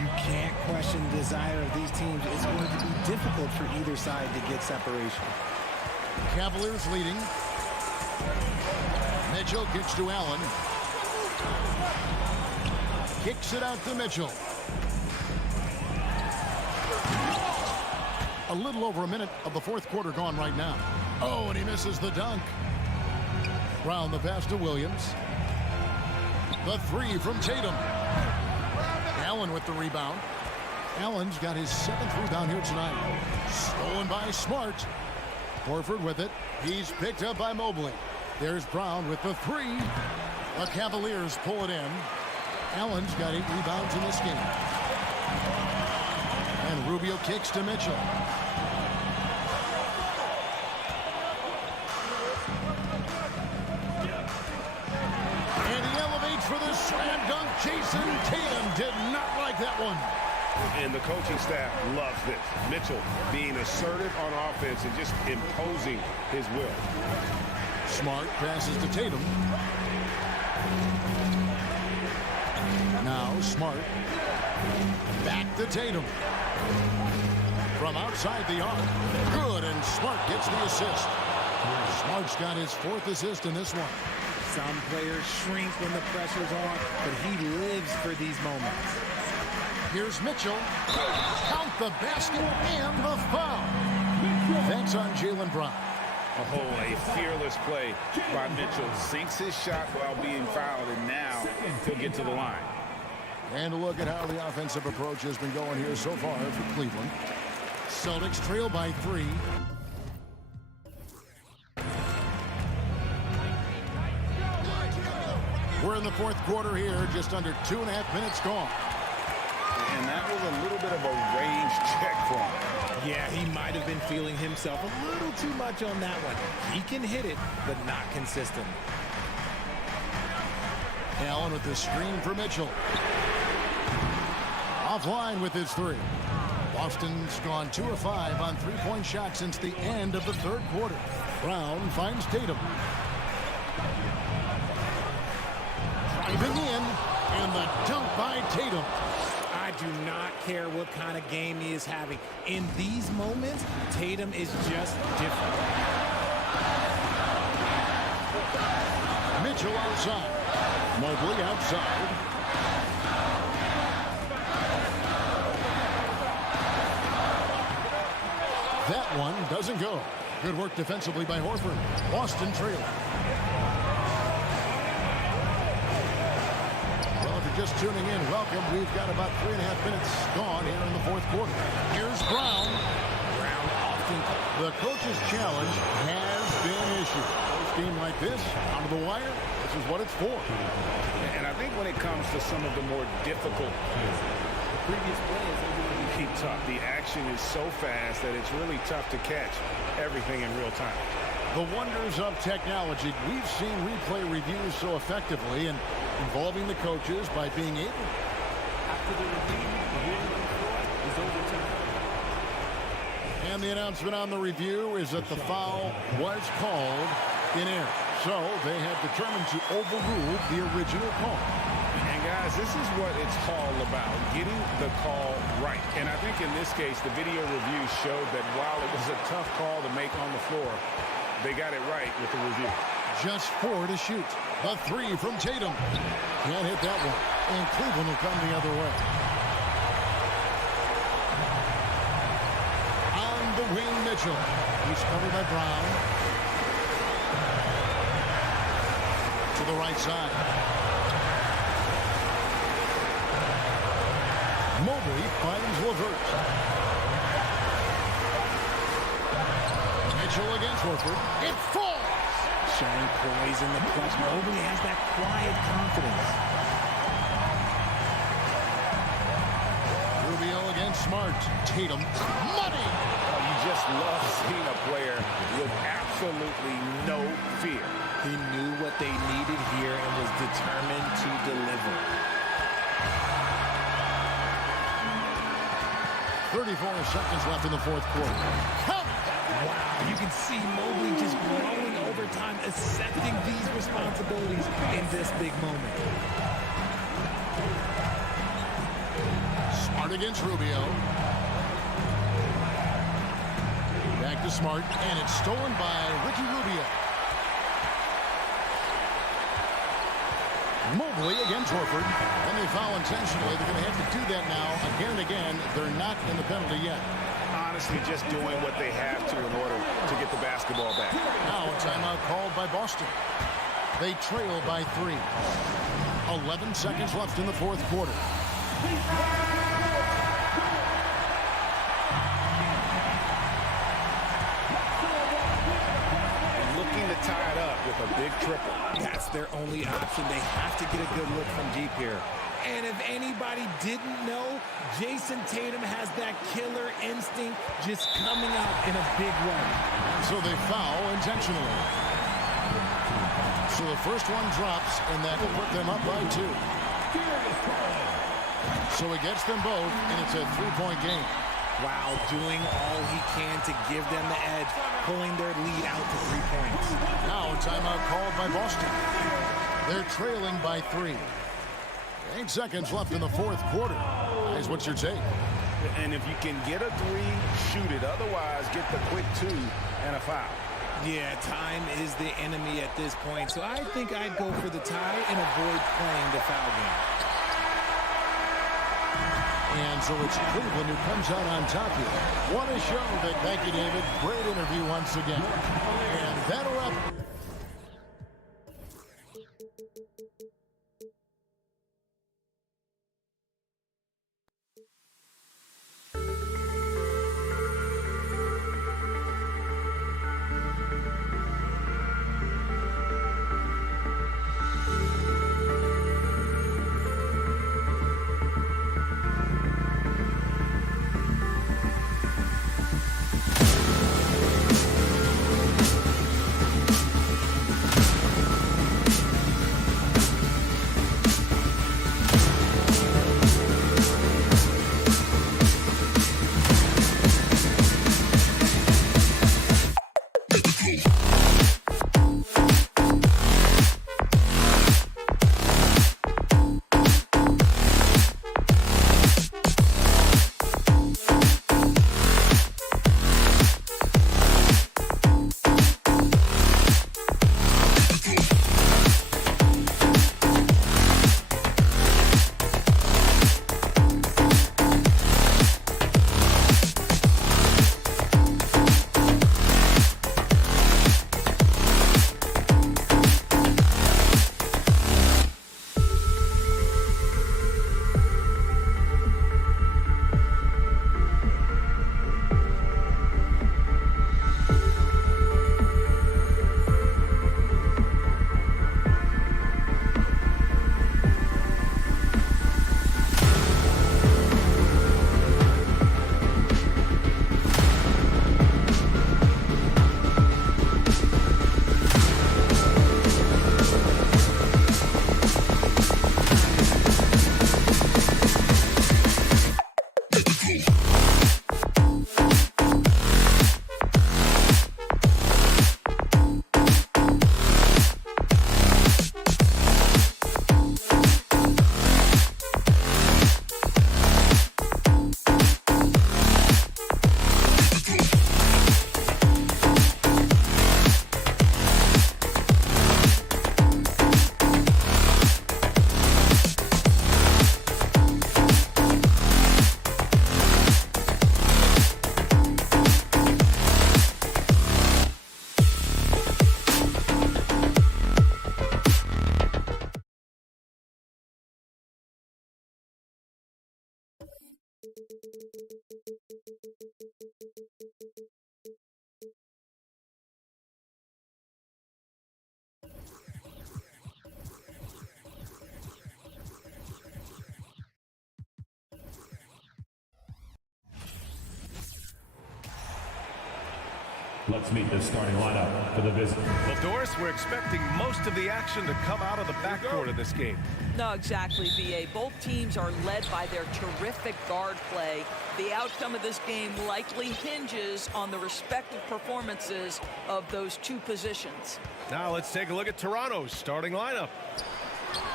You can't question the desire of these teams. It's going to be difficult for either side to get separation. Cavaliers leading. Mitchell kicks to Allen. Kicks it out to Mitchell. A little over a minute of the fourth quarter gone right now. Oh, and he misses the dunk. Brown the pass to Williams. The three from Tatum. Allen with the rebound. Allen's got his 7th rebound here tonight. Stolen by Smart. Horford with it. He's picked up by Mobley. There's Brown with the three. The Cavaliers pull it in. Allen's got 8 rebounds in this game. And Rubio kicks to Mitchell. And he elevates for the slam dunk. Jason Tatum did not like that one. And the coaching staff loves this. Mitchell being assertive on offense and just imposing his will. Smart passes to Tatum. Now Smart. Back to Tatum. From outside the arc. Good, and Smart gets the assist. Smart's got his 4th assist in this one. Some players shrink when the pressure's on, but he lives for these moments. Here's Mitchell. Count the basket and the foul. That's on Jaylen Brown. Oh, a fearless play by Mitchell. Sinks his shot while being fouled, and now he'll get to the line. And a look at how the offensive approach has been going here so far for Cleveland. Celtics trail by 3. We're in the fourth quarter here, just under 2.5 minutes gone. And that was a little bit of a range check for him. Yeah, he might have been feeling himself a little too much on that one. He can hit it, but not consistent. Allen with the screen for Mitchell. Offline with his 3. Boston's gone 2 of 5 on 3-point shots since the end of the third quarter. Brown finds Tatum. Driving in, and the dunk by Tatum. I do not care what kind of game he is having. In these moments, Tatum is just different. Mitchell outside. Mobley outside. That one doesn't go. Good work defensively by Horford. Boston trailing. Well, if you're just tuning in, welcome. We've got about 3.5 minutes gone here in the fourth quarter. Here's Brown. Brown often. The coach's challenge has been issued. First game like this, out of the wire, this is what it's for. And I think when it comes to some of the more difficult Previous play is going to be tough. The action is so fast that it's really tough to catch everything in real time. The wonders of technology. We've seen replay reviews so effectively and involving the coaches by being able. After the review, the ruling is overturned. And the announcement on the review is that the foul was called in error. So they have determined to overrule the original call. And guys, this is what it's all about, getting the call right. And I think in this case, the video review showed that while it was a tough call to make on the floor, they got it right with the review. Just 4 to shoot. The 3 from Tatum. Can't hit that one. And Cleveland will come the other way. On the wing, Mitchell. He's covered by Brown. To the right side. Mobley finds LeVert. Mitchell against Horford. It falls! Showing poise in the clutch. Mobley has that quiet confidence. Rubio against Smart. Tatum. Money! You just love seeing a player with absolutely no fear. He knew what they needed here and was determined to deliver. 34 seconds left in the fourth quarter. Count it! Wow, you can see Mobley just growing over time, accepting these responsibilities in this big moment. Smart against Rubio. Back to Smart, and it's stolen by Ricky Rubio. Mobley against Horford, and they foul intentionally. They're going to have to do that now again and again. They're not in the penalty yet. Honestly, just doing what they have to in order to get the basketball back. Now a timeout called by Boston. They trail by 3. 11 seconds left in the fourth quarter. Looking to tie it up with a big triple. That's their only option. They have to get a good look from deep here. And if anybody didn't know, Jason Tatum has that killer instinct just coming out in a big way. So they foul intentionally. So the first one drops, and that will put them up by 2. So it gets them both, and it's a 3-point game. Wow, doing all he can to give them the edge, pulling their lead out to 3 points. Now a timeout called by Boston. They're trailing by 3. 8 seconds left in the fourth quarter. Guys, what's your take? And if you can get a 3, shoot it. Otherwise, get the quick 2 and a foul. Yeah, time is the enemy at this point. So I think I'd go for the tie and avoid playing the foul game. And so it's Cleveland who comes out on top here. What a show, Vic. Thank you, David. Great interview once again. And that'll wrap. Let's meet the starting lineup for the visit. Well, Doris, we're expecting most of the action to come out of the backcourt of this game. No, exactly, B.A. Both teams are led by their terrific guard play. The outcome of this game likely hinges on the respective performances of those two positions. Now let's take a look at Toronto's starting lineup.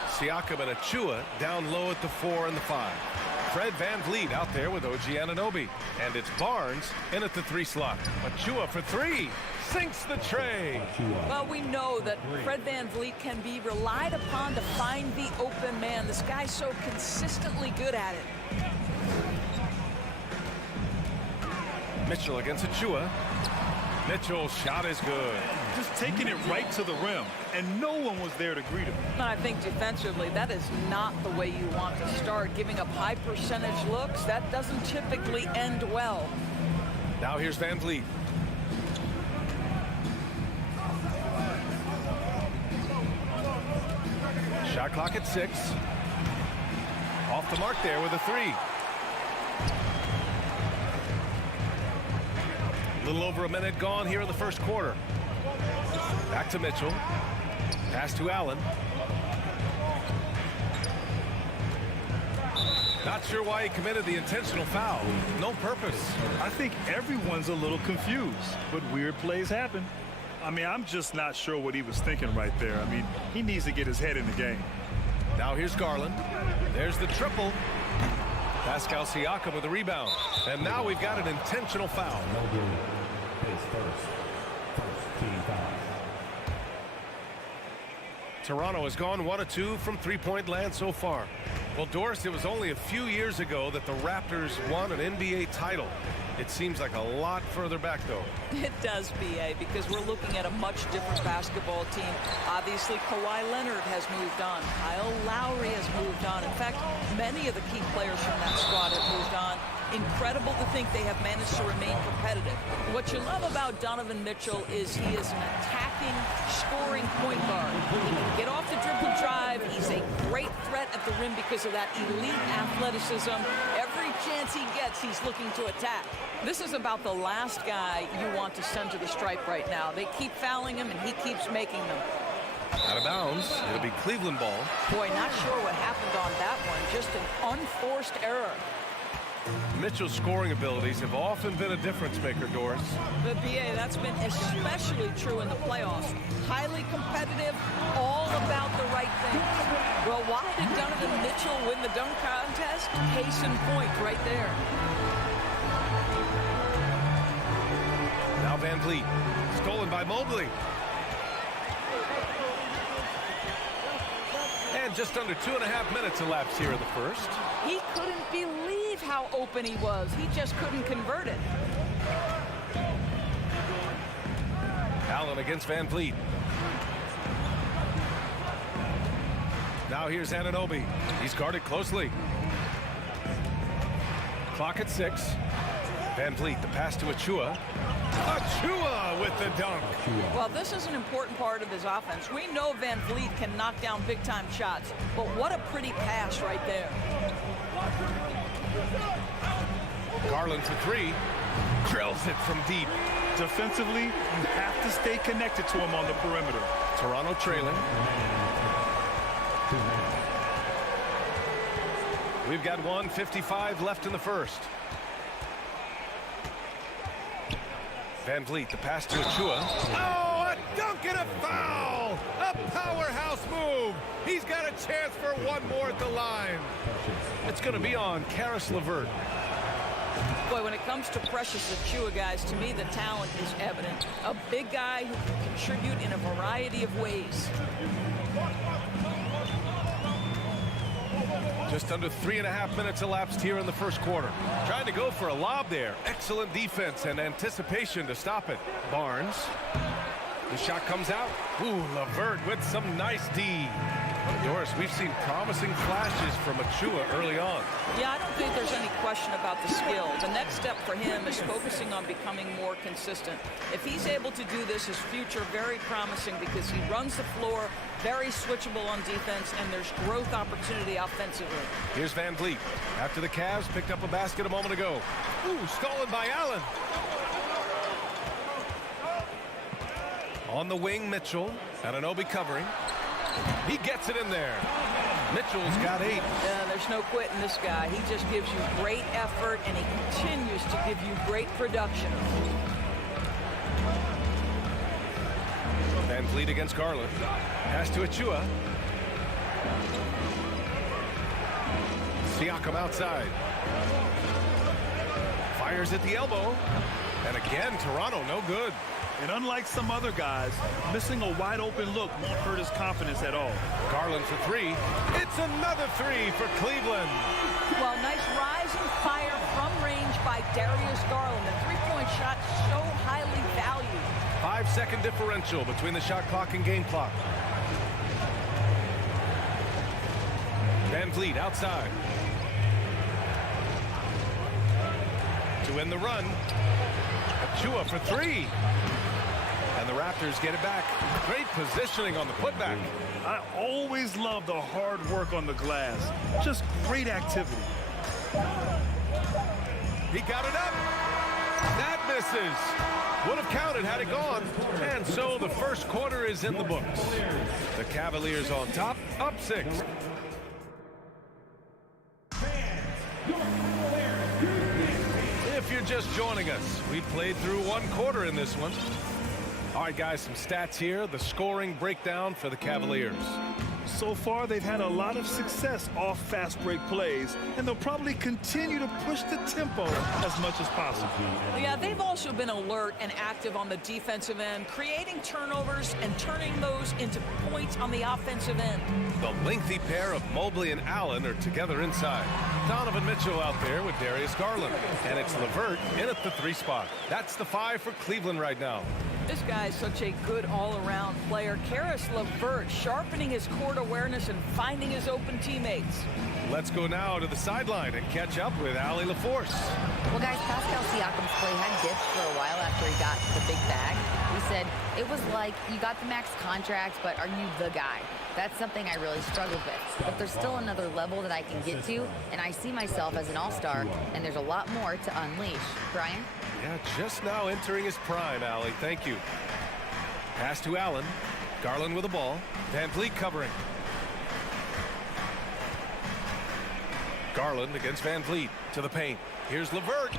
Siakam and Achua down low at the 4 and the 5. Fred VanVleet out there with OG Anunoby. And it's Barnes in at the 3 slot. Achua for 3. Sinks the tray. Well, we know that Fred VanVleet can be relied upon to find the open man. This guy's so consistently good at it. Mitchell against Achua. Mitchell's shot is good. Just taking it right to the rim, and no one was there to greet him. I think defensively, that is not the way you want to start. Giving up high percentage looks, that doesn't typically end well. Now here's VanVleet. Shot clock at 6. Off the mark there with a 3. A little over a minute gone here in the first quarter. Back to Mitchell. Pass to Allen. Not sure why he committed the intentional foul. No purpose. I think everyone's a little confused, but weird plays happen. I mean, I'm just not sure what he was thinking right there. I mean, he needs to get his head in the game. Now here's Garland. There's the triple. Pascal Siakam with the rebound. And now we've got an intentional foul. First team foul. Toronto has gone 1 of 2 from three-point land so far. Well, Doris, it was only a few years ago that the Raptors won an NBA title. It seems like a lot further back, though. It does, B.A., because we're looking at a much different basketball team. Obviously, Kawhi Leonard has moved on. Kyle Lowry has moved on. In fact, many of the key players from that squad have moved on. Incredible to think they have managed to remain competitive. What you love about Donovan Mitchell is he is an attacking, scoring point guard. He can get off the dribble drive. He's a great threat at the rim because of that elite athleticism. Every chance he gets, he's looking to attack. This is about the last guy you want to send to the stripe right now. They keep fouling him, and he keeps making them. Out of bounds. It'll be Cleveland ball. Boy, not sure what happened on that one. Just an unforced error. Mitchell's scoring abilities have often been a difference maker, Doris. The BA, that's been especially true in the playoffs. Highly competitive, all about the right thing. Well, why did Donovan Mitchell win the dunk contest? Case in point right there. Now VanVleet. Stolen by Mobley. And just under 2.5 minutes elapsed here in the first. He couldn't believe how open he was. He just couldn't convert it. Allen against VanVleet. Now here's Anunoby. He's guarded closely. Clock at 6. VanVleet, the pass to Achua. Achua with the dunk. Well, this is an important part of his offense. We know VanVleet can knock down big-time shots, but what a pretty pass right there. Garland for 3. Drills it from deep. Defensively, you have to stay connected to him on the perimeter. Toronto trailing. We've got 1:55 left in the first. VanVleet, the pass to Achua. Oh, a dunk and a foul! A powerhouse move! He's got a chance for one more at the line. It's going to be on Caris LeVert. Boy, when it comes to Precious Achua, guys, to me the talent is evident. A big guy who can contribute in a variety of ways. Just under 3.5 minutes elapsed here in the first quarter. Trying to go for a lob there. Excellent defense and anticipation to stop it. Barnes. The shot comes out. Ooh, LeVert with some nice D. Doris, we've seen promising flashes from Achua early on. Yeah, I don't think there's any question about the skill. The next step for him is focusing on becoming more consistent. If he's able to do this, his future very promising because he runs the floor, very switchable on defense, and there's growth opportunity offensively. Here's VanVleet. After the Cavs picked up a basket a moment ago. Ooh, stolen by Allen. On the wing, Mitchell. Anunoby covering. He gets it in there. Mitchell's got 8. Yeah, there's no quitting this guy. He just gives you great effort, and he continues to give you great production. Van Vliet against Garland. Pass to Achua. Siakam outside. Fires at the elbow. And again, Toronto no good. And unlike some other guys, missing a wide open look won't hurt his confidence at all. Garland for 3. It's another 3 for Cleveland. Well, nice rise and fire from range by Darius Garland. The three-point shot so highly valued. 5-second differential between the shot clock and game clock. Van Vliet outside. To win the run. Achua for 3. And the Raptors get it back. Great positioning on the putback. I always love the hard work on the glass. Just great activity. He got it up. That misses. Would have counted had it gone. And so the first quarter is in the books. The Cavaliers on top, up 6. If you're just joining us, we played through one quarter in this one. All right, guys, some stats here. The scoring breakdown for the Cavaliers. So far, they've had a lot of success off fast break plays, and they'll probably continue to push the tempo as much as possible. Yeah, they've also been alert and active on the defensive end, creating turnovers and turning those into points on the offensive end. The lengthy pair of Mobley and Allen are together inside. Donovan Mitchell out there with Darius Garland. And it's LeVert in at the 3 spot. That's the 5 for Cleveland right now. This guy is such a good all-around player. Karis LeVert sharpening his court awareness and finding his open teammates. Let's go now to the sideline and catch up with Allie LaForce. Well, guys, Pascal Siakam's play had dipped for a while after he got the big bag. He said, it was like, you got the max contract, but are you the guy? That's something I really struggled with. But there's still another level that I can get to, and I see myself as an all-star, and there's a lot more to unleash. Brian? Yeah, just now entering his prime, Allie. Thank you. Pass to Allen. Garland with the ball. Van Vliet covering. Garland against Van Vliet to the paint. Here's LeVert.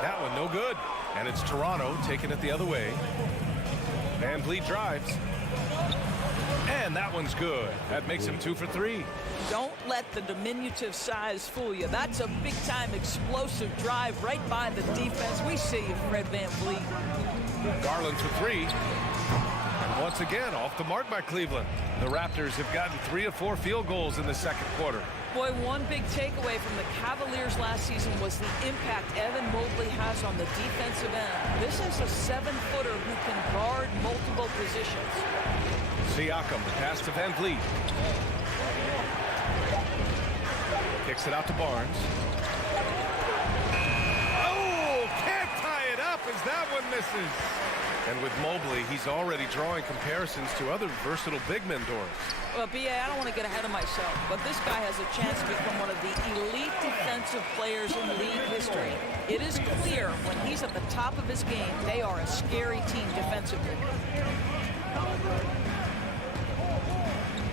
That one no good. And it's Toronto taking it the other way. Van Vliet drives. And that one's good. That makes him 2 for 3. Don't let the diminutive size fool you. That's a big-time explosive drive right by the defense. We see you, Fred Van Vliet. Garland for 3. And once again, off the mark by Cleveland. The Raptors have gotten 3 of 4 field goals in the second quarter. Boy, one big takeaway from the Cavaliers last season was the impact Evan Mobley has on the defensive end. This is a 7-footer who can guard multiple positions. Siakam, the pass to Van Vliet. Kicks it out to Barnes. Oh, can't tie it up as that one misses. And with Mobley, he's already drawing comparisons to other versatile big men, Doris. Well, B.A., I don't want to get ahead of myself, but this guy has a chance to become one of the elite defensive players in league history. It is clear when he's at the top of his game, they are a scary team defensively.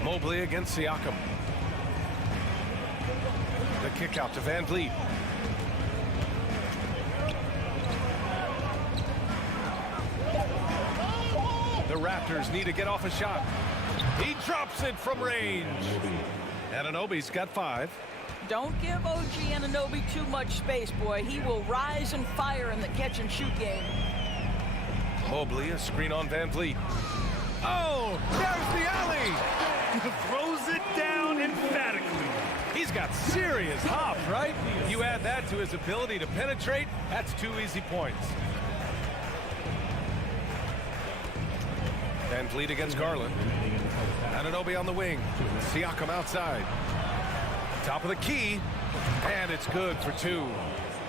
Mobley against Siakam. The kick out to Van Vliet. The Raptors need to get off a shot. He drops it from range. Anunoby's got 5. Don't give OG Anunoby too much space, boy. He will rise and fire in the catch-and-shoot game. Mobley, a screen on Van Vliet. Oh, there's the alley. Throws it down emphatically. He's got serious hop, right? You add that to his ability to penetrate, that's 2 easy points. Van Vliet against Garland. Anunoby on the wing. Siakam outside. Top of the key. And it's good for 2.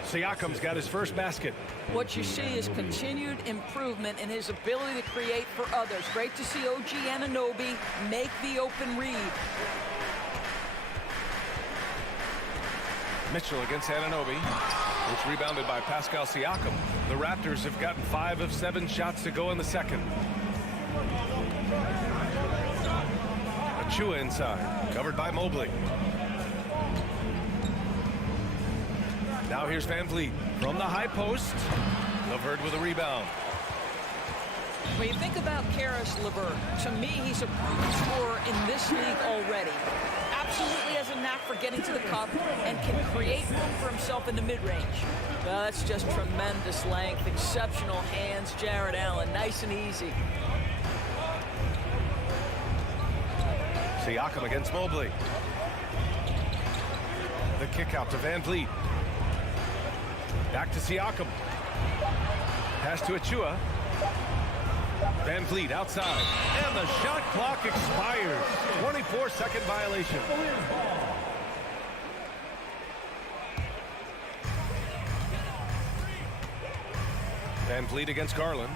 Siakam's got his first basket. What you see is continued improvement in his ability to create for others. Great to see OG Anunoby make the open read. Mitchell against Anunoby. It's rebounded by Pascal Siakam. The Raptors have gotten 5 of 7 shots to go in the second. Achua inside, covered by Mobley. Now here's Van Vliet from the high post. LeVert with a rebound. When you think about Karis LeVert, to me, he's a proven scorer in this league already. Absolutely has a knack for getting to the cup and can create room for himself in the mid-range. That's just tremendous length, exceptional hands. Jared Allen, nice and easy. Siakam against Mobley. The kick out to Van Vliet. Back to Siakam. Pass to Achua. Van Vliet outside. And the shot clock expires. 24-second violation. Van Vliet against Garland.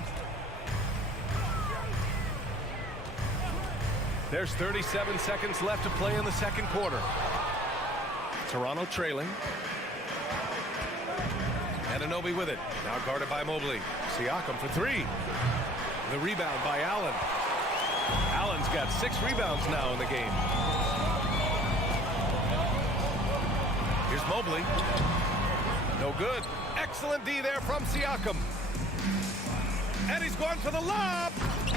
There's 37 seconds left to play in the second quarter. Toronto trailing. Anunoby with it. Now guarded by Mobley. Siakam for 3. The rebound by Allen. Allen's got 6 rebounds now in the game. Here's Mobley. No good. Excellent D there from Siakam. And he's going for the lob.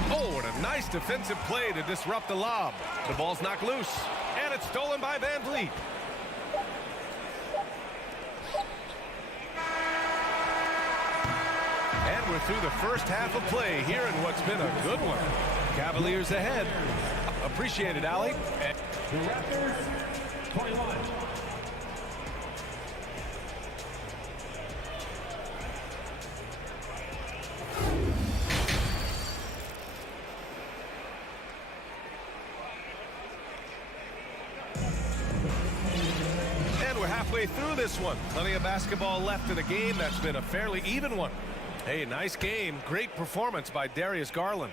Oh, what a nice defensive play to disrupt the lob. The ball's knocked loose. And it's stolen by Van Vliet. And we're through the first half of play here in what's been a good one. Cavaliers ahead. Appreciate it, Allie. The Raptors, 21. And we're halfway through this one. Plenty of basketball left in a game that's been a fairly even one. Hey, nice game. Great performance by Darius Garland.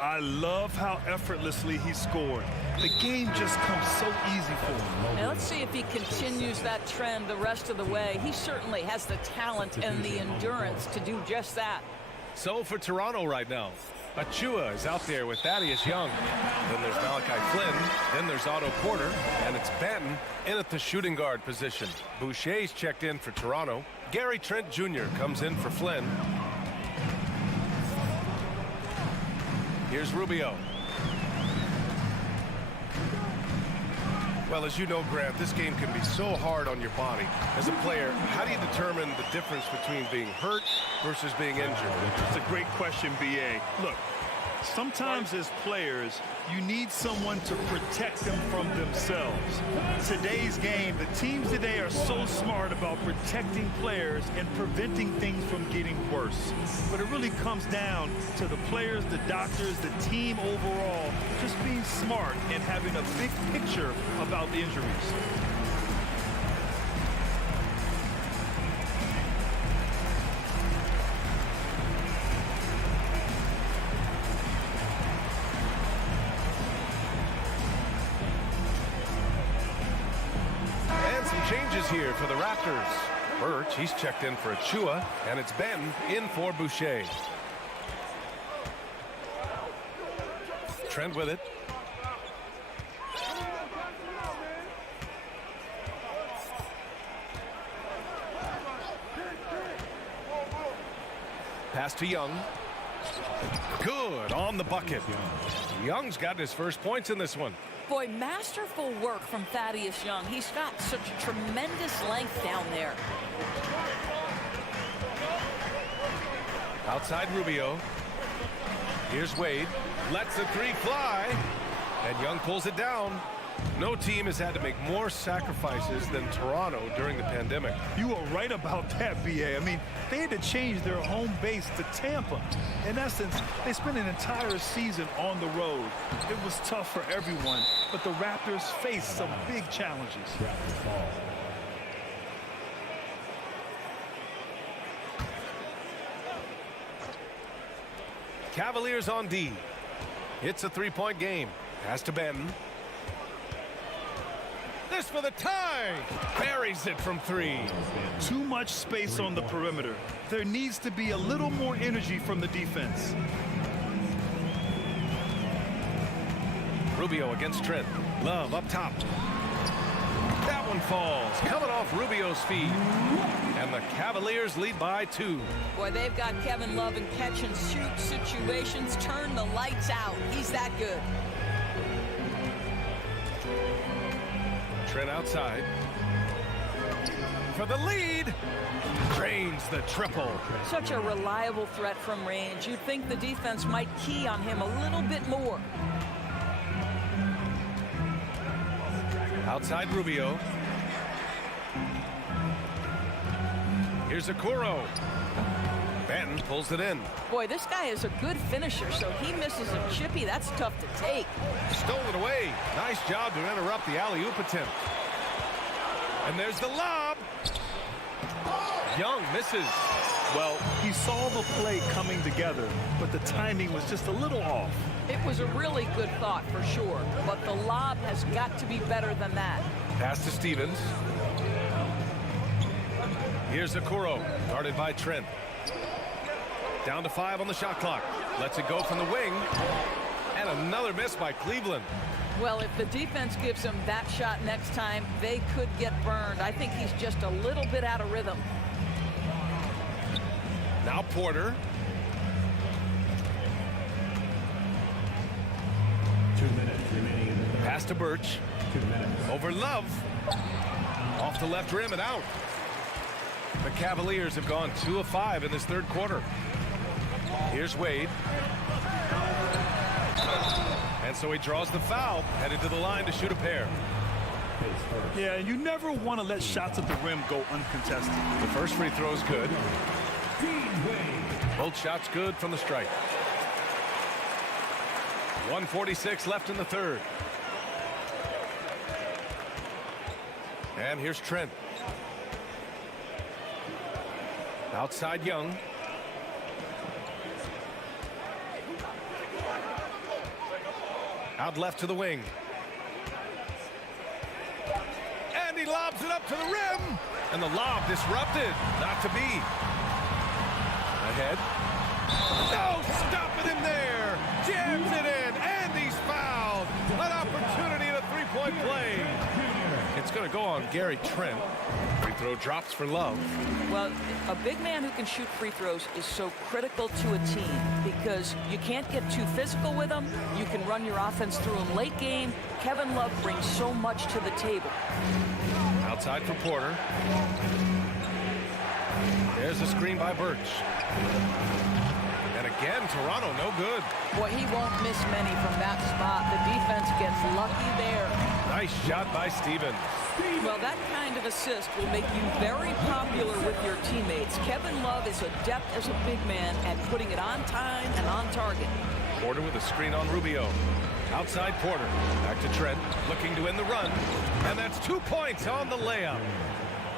I love how effortlessly he scored. The game just comes so easy for him. Now let's see if he continues that trend the rest of the way. He certainly has the talent and the endurance to do just that. So for Toronto right now, Achua is out there with Thaddeus Young. Then there's Malachi Flynn. Then there's Otto Porter. And it's Banton in at the shooting guard position. Boucher's checked in for Toronto. Gary Trent Jr. comes in for Flynn. Here's Rubio. Well, as you know, Grant, this game can be so hard on your body. As a player, how do you determine the difference between being hurt versus being injured? It's a great question, B.A. Look, sometimes as players, you need someone to protect them from themselves. Today's game, the teams today are so smart about protecting players and preventing things from getting worse. But it really comes down to the players, the doctors, the team overall, just being smart and having a big picture about the injuries. Changes here for the Raptors. Birch, he's checked in for Achua, and it's Ben in for Boucher. Trent with it. Pass to Young. Good on the bucket. Young's got his first points in this one. Boy, masterful work from Thaddeus Young. He's got such tremendous length down there. Outside Rubio. Here's Wade. Lets the 3 fly. And Young pulls it down. No team has had to make more sacrifices than Toronto during the pandemic. You are right about that, B.A. I mean, they had to change their home base to Tampa. In essence, they spent an entire season on the road. It was tough for everyone, but the Raptors faced some big challenges. Cavaliers on D. It's a 3-point game. Pass to Banton. The this for the tie. Buries it from 3. Too much space on the perimeter. There needs to be a little more energy from the defense. Rubio against Trent. Love up top. That one falls, coming off Rubio's feet. And the Cavaliers lead by 2. Boy, they've got Kevin Love in catch-and-shoot situations. Turn the lights out. He's that good. Trent outside. For the lead. Drains the triple. Such a reliable threat from range. You'd think the defense might key on him a little bit more. Outside Rubio. Here's Okoro. Benton pulls it in. Boy, this guy is a good finisher, so he misses a chippy. That's tough to take. Stolen away. Nice job to interrupt the alley-oop attempt. And there's the lob. Young misses. Well, he saw the play coming together, but the timing was just a little off. It was a really good thought for sure, but the lob has got to be better than that. Pass to Stevens. Here's Okoro, guarded by Trent. Down to 5 on the shot clock. Lets it go from the wing. And another miss by Cleveland. Well, if the defense gives him that shot next time, they could get burned. I think he's just a little bit out of rhythm. Now Porter. 2 minutes remaining in the third. Pass to Birch. 2 minutes. Over Love. Off the left rim and out. The Cavaliers have gone 2 of 5 in this third quarter. Here's Wade. And so he draws the foul, headed to the line to shoot a pair. Yeah, you never want to let shots at the rim go uncontested. The first free throw is good. Both shots good from the strike. 1:46 left in the third. And here's Trent. Outside Young. Out left to the wing. And he lobs it up to the rim. And the lob disrupted. Not to be. Ahead. No, stopping him there. Jams it in. And he's fouled. An opportunity in a three-point play. It's going to go on Gary Trent. Free throw drops for Love. Well, a big man who can shoot free throws is so critical to a team because you can't get too physical with them. You can run your offense through him late game. Kevin Love brings so much to the table. Outside for Porter. There's a screen by Birch. And again, Toronto no good. Boy, he won't miss many from that spot. The defense gets lucky there. Nice shot by Stevens. Well, that kind of assist will make you very popular with your teammates. Kevin Love is adept as a big man at putting it on time and on target. Porter with a screen on Rubio. Outside Porter. Back to Trent, looking to win the run. And that's 2 points on the layup.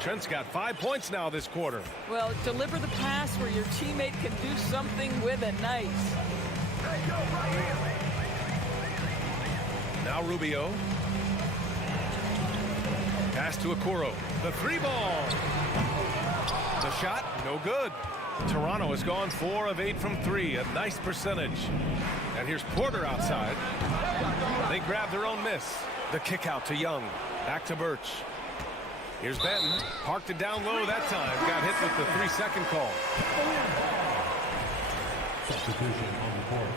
Trent's got 5 points now this quarter. Well, deliver the pass where your teammate can do something with it. Nice. Now Rubio. Pass to Okoro. The 3 ball. The shot, no good. Toronto has gone 4 of 8 from 3. A nice percentage. And here's Porter outside. They grab their own miss. The kick out to Young. Back to Birch. Here's Benton. Parked it down low that time. Got hit with the 3-second call. Substitution on the court.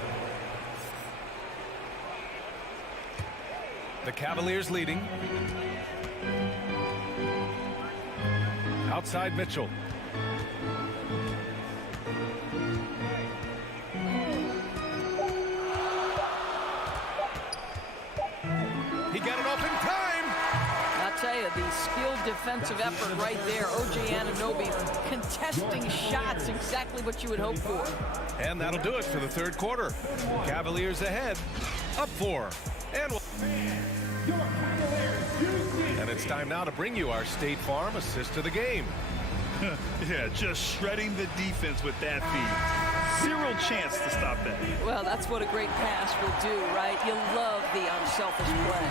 The Cavaliers leading. Outside Mitchell. He got it off in time. I'll tell you, the skilled defensive effort right there. O.J. Anunoby contesting shots, exactly what you would hope for. And that'll do it for the third quarter. Cavaliers ahead, up 4. And it's time now to bring you our State Farm assist to the game. Yeah, just shredding the defense with that feed. 0 chance to stop that. Well, that's what a great pass will do, right? You love the unselfish play.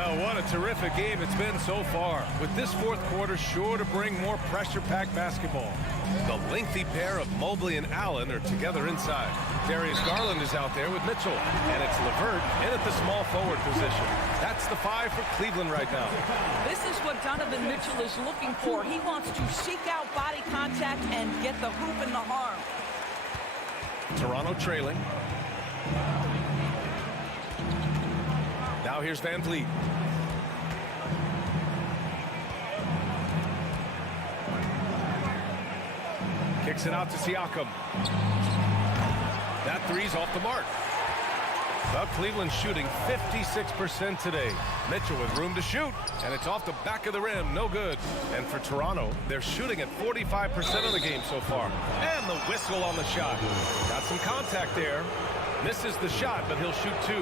Well, what a terrific game it's been so far, with this fourth quarter sure to bring more pressure-packed basketball. The lengthy pair of Mobley and Allen are together inside. Darius Garland is out there with Mitchell, and it's LeVert in at the small forward position. That's the 5 for Cleveland right now. This is what Donovan Mitchell is looking for. He wants to seek out body contact and get the hoop in the harm. Toronto trailing. Now here's Van Vliet. Kicks it out to Siakam. That three's off the mark. Well, Cleveland's shooting 56% today. Mitchell with room to shoot, and it's off the back of the rim. No good. And for Toronto, they're shooting at 45% of the game so far. And the whistle on the shot. Got some contact there. Misses the shot, but he'll shoot 2.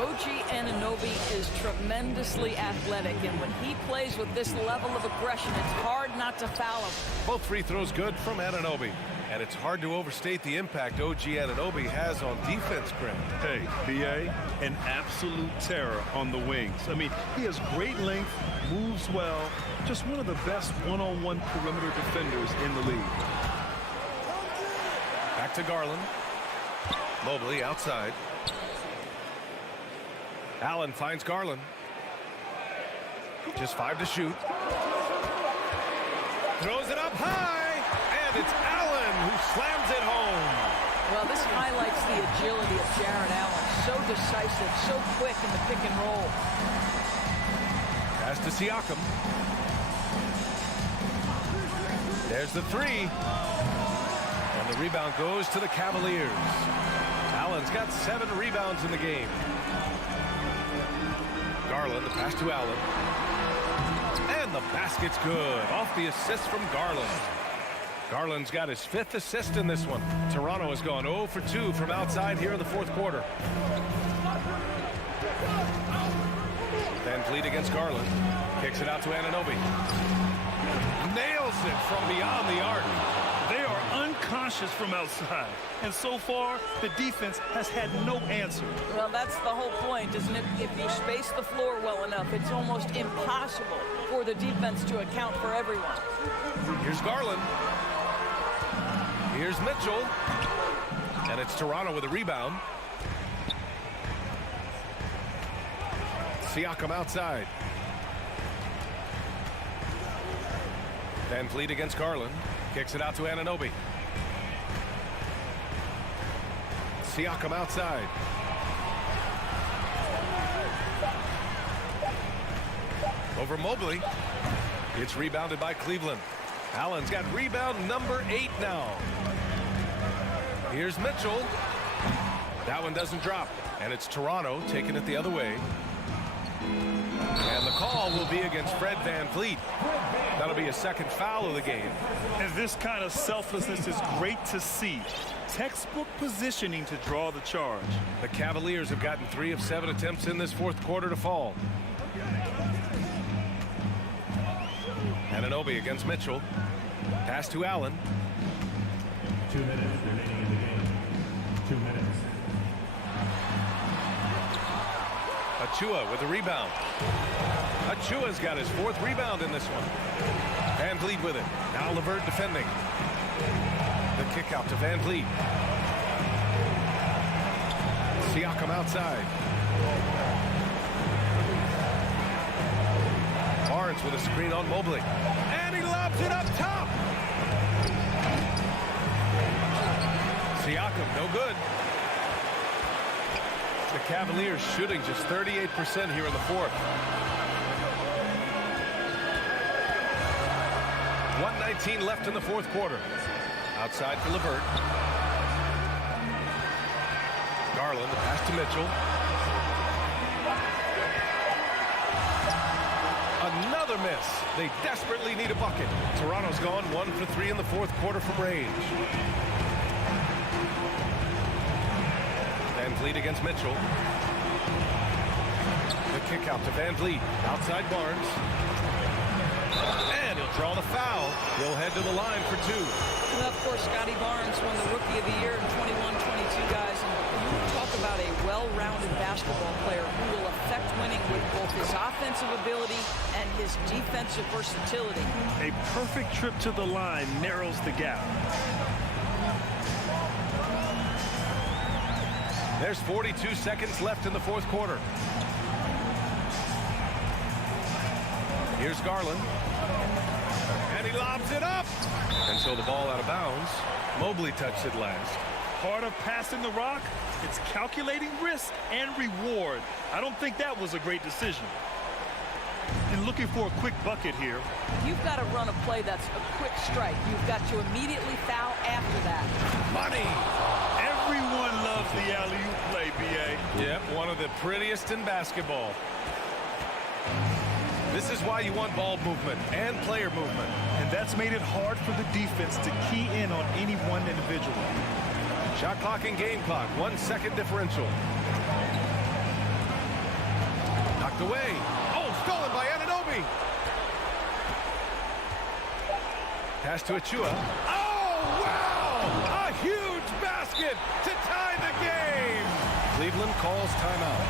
OG Anunoby is tremendously athletic, and when he plays with this level of aggression, it's hard not to foul him. Both free throws good from Anunoby. And it's hard to overstate the impact OG Anunoby has on defense, Grant. Hey, B.A., an absolute terror on the wings. I mean, he has great length, moves well, just one of the best one-on-one perimeter defenders in the league. Back to Garland. Mobley outside. Allen finds Garland. Just 5 to shoot. Throws it up high, and it's Allen who slams it home. Well, this highlights the agility of Jarrett Allen. So decisive, so quick in the pick and roll. Pass to Siakam. There's the 3. And the rebound goes to the Cavaliers. Allen's got 7 rebounds in the game. Garland, the pass to Allen. And the basket's good. Off the assist from Garland. Garland's got his 5th assist in this one. Toronto has gone 0 for 2 from outside here in the fourth quarter. Van Vliet against Garland. Kicks it out to Anunoby. Nails it from beyond the arc. They are unconscious from outside, and so far the defense has had no answer. Well, that's the whole point, isn't it? If you space the floor well enough, it's almost impossible for the defense to account for everyone. Here's Garland. Here's Mitchell. And it's Toronto with a rebound. Siakam outside. Van Vliet against Garland. Kicks it out to Anunoby. Siakam outside. Over Mobley. It's rebounded by Cleveland. Allen's got rebound number 8 now. Here's Mitchell. That one doesn't drop. And it's Toronto taking it the other way. And the call will be against Fred Van Vliet. That'll be a second foul of the game. And this kind of selflessness is great to see. Textbook positioning to draw the charge. The Cavaliers have gotten 3 of 7 attempts in this fourth quarter to fall. Anunoby against Mitchell. Pass to Allen. 2 minutes remaining in the game. 2 minutes. Achua with a rebound. Achua's got his 4th rebound in this one. Van Vliet with it. Now LeVert defending. The kick out to Van Vliet. Siakam outside. Barnes with a screen on Mobley. And he lobs it up top. Siakam, no good. The Cavaliers shooting just 38% here in the fourth. 1:19 left in the fourth quarter. Outside for LeVert. Garland, the pass to Mitchell. Another miss. They desperately need a bucket. Toronto's gone 1 for 3 in the fourth quarter from range. Van Vliet against Mitchell. The kick out to Van Vliet. Outside Barnes. And he'll draw the foul. He'll head to the line for 2. Well, of course, Scotty Barnes won the Rookie of the Year in 21-22, guys. And you talk about a well-rounded basketball player who will affect winning with both his offensive ability and his defensive versatility. A perfect trip to the line narrows the gap. There's 42 seconds left in the fourth quarter. Here's Garland. And he lobs it up. Until the ball out of bounds. Mobley touched it last. Part of passing the rock, it's calculating risk and reward. I don't think that was a great decision. And looking for a quick bucket here. You've got to run a play that's a quick strike. You've got to immediately foul after that. Money! Everyone loves the alley-oop play, B.A. Yep, one of the prettiest in basketball. This is why you want ball movement and player movement. And that's made it hard for the defense to key in on any one individual. Shot clock and game clock, 1 second differential. Knocked away. Oh, stolen by Anunoby. Pass to Achua. Oh, wow! A huge basket to tie the game. Cleveland calls timeout.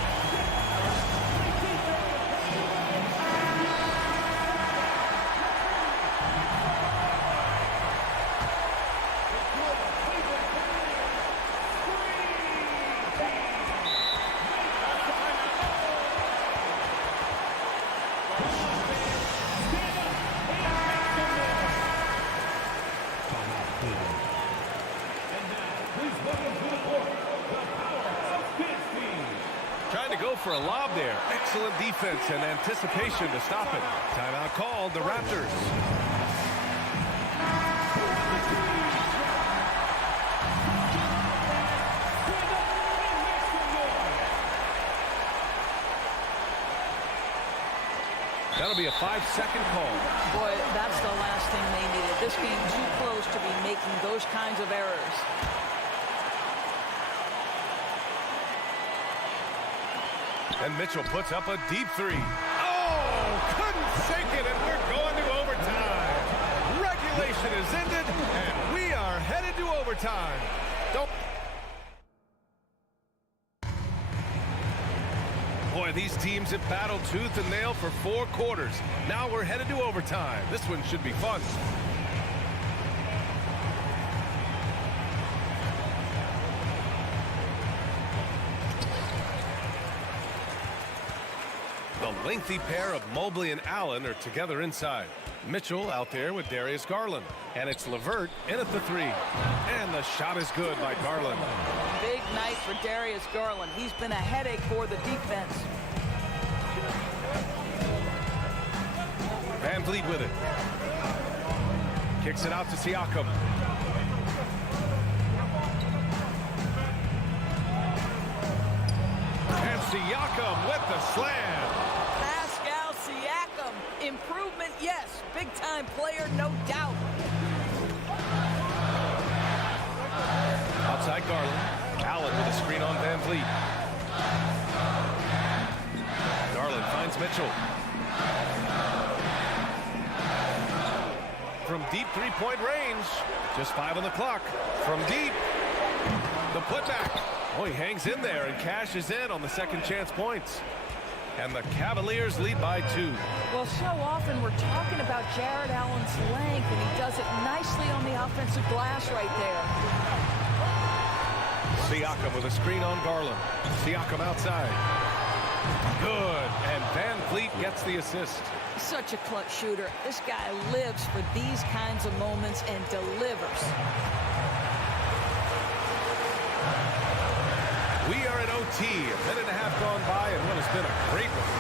For a lob there. Excellent defense and anticipation to stop it. Timeout called, the Raptors. That'll be a 5-second call. Boy, that's the last thing they needed. This game too close to be making those kinds of errors. And Mitchell puts up a deep three. Oh, couldn't sink it, and we're going to overtime. Regulation is ended, and we are headed to overtime. Boy, these teams have battled tooth and nail for 4 quarters. Now we're headed to overtime. This one should be fun. The lengthy pair of Mobley and Allen are together inside. Mitchell out there with Darius Garland. And it's LeVert in at the 3. And the shot is good by Garland. Big night for Darius Garland. He's been a headache for the defense. Van Vliet with it. Kicks it out to Siakam. And Siakam with the slam. Pascal Siakam. Improvement, yes. Big-time player, no doubt. Outside Garland. Allen with a screen on Van Vliet. Garland finds Mitchell. From deep three-point range. Just 5 on the clock. From deep. The putback. Oh, he hangs in there and cashes in on the second chance points. And the Cavaliers lead by 2. Well, so often we're talking about Jared Allen's length, and he does it nicely on the offensive glass right there. Siakam with a screen on Garland. Siakam outside. Good. And Van Vliet gets the assist. Such a clutch shooter. This guy lives for these kinds of moments and delivers. We are in OT. A minute and a half gone by, and what has been a great one.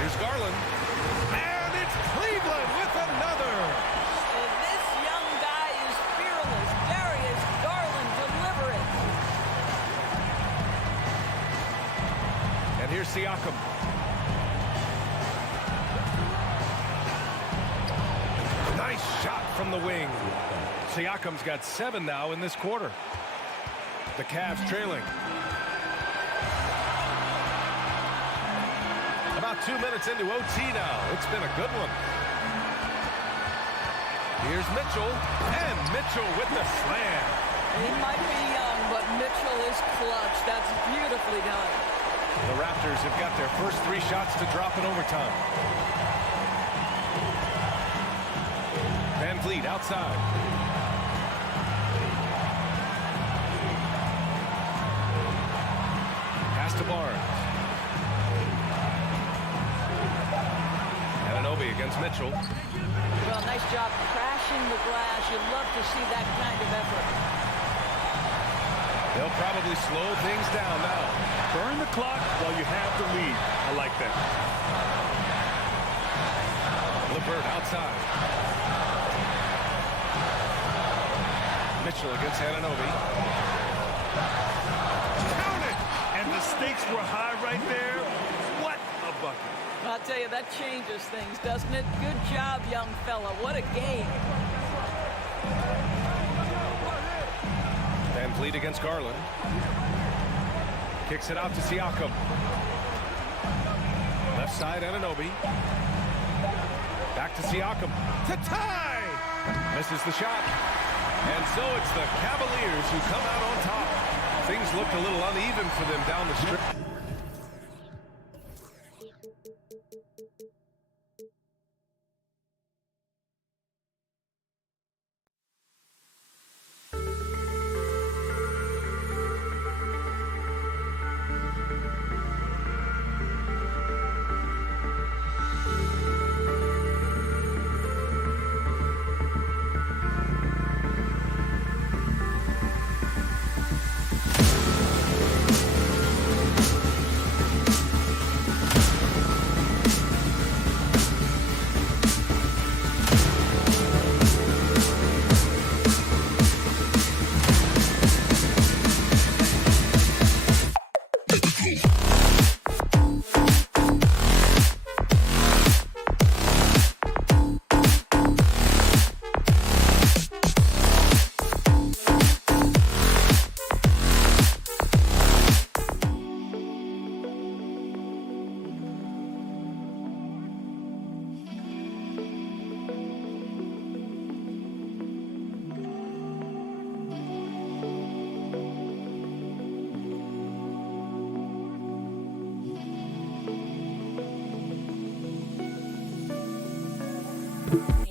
Here's Garland. And it's Cleveland with another. And this young guy is fearless. Darius Garland delivering. And here's Siakam. Nice shot from the wing. Siakam's got 7 now in this quarter. The Cavs trailing. About 2 minutes into OT now. It's been a good one. Here's Mitchell. And Mitchell with the slam. He might be young, but Mitchell is clutch. That's beautifully done. The Raptors have got their first 3 shots to drop in overtime. Van Vliet outside. Pass to Barnes. Anunoby against Mitchell. Well, nice job crashing the glass. You love to see that kind of effort. They'll probably slow things down now. Burn the clock while you have the lead. I like that. LeVert outside. Mitchell against Anunoby. Count it! And the stakes were high right there. What a bucket. I'll tell you, that changes things, doesn't it? Good job, young fella. What a game. Van Vliet against Garland. Kicks it out to Siakam. Left side, Anunoby. Back to Siakam. To tie! Misses the shot. And so it's the Cavaliers who come out on top. Things looked a little uneven for them down the stretch. you